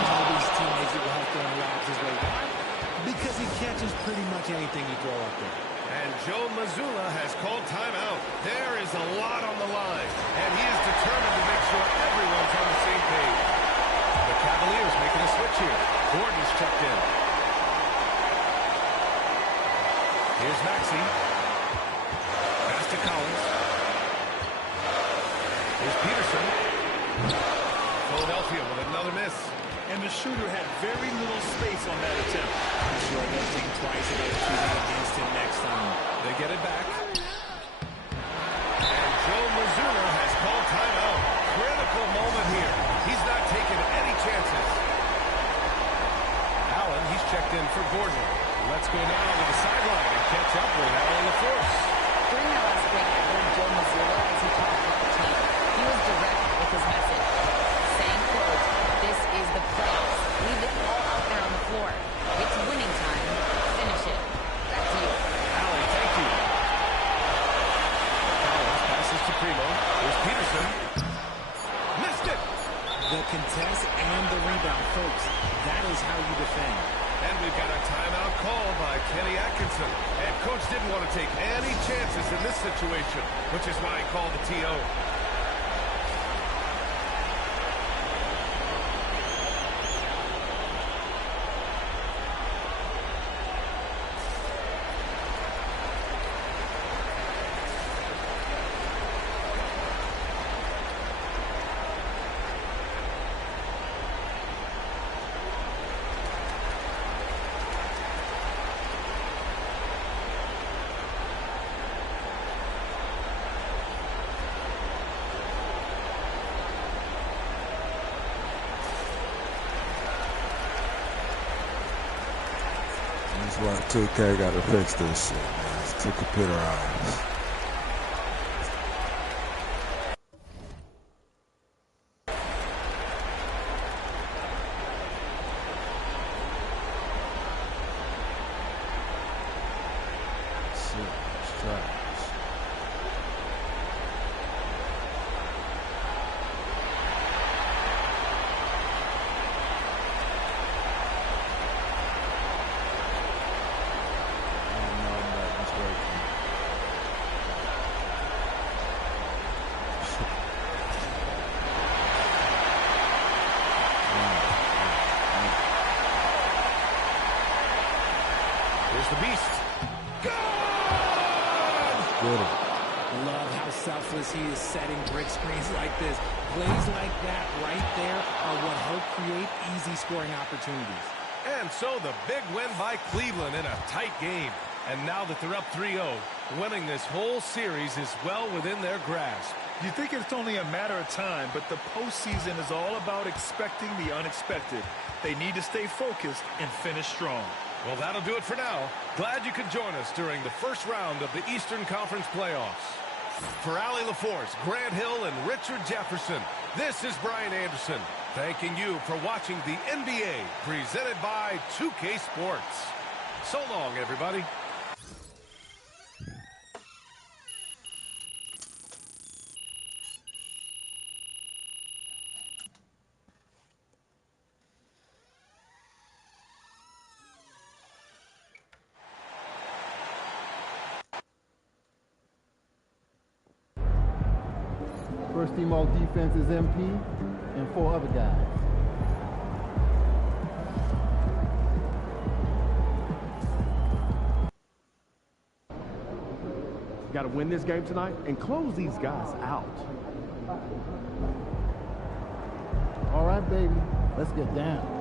Mobley's teammates will have throwing lobs his way. Why? Because he catches pretty much anything you throw up there. And Joe Mazzulla has called timeout. There is a lot on the line. And he is determined to make sure everyone's on the same page. The Cavaliers making a switch here. Gordon's checked in. Here's Maxey. Pass to Collins. Here's Peterson. Philadelphia with another miss. And the shooter had very little space on that attempt. I'm sure they'll think twice about shooting against him next time. They get it back. And Joe Mazzulla has called timeout. Critical moment here. He's not taking any chances. Allen, he's checked in for Gordon. Let's go now to the sideline and catch up with Allen LaForce. During that last break, I heard Joe Mazzulla as he talked with the team. He was direct with his message, saying, quote, "This is the playoffs. Leave it all out there on the floor. It's winning time. Finish it." Back to you. Allen, thank you. Collins passes to Primo. Here's Peterson. Missed it. The contest and the rebound, folks. That is how you defend. And we've got a timeout called by Kenny Atkinson. And Coach didn't want to take any chances in this situation, which is why he called the TO. That's why 2K got to fix this shit, man. It's too computerized. Here's the beast. Good. Love how selfless he is setting brick screens like this. Plays like that right there are what help create easy scoring opportunities. And so the big win by Cleveland in a tight game. And now that they're up 3-0, winning this whole series is well within their grasp. You think it's only a matter of time, but the postseason is all about expecting the unexpected. They need to stay focused and finish strong. Well, that'll do it for now. Glad you could join us during the first round of the Eastern Conference playoffs. For Allie LaForce, Grant Hill, and Richard Jefferson, this is Brian Anderson, thanking you for watching the NBA presented by 2K Sports. So long, everybody. First team all defense is MP and 4 other guys. Got to win this game tonight and close these guys out. All right, baby. Let's get down.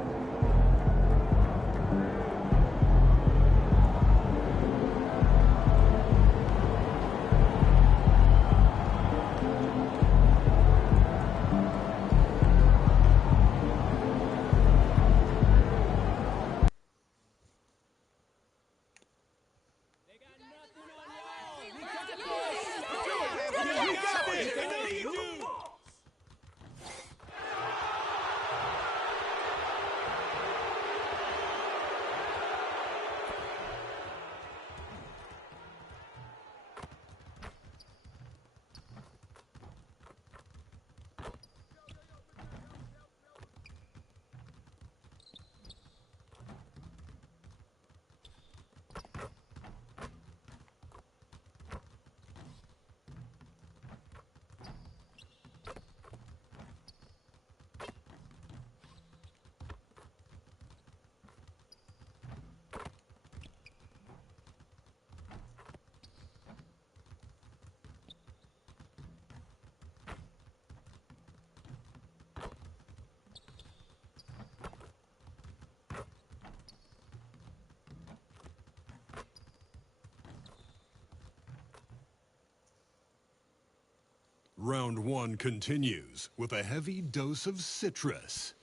Round 1 continues with a heavy dose of citrus.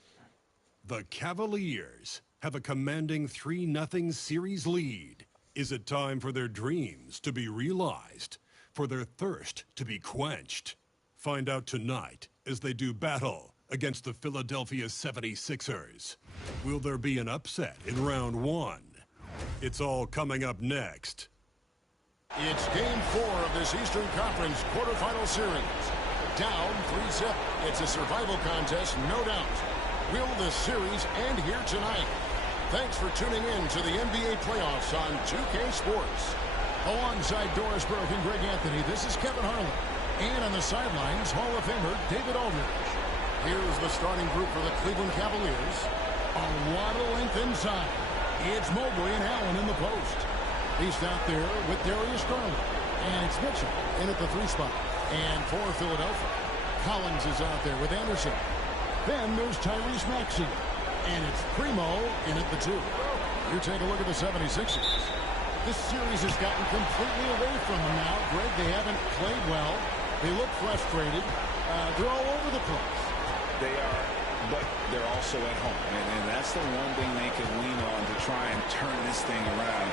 The Cavaliers have a commanding 3-0 series lead. Is it time for their dreams to be realized, for their thirst to be quenched? Find out tonight as they do battle against the Philadelphia 76ers. Will there be an upset in round 1? It's all coming up next. It's game 4 of this Eastern Conference quarterfinal series. Down 3-0. It's a survival contest, no doubt. Will the series end here tonight? Thanks for tuning in to the NBA playoffs on 2K Sports. Alongside Doris Burke and Greg Anthony, this is Kevin Harlan. And on the sidelines, Hall of Famer David Aldridge. Here's the starting group for the Cleveland Cavaliers. A lot of length inside. It's Mobley and Allen in the post. He's out there with Darius Garland. And it's Mitchell in at the 3 spot. And for Philadelphia, Collins is out there with Anderson. Then there's Tyrese Maxey. And it's Primo in at the 2. You take a look at the 76ers. This series has gotten completely away from them now. Greg, they haven't played well. They look frustrated. They're all over the place. They are, but they're also at home. And that's the one thing they can lean on to try and turn this thing around.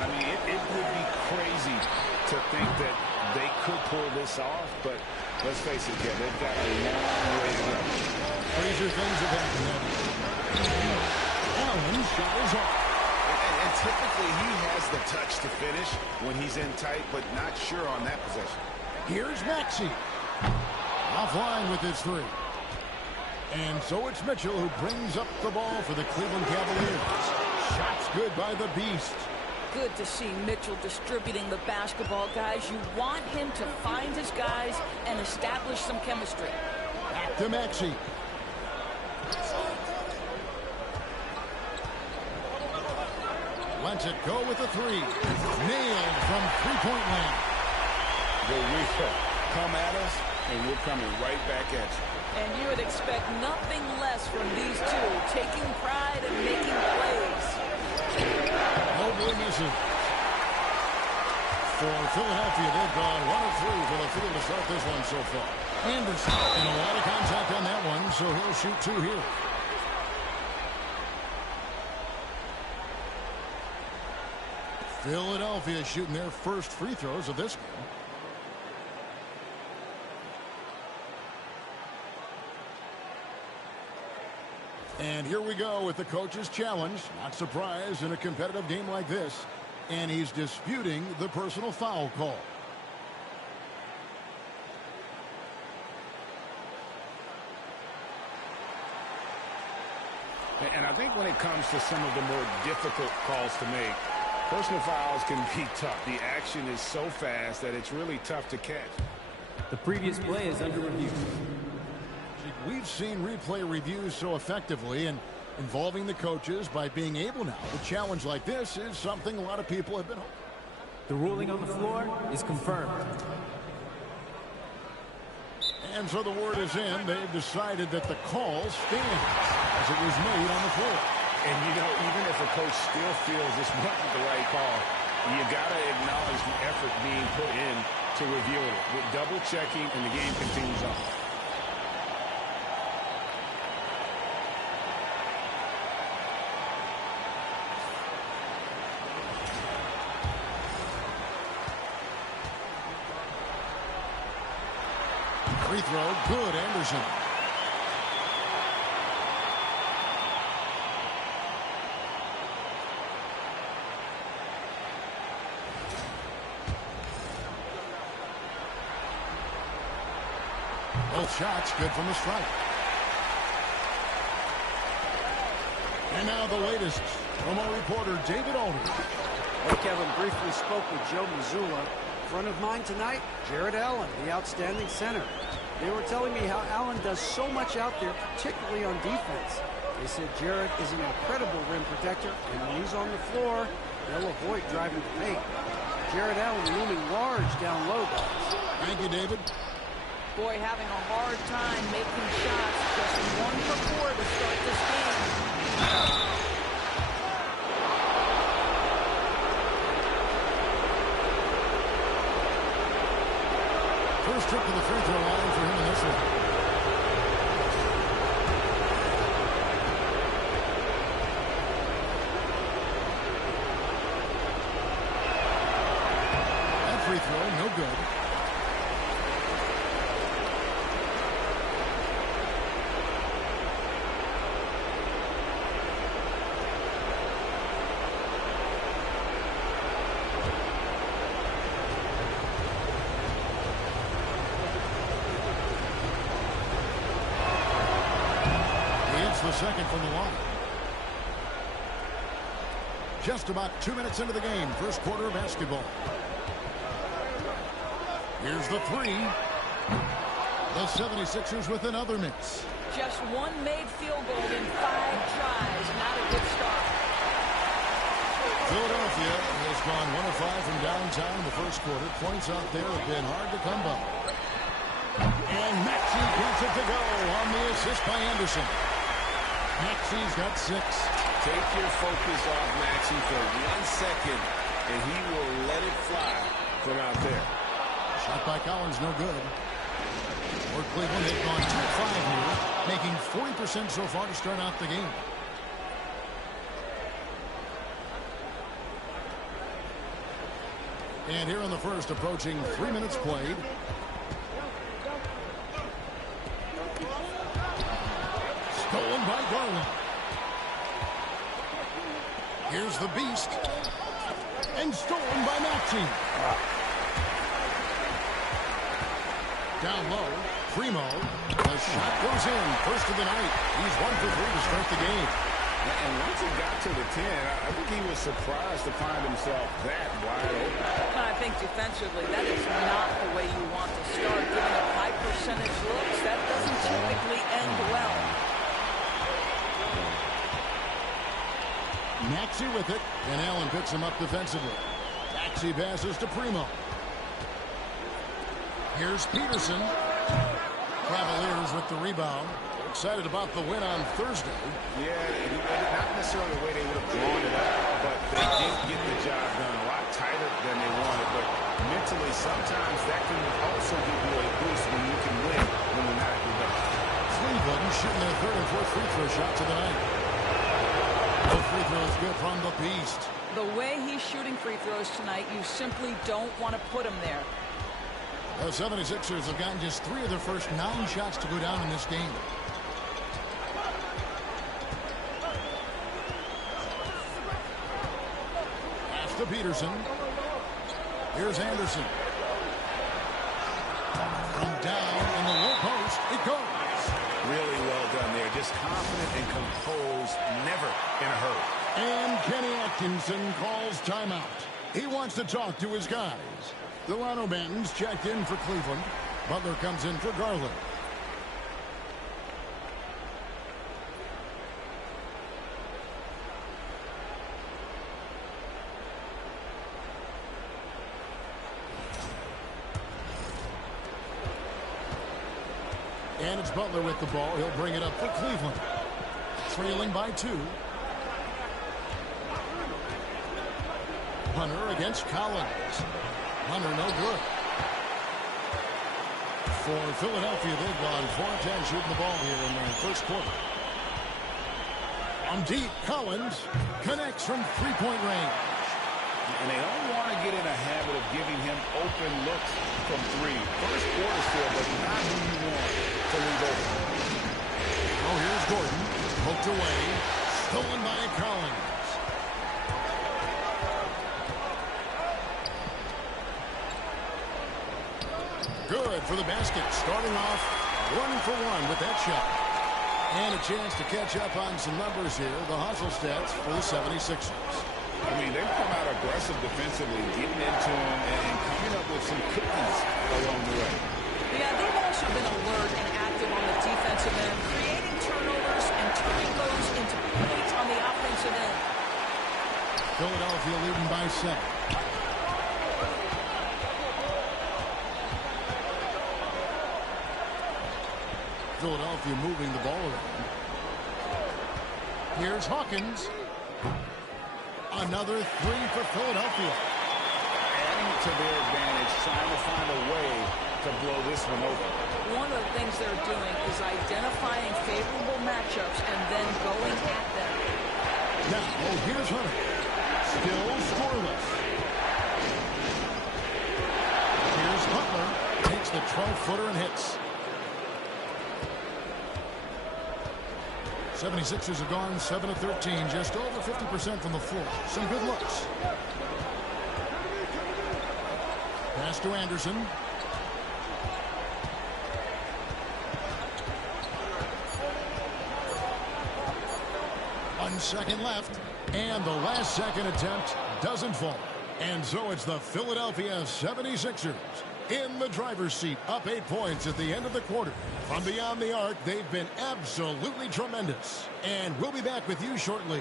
I mean, it would be crazy to think that they could pull this off, but let's face it, Kev, they've got a long way to go. Crazier things have happened. Allen's shot is off. And typically he has the touch to finish when he's in tight, but not sure on that possession. Here's Maxey. Offline with his 3. And so it's Mitchell who brings up the ball for the Cleveland Cavaliers. Shots good by the Beast. Good to see Mitchell distributing the basketball, guys. You want him to find his guys and establish some chemistry. Back to Maxey. Lets it go with the 3. Nailed from 3-point land. We come at us, and we're coming right back at you. And you would expect nothing less from these two, taking pride and making plays. Mobley misses. For Philadelphia, they've gone 1 of 3 for the field to start this one so far. Anderson, and a lot of contact on that one, so he'll shoot 2 here. Philadelphia shooting their first free throws of this game. And here we go with the coach's challenge. Not surprised in a competitive game like this. And he's disputing the personal foul call. And I think when it comes to some of the more difficult calls to make, personal fouls can be tough. The action is so fast that it's really tough to catch. The previous play is under review. We've seen replay reviews so effectively and involving the coaches by being able now. A challenge like this is something a lot of people have been hoping. The ruling on the floor is confirmed. And so the word is in. They've decided that the call stands as it was made on the floor. And, you know, even if a coach still feels this wasn't the right call, you got to acknowledge the effort being put in to review it. With double-checking, and the game continues on. Free throw, good, Anderson. Both shots good from the strike. And now the latest from our reporter, David Aldridge. Well, Kevin briefly spoke with Joe Mazzulla. Front of mind tonight, Jarrett Allen, the outstanding center. They were telling me how Allen does so much out there, particularly on defense. They said Jarrett is an incredible rim protector, and when he's on the floor, they'll avoid driving the paint. Jarrett Allen looming large down low, guys. Thank you, David. Boy, having a hard time making shots. Just 1 for 4 to start this game. First trip to the free throw line for him in this one. That free throw, no good. The second from the line. Just about 2 minutes into the game. First quarter of basketball. Here's the three. The 76ers with another miss. Just 1 made field goal in 5 tries. Not a good start. Philadelphia has gone 1 of 5 from downtown in the first quarter. Points out there have been hard to come by. And Maxey gets it to go on the assist by Anderson. Maxey's got 6. Take your focus off Maxey for 1 second, and he will let it fly from out there. Shot by Collins, no good. For Cleveland, they've gone 2 of 5 here, making 40% so far to start out the game. And here in the first, approaching 3 minutes played. Stolen by Garland. Here's the beast. And stolen by Maxey. Down low, Primo. The shot goes in. First of the night. He's 1 for 3 to start the game. And once he got to the 10, I think he was surprised to find himself that wide open. I think defensively, that is not the way you want to start. Giving up high percentage looks, that doesn't typically end well. Maxey with it, and Allen picks him up defensively. Maxey passes to Primo. Here's Peterson. Cavaliers with the rebound. Excited about the win on Thursday. Yeah, not necessarily the way they would have drawn it up, but they did get the job done a lot tighter than they wanted. But mentally, sometimes that can also give you a boost when you can win when you're not at your best. Cleveland shooting their 3rd and 4th free throw shots of the night. No free throws good from the beast. The way he's shooting free throws tonight, you simply don't want to put him there. The 76ers have gotten just 3 of their first 9 shots to go down in this game. Pass to Peterson. Here's Anderson. From down in the low post, it goes. Really well done there. Just confident and composed, never in a hurry. And Kenny Atkinson calls timeout. He wants to talk to his guys. Delano Banton's checked in for Cleveland. Butler comes in for Garland. And it's Butler with the ball. He'll bring it up for Cleveland. Trailing by 2. Hunter against Collins. Hunter no good. For Philadelphia, they've gone 4 of 10 shooting the ball here in the first quarter. On deep, Collins connects from three-point range. And they don't want to get in a habit of giving him open looks from 3. First quarter still, but not who you want to leave open. Oh, here's Gordon. Poked away. Stolen by Collins. Good for the basket. Starting off 1 for 1 with that shot. And a chance to catch up on some numbers here. The hustle stats for the 76ers. I mean, they've come out aggressive defensively, getting into him and coming up with some cookies along the way. Yeah, they've also been alert and active on the defensive end, creating turnovers and turning those into points on the offensive end. Philadelphia leading by 7. Philadelphia moving the ball around. Here's Hawkins. Another 3 for Philadelphia. Adding to their advantage, trying to find a way to blow this one open. One of the things they're doing is identifying favorable matchups and then going at them. Now, here's Hunter. Still scoreless. Here's Butler. Takes the 12-footer and hits. 76ers have gone 7 of 13, just over 50% from the floor. Some good looks. Pass to Anderson. One second left, and the last second attempt doesn't fall. And so it's the Philadelphia 76ers in the driver's seat, up 8 points at the end of the quarter. From beyond the arc, they've been absolutely tremendous. And we'll be back with you shortly.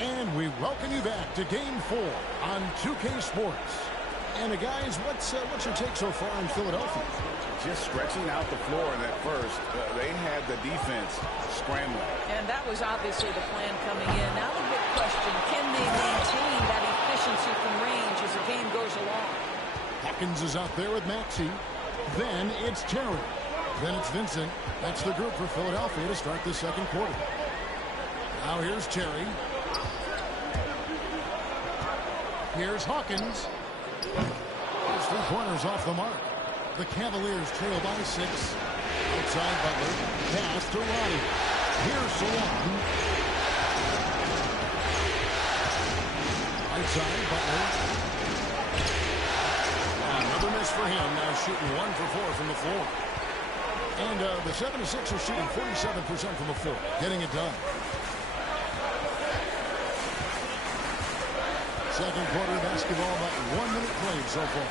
And we welcome you back to Game 4 on 2K Sports. And guys, what's your take so far on Philadelphia? Just stretching out the floor in that first. They had the defense scrambling. And that was obviously the plan coming in. Now the big question, can they maintain that efficiency from range as the game goes along? Hawkins is out there with Maxey. Then it's Terry. Then it's Vincent. That's the group for Philadelphia to start the second quarter. Now here's Terry. Here's Hawkins. His 3-pointers off the mark. The Cavaliers trail by 6. Outside Butler. Pass to Roddy. Here's Salon. Outside Butler. Another miss for him. Now shooting 1 for 4 from the floor. And the 76ers shooting 47% from the floor. Getting it done. Second quarter basketball, about 1 minute played so far.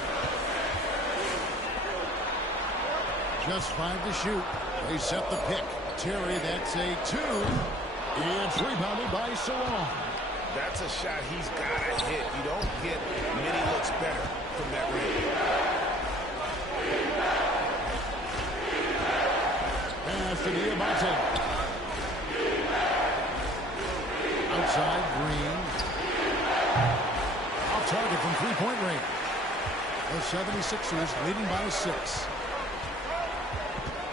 Just 5 to shoot. They set the pick. Terry, that's a 2. It's rebounded by Salon. That's a shot he's got to hit. You don't get many looks better from that range. Pass to Diamante. Outside, Green. Target from 3-point range. The 76ers leading by 6.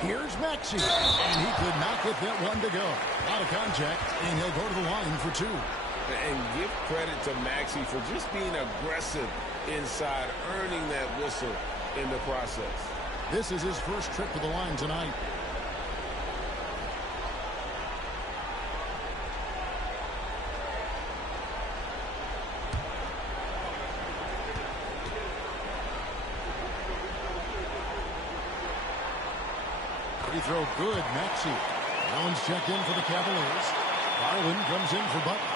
Here's Maxey. And he could not get that one to go. Out of contact, and he'll go to the line for 2. And give credit to Maxey for just being aggressive inside, earning that whistle in the process. This is his first trip to the line tonight. Free throw good, Maxey. Allen's checked in for the Cavaliers. Garland comes in for Butler.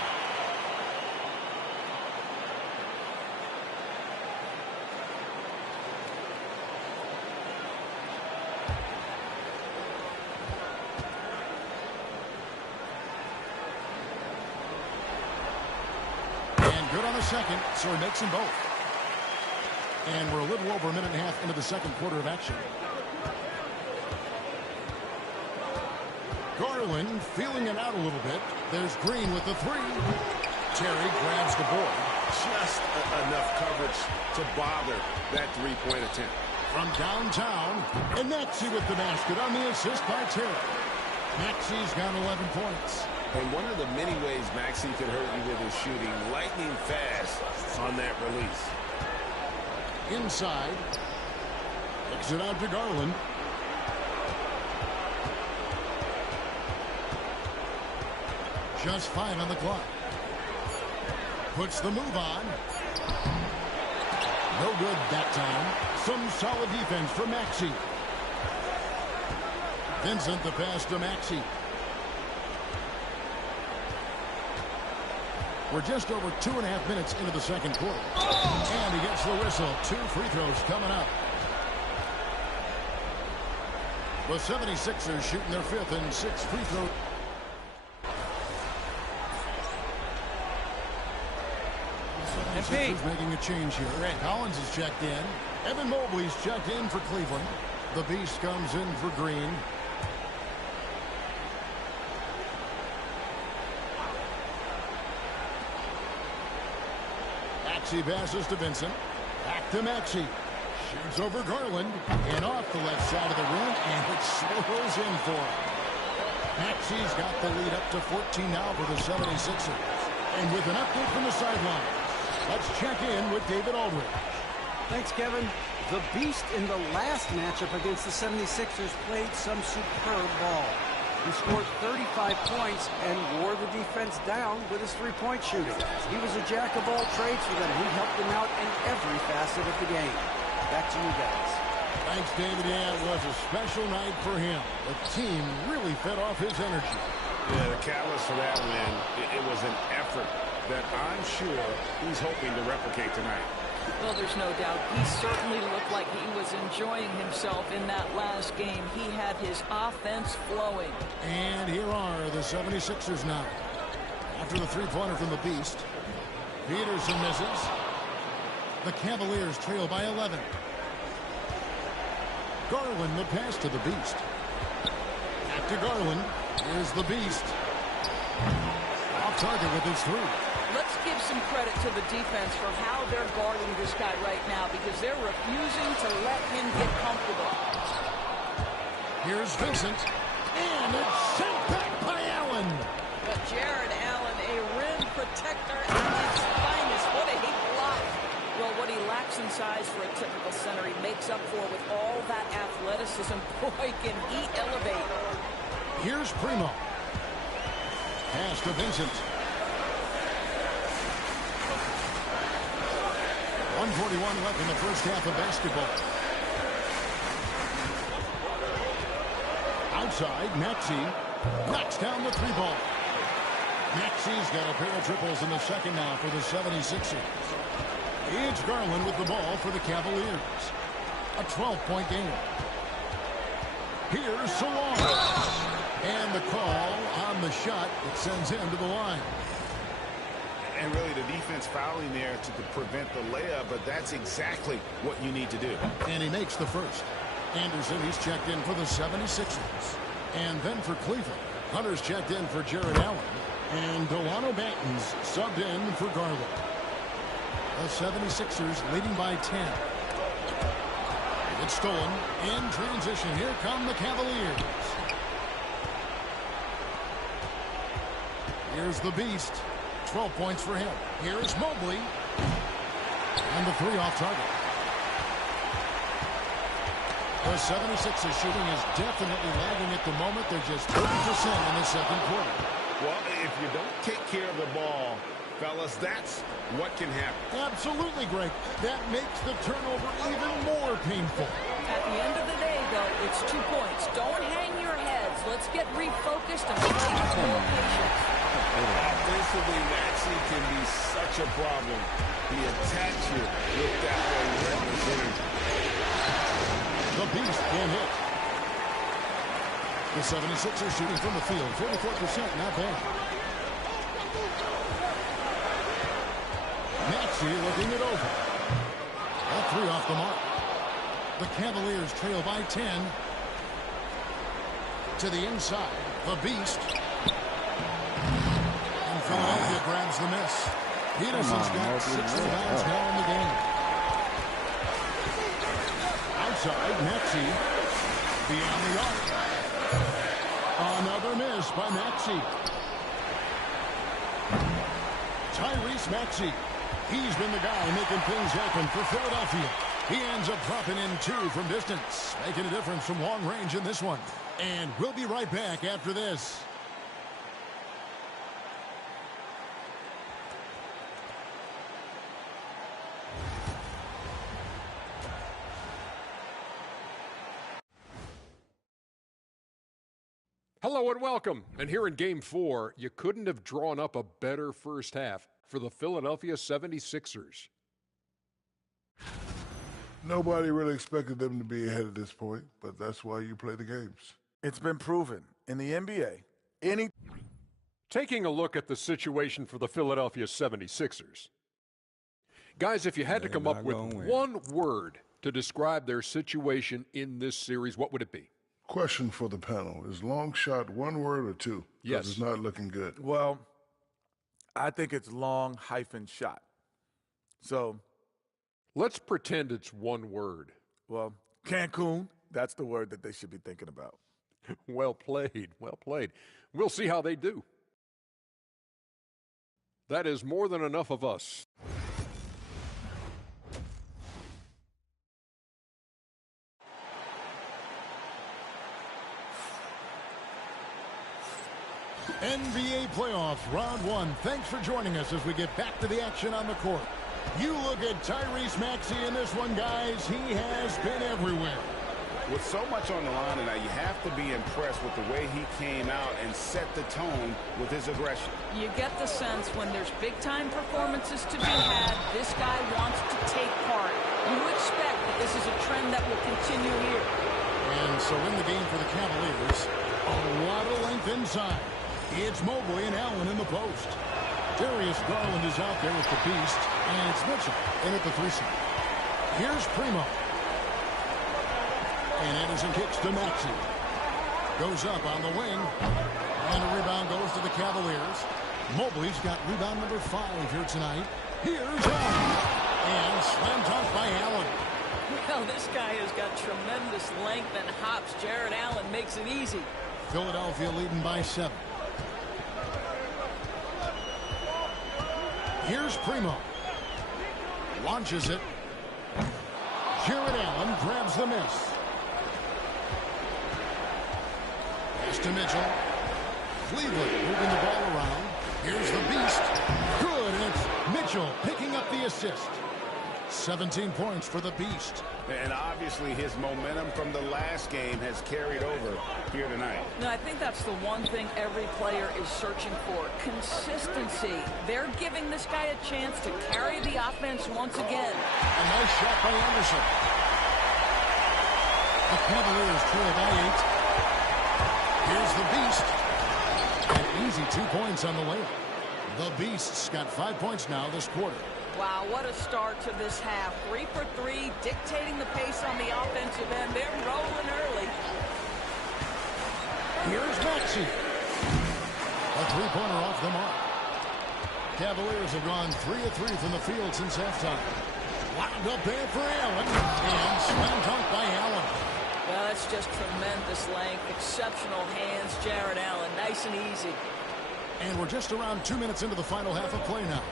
And good on the second, so he makes them both. And we're a little over a minute and a half into the second quarter of action. Garland feeling it out a little bit. There's Green with the three. Terry grabs the board. Just enough coverage to bother that three-point attempt. From downtown, and Maxey with the basket on the assist by Terry. Maxey's got 11 points. And one of the many ways Maxey could hurt you with his shooting, lightning fast on that release. Inside. Kicks it out to Garland. Just 5 on the clock. Puts the move on. No good that time. Some solid defense from Maxey. Vincent the pass to Maxey. We're just over 2.5 minutes into the second quarter. And he gets the whistle. 2 free throws coming up. The 76ers shooting their 5th and 6th free throw. Sixers making a change here. Collins is checked in. Evan Mobley's checked in for Cleveland. The Beast comes in for Green. Maxey passes to Vincent. Back to Maxey. Shoots over Garland. And off the left side of the rim. And it swirls in for him. Maxey's got the lead up to 14 now for the 76ers. And with an update from the sideline, let's check in with David Aldridge. Thanks, Kevin. The Beast in the last matchup against the 76ers played some superb ball. He scored 35 points and wore the defense down with his three-point shooting. He was a jack of all trades for them. He helped them out in every facet of the game. Back to you guys. Thanks, David. Yeah, it was a special night for him. The team really fed off his energy. Yeah, the catalyst for that win, it was an effort that I'm sure he's hoping to replicate tonight. Well, there's no doubt. He certainly looked like he was enjoying himself in that last game. He had his offense flowing. And here are the 76ers now. After the three-pointer from the Beast, Peterson misses. The Cavaliers trail by 11. Garland the pass to the Beast. Back to Garland. Here's the Beast. Off target with his three. Let's give some credit to the defense for how they're guarding this guy right now because they're refusing to let him get comfortable. Here's Vincent. And it's sent back by Allen. But Jared Allen, a rim protector at his finest. What a block. Well, what he lacks in size for a typical center, he makes up for with all that athleticism. Boy, can he elevate. Here's Primo. Pass to Vincent. 1:41 left in the first half of basketball. Outside, Maxey knocks down the three ball. Maxey's got a pair of triples in the second now for the 76ers. It's Garland with the ball for the Cavaliers. A 12-point game. Here's Salon. And the call on the shot that sends him to the line. And really the defense fouling there to prevent the layup, but that's exactly what you need to do. And he makes the first. Anderson, he's checked in for the 76ers. And then for Cleveland, Hunter's checked in for Jared Allen. And Delano Banton's subbed in for Garland. The 76ers leading by 10. It's stolen. In transition, here come the Cavaliers. Here's the Beast. 12 points for him. Here's Mobley. And the 3 off target. The 76ers shooting is definitely lagging at the moment. They're just 30% in the second quarter. Well, if you don't take care of the ball, fellas, that's what can happen. Absolutely, Greg. That makes the turnover even more painful. At the end of the day, though, it's 2 points. Don't hang your heads. Let's get refocused and play with more patience. Offensively, Maxey can be such a problem. The attack here looked that way reckless energy. The Beast can hit. The 76ers shooting from the field, 44%, not bad. Maxey looking it over. All 3 off the mark. The Cavaliers trail by 10. To the inside, the Beast. And Philadelphia grabs the miss. Peterson's got 6 rebounds now in the game. Outside, Maxey. Beyond the arc. Another miss by Maxey. Tyrese Maxey. He's been the guy making things happen for Philadelphia. He ends up dropping in 2 from distance, making a difference from long range in this one. And we'll be right back after this. Hello and welcome. And here in Game 4, you couldn't have drawn up a better first half for the Philadelphia 76ers. Nobody really expected them to be ahead at this point, but that's why you play the games. It's been proven in the NBA. Taking a look at the situation for the Philadelphia 76ers. Guys, if you had to come up with one word to describe their situation in this series, what would it be? Question for the panel. Is long shot one word or 2? Yes. It's not looking good. Well, I think it's long hyphen shot. So let's pretend it's one word. Well, Cancun, that's the word that they should be thinking about. Well played. Well played. We'll see how they do. That is more than enough of us. NBA playoffs, round 1. Thanks for joining us as we get back to the action on the court. You look at Tyrese Maxey in this one, guys. He has been everywhere. With so much on the line tonight, you have to be impressed with the way he came out and set the tone with his aggression. You get the sense when there's big-time performances to be had, this guy wants to take part. You expect that this is a trend that will continue here. And so in the game for the Cavaliers, a lot of length inside. It's Mobley and Allen in the post. Darius Garland is out there with the Beast, and it's Mitchell in at the 3 spot. Here's Primo. And Anderson kicks to Maxey. Goes up on the wing. And a rebound goes to the Cavaliers. Mobley's got rebound number 5 here tonight. Here's Allen. And slam dunk by Allen. Well, this guy has got tremendous length and hops. Jared Allen makes it easy. Philadelphia leading by 7. Here's Primo. Launches it. Jared Allen grabs the miss. Pass to Mitchell. Cleveland moving the ball around. Here's the Beast. Good, and it's Mitchell picking up the assist. 17 points for the Beast. And obviously his momentum from the last game has carried over here tonight. No, I think that's the one thing every player is searching for. Consistency. They're giving this guy a chance to carry the offense once again. A nice shot by Anderson. The Cavaliers trail by 8. Here's the Beast. An easy 2 points on the layup. The Beast's got 5 points now this quarter. Wow, what a start to this half. 3 for 3, dictating the pace on the offensive end. They're rolling early. Here's Maxey. A 3-pointer off the mark. Cavaliers have gone 3 of 3 from the field since halftime. Wound up there for Allen. And slam dunk by Allen. Well, that's just tremendous length, exceptional hands, Jared Allen. Nice and easy. And we're just around 2 minutes into the final half of play now.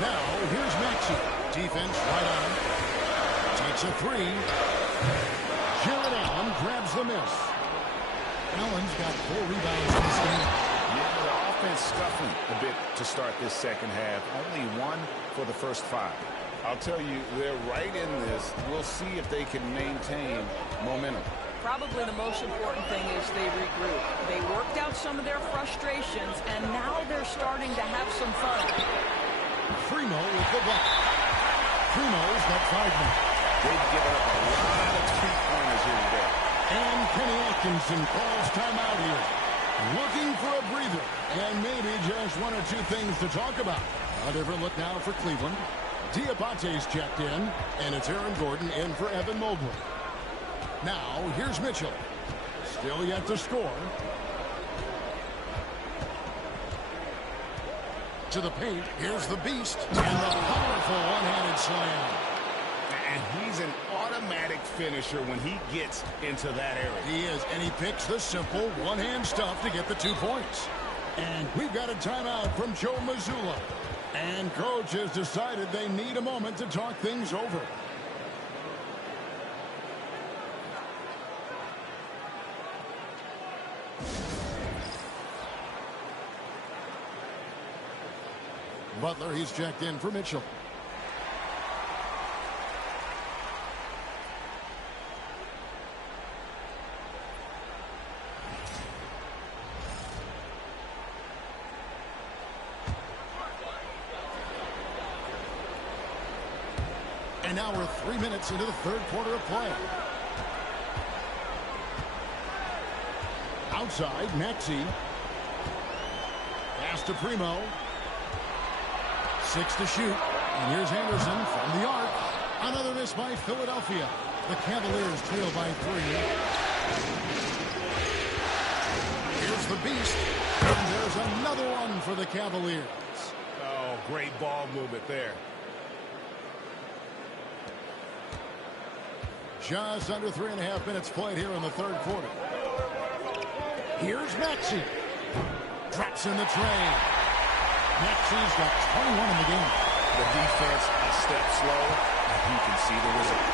Now, here's Maxey. Defense right on. Takes a three. Jared Allen grabs the miss. Allen's got 4 rebounds in this game. Yeah, the offense scuffling a bit to start this second half. Only 1 for the first 5. I'll tell you, they're right in this. We'll see if they can maintain momentum. Probably the most important thing is they regroup. They worked out some of their frustrations, and now they're starting to have some fun. Primo with the block. Primo's got 5 men. They've given up a lot of 3-pointers here today. And Kenny Atkinson calls timeout here. Looking for a breather, and maybe just 1 or 2 things to talk about. A different look now for Cleveland. Diabate's checked in, and it's Aaron Gordon in for Evan Mobley. Now, here's Mitchell. Still yet to score. To the paint, here's the Beast, and the powerful one-handed slam. And he's an automatic finisher when he gets into that area. He is, and he picks the simple one-hand stuff to get the 2 points. And we've got a timeout from Joe Mazzulla. And coach has decided they need a moment to talk things over. Butler, he's checked in for Mitchell. And now we're 3 minutes into the third quarter of play. Outside, Maxey. Pass to Primo. 6 to shoot. And here's Anderson from the arc. Another miss by Philadelphia. The Cavaliers trail by 3. Here's the Beast. And there's another one for the Cavaliers. Oh, great ball movement there. Just under 3.5 minutes played here in the third quarter. Here's Maxey. Drops in the tray. Maxey's got 21 in the game. The defense a step slow, and you can see the result.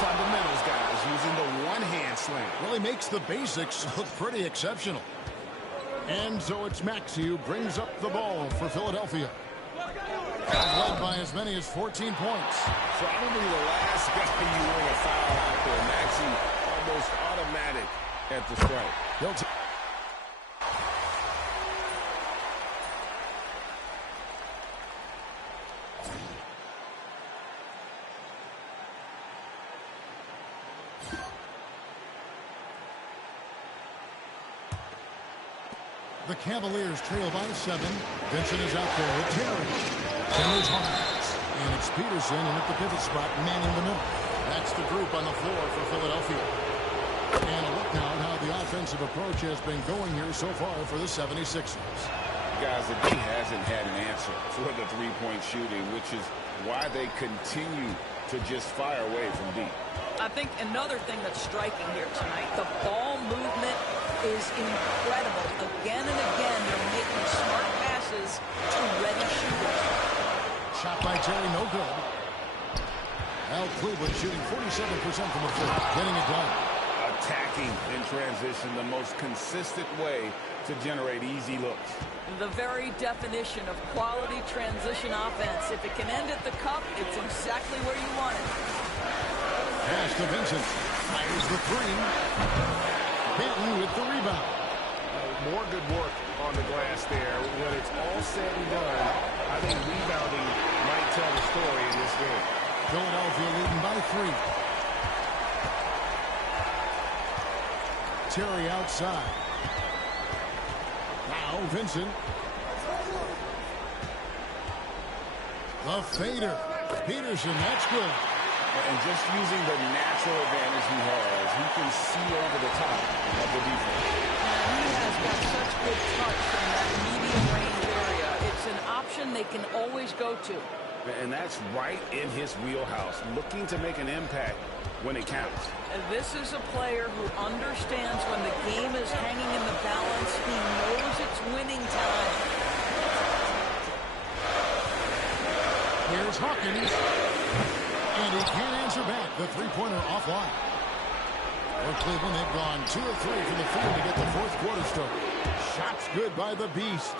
Fundamentals, guys, using the one-hand slam. Well, he makes the basics look pretty exceptional. And so it's Maxey who brings up the ball for Philadelphia. Led by as many as 14 points. Probably the last guy you want to foul out there. Maxey almost automatic at the strike. The Cavaliers trail by 7. Vincent is out there with Terry. There's Hines. And it's Peterson in at the pivot spot, manning the middle. That's the group on the floor for Philadelphia. And a look now at how the offensive approach has been going here so far for the 76ers. Guys, the D hasn't had an answer for the three-point shooting, which is why they continue to just fire away from deep. I think another thing that's striking here tonight, the ball movement is incredible. Again and again, they're making smart passes to ready shooters. Shot by Terry, no good. Al Cleveland shooting 47% from the floor, getting it done. Attacking in transition, the most consistent way to generate easy looks. The very definition of quality transition offense. If it can end at the cup, it's exactly where you want it. Pass to Vincent. Fires the 3. Benton with the rebound. More good work on the glass there. When it's all said and done, I think rebounding might tell the story in this game. Philadelphia leading by 3. Terry outside. Now Vincent. The fader. Peterson, that's good. And just using the natural advantage he has, he can see over the top of the defense. And he has got such good touch from that medium range area. It's an option they can always go to. And that's right in his wheelhouse. Looking to make an impact when it counts. This is a player who understands when the game is hanging in the balance. He knows it's winning time. Here's Hawkins. And he can't answer back. The three-pointer offline. For Cleveland, they've gone 2 of 3 from the field to get the fourth quarter started. Shots good by the Beast.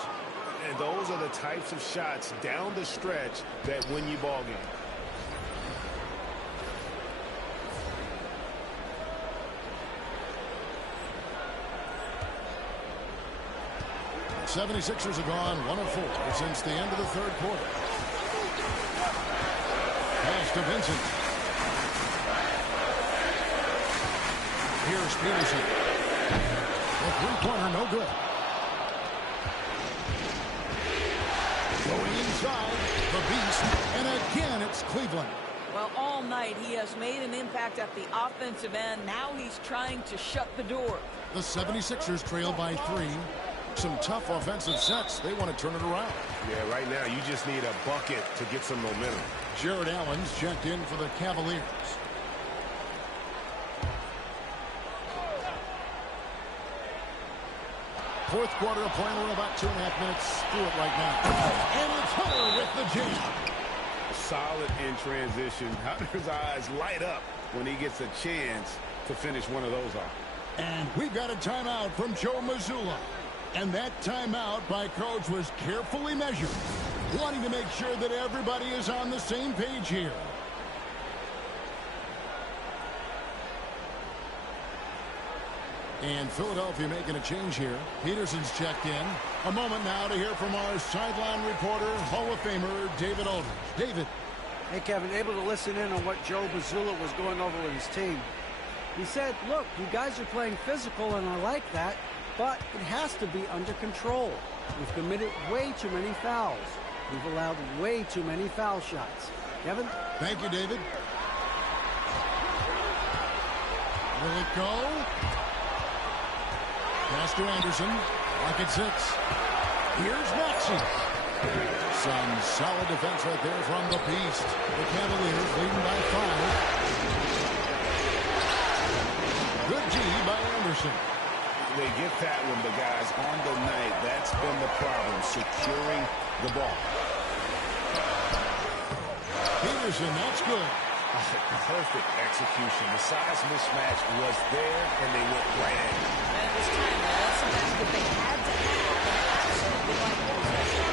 And those are the types of shots down the stretch that win you ball games. 76ers have gone 1 of 4 since the end of the third quarter. Pass to Vincent. Here's Peterson. The three-pointer, no good. Going inside, the Beast, and again it's Cleveland. Well, all night he has made an impact at the offensive end. Now he's trying to shut the door. The 76ers trail by 3. Some tough offensive sets. They want to turn it around. Yeah, right now you just need a bucket to get some momentum. Jared Allen's checked in for the Cavaliers. Fourth quarter of play. We're about 2.5 minutes through it right now. And it's Hunter with the jam. Solid in transition. Hunter's eyes light up when he gets a chance to finish one of those off. And we've got a timeout from Joe Mazzulla. And that timeout by Coach was carefully measured, wanting to make sure that everybody is on the same page here. And Philadelphia making a change here. Peterson's checked in. A moment now to hear from our sideline reporter, Hall of Famer David Aldridge. David. Hey, Kevin, able to listen in on what Joe Mazzulla was going over with his team. He said, look, you guys are playing physical, and I like that, but it has to be under control. We've committed way too many fouls. We've allowed way too many foul shots. Kevin? Thank you, David. Will it go? Pass to Anderson. Lock at 6. Here's Maxey. Some solid defense right there from the Beast. The Cavaliers leading by 5. Good G by Anderson. They get that one, but guys, on the night, that's been the problem, securing the ball. Peterson, that's good. Perfect execution. The size mismatch was there, and they went right at it. And it was time. That's the basket they had to have. Absolutely like possession.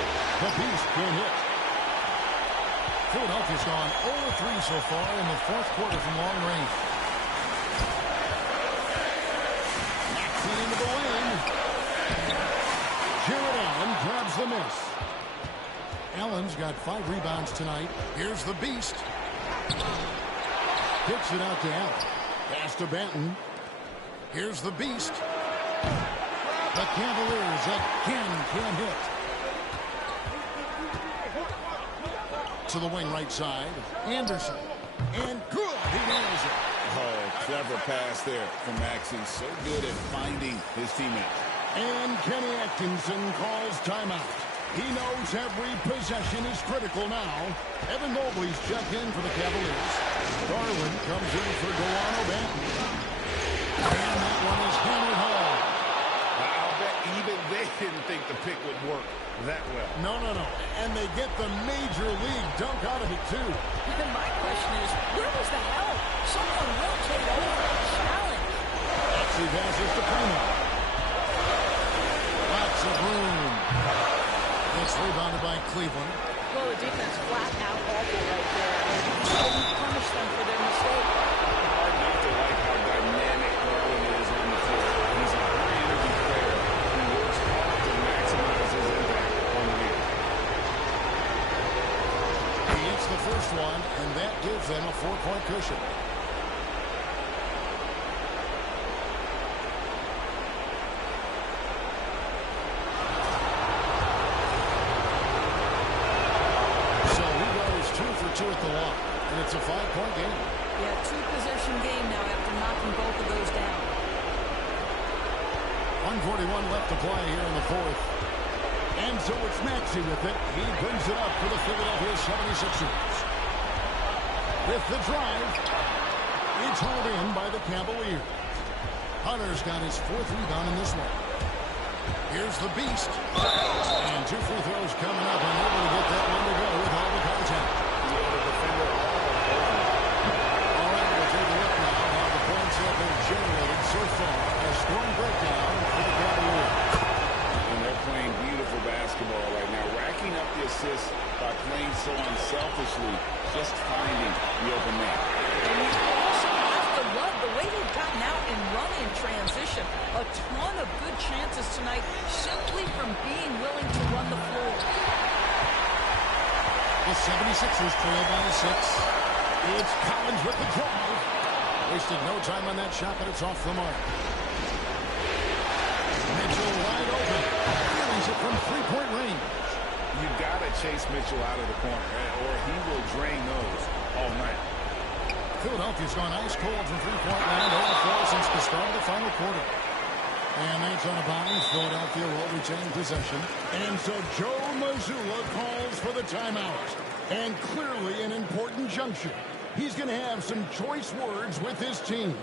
The Beast can't hit. Philadelphia's gone 0-3 so far in the fourth quarter from long range. Maxey into the lane. Jared Allen grabs the miss. Allen's got 5 rebounds tonight. Here's the Beast. Kicks it out to Allen. Pass to Banton. Here's the Beast. The Cavaliers again can't hit. To the wing right side. Anderson. And good. He nails it. Oh, clever pass there from Maxey. So good at finding his teammates. And Kenny Atkinson calls timeout. He knows every possession is critical now. Evan Mobley's checked in for the Cavaliers. Garland comes in for Delano Banton. And that one is hammered home. I'll bet even they didn't think the pick would work that well. No. And they get the major league dunk out of it, too. And my question is, where was the help? Someone rotate over and challenge. Maxey passes to Primo. Lots of room. It's rebounded by Cleveland. Well, the defense flat out awful right there. And you shouldn't punish them for their mistake. Hard not to like how dynamic Garland is on the floor. He's a great interview player who works hard to maximize his impact on the league. He hits the first one, and that gives them a 4-point cushion. At the lock, and it's a 5-point game. Yeah, 2-possession game now after knocking both of those down. 1:41 left to play here in the fourth. And so it's Maxey with it. He brings it up for the Philadelphia 76ers. With the drive, it's hauled in by the Cavaliers. Hunter's got his 4th rebound in this one. Here's the Beast. And 2 free throws coming up. Unable to get that one to go with all the contact. All right, we'll take a look now at how the points have been generated so far. A scoring breakdown for the Cavaliers. And they're playing beautiful basketball right now, racking up the assists by playing so unselfishly, just finding the open man. And you also have to love the way they've gotten out and run in transition. A ton of good chances tonight simply from being willing to run the floor. The 76ers trail by 6. It's Collins with the drive. Wasted no time on that shot, but it's off the mark. Mitchell wide open. Feelings it from 3-point range. You got to chase Mitchell out of the corner, or he will drain those all night. Philadelphia's gone ice cold from 3-point land, 0-4 since the start of the final quarter. And that's on a bounce. Philadelphia will retain possession. And so Joe Mazzulla calls for the timeout. And clearly an important juncture. He's going to have some choice words with his team.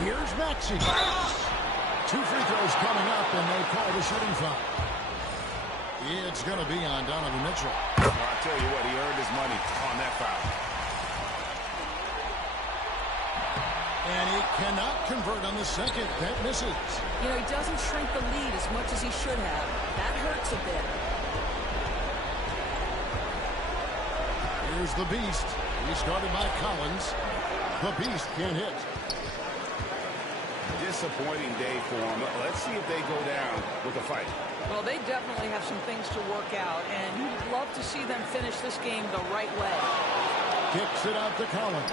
Here's Maxey. 2 free throws coming up, and they call the shooting foul. It's going to be on Donovan Mitchell. Well, I tell you what, he earned his money on that foul. And he cannot convert on the second. That misses. You know, he doesn't shrink the lead as much as he should have. That hurts a bit. Here's the Beast. He started by Collins. The Beast can't hit. Disappointing day for him. Let's see if they go down with a fight. Well, they definitely have some things to work out, and you'd love to see them finish this game the right way. Kicks it out to Collins.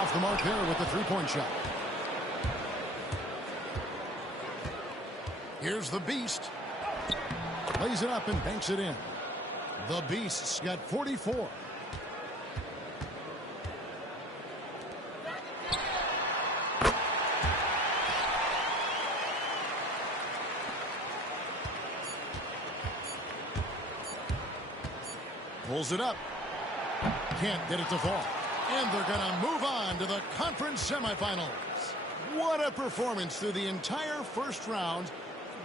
Off the mark there with the 3-point shot. Here's the Beast. Lays it up and banks it in. The Beast's got 44. Pulls it up. Can't get it to fall. And they're going to move on to the conference semifinals. What a performance through the entire first round.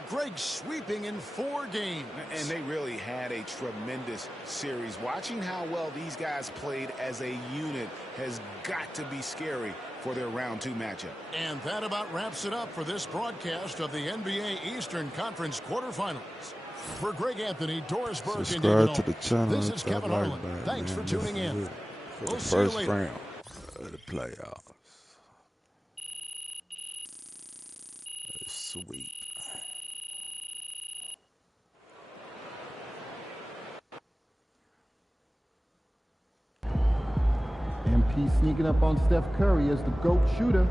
Greg sweeping in 4 games. And they really had a tremendous series. Watching how well these guys played as a unit has got to be scary for their round 2 matchup. And that about wraps it up for this broadcast of the NBA Eastern Conference quarterfinals. For Greg Anthony, Doris Burke, subscribe to the channel. This is Kevin Harlan. Thanks for tuning in. For We'll the see you first later. round of the playoffs. Sweet. MP sneaking up on Steph Curry as the GOAT shooter.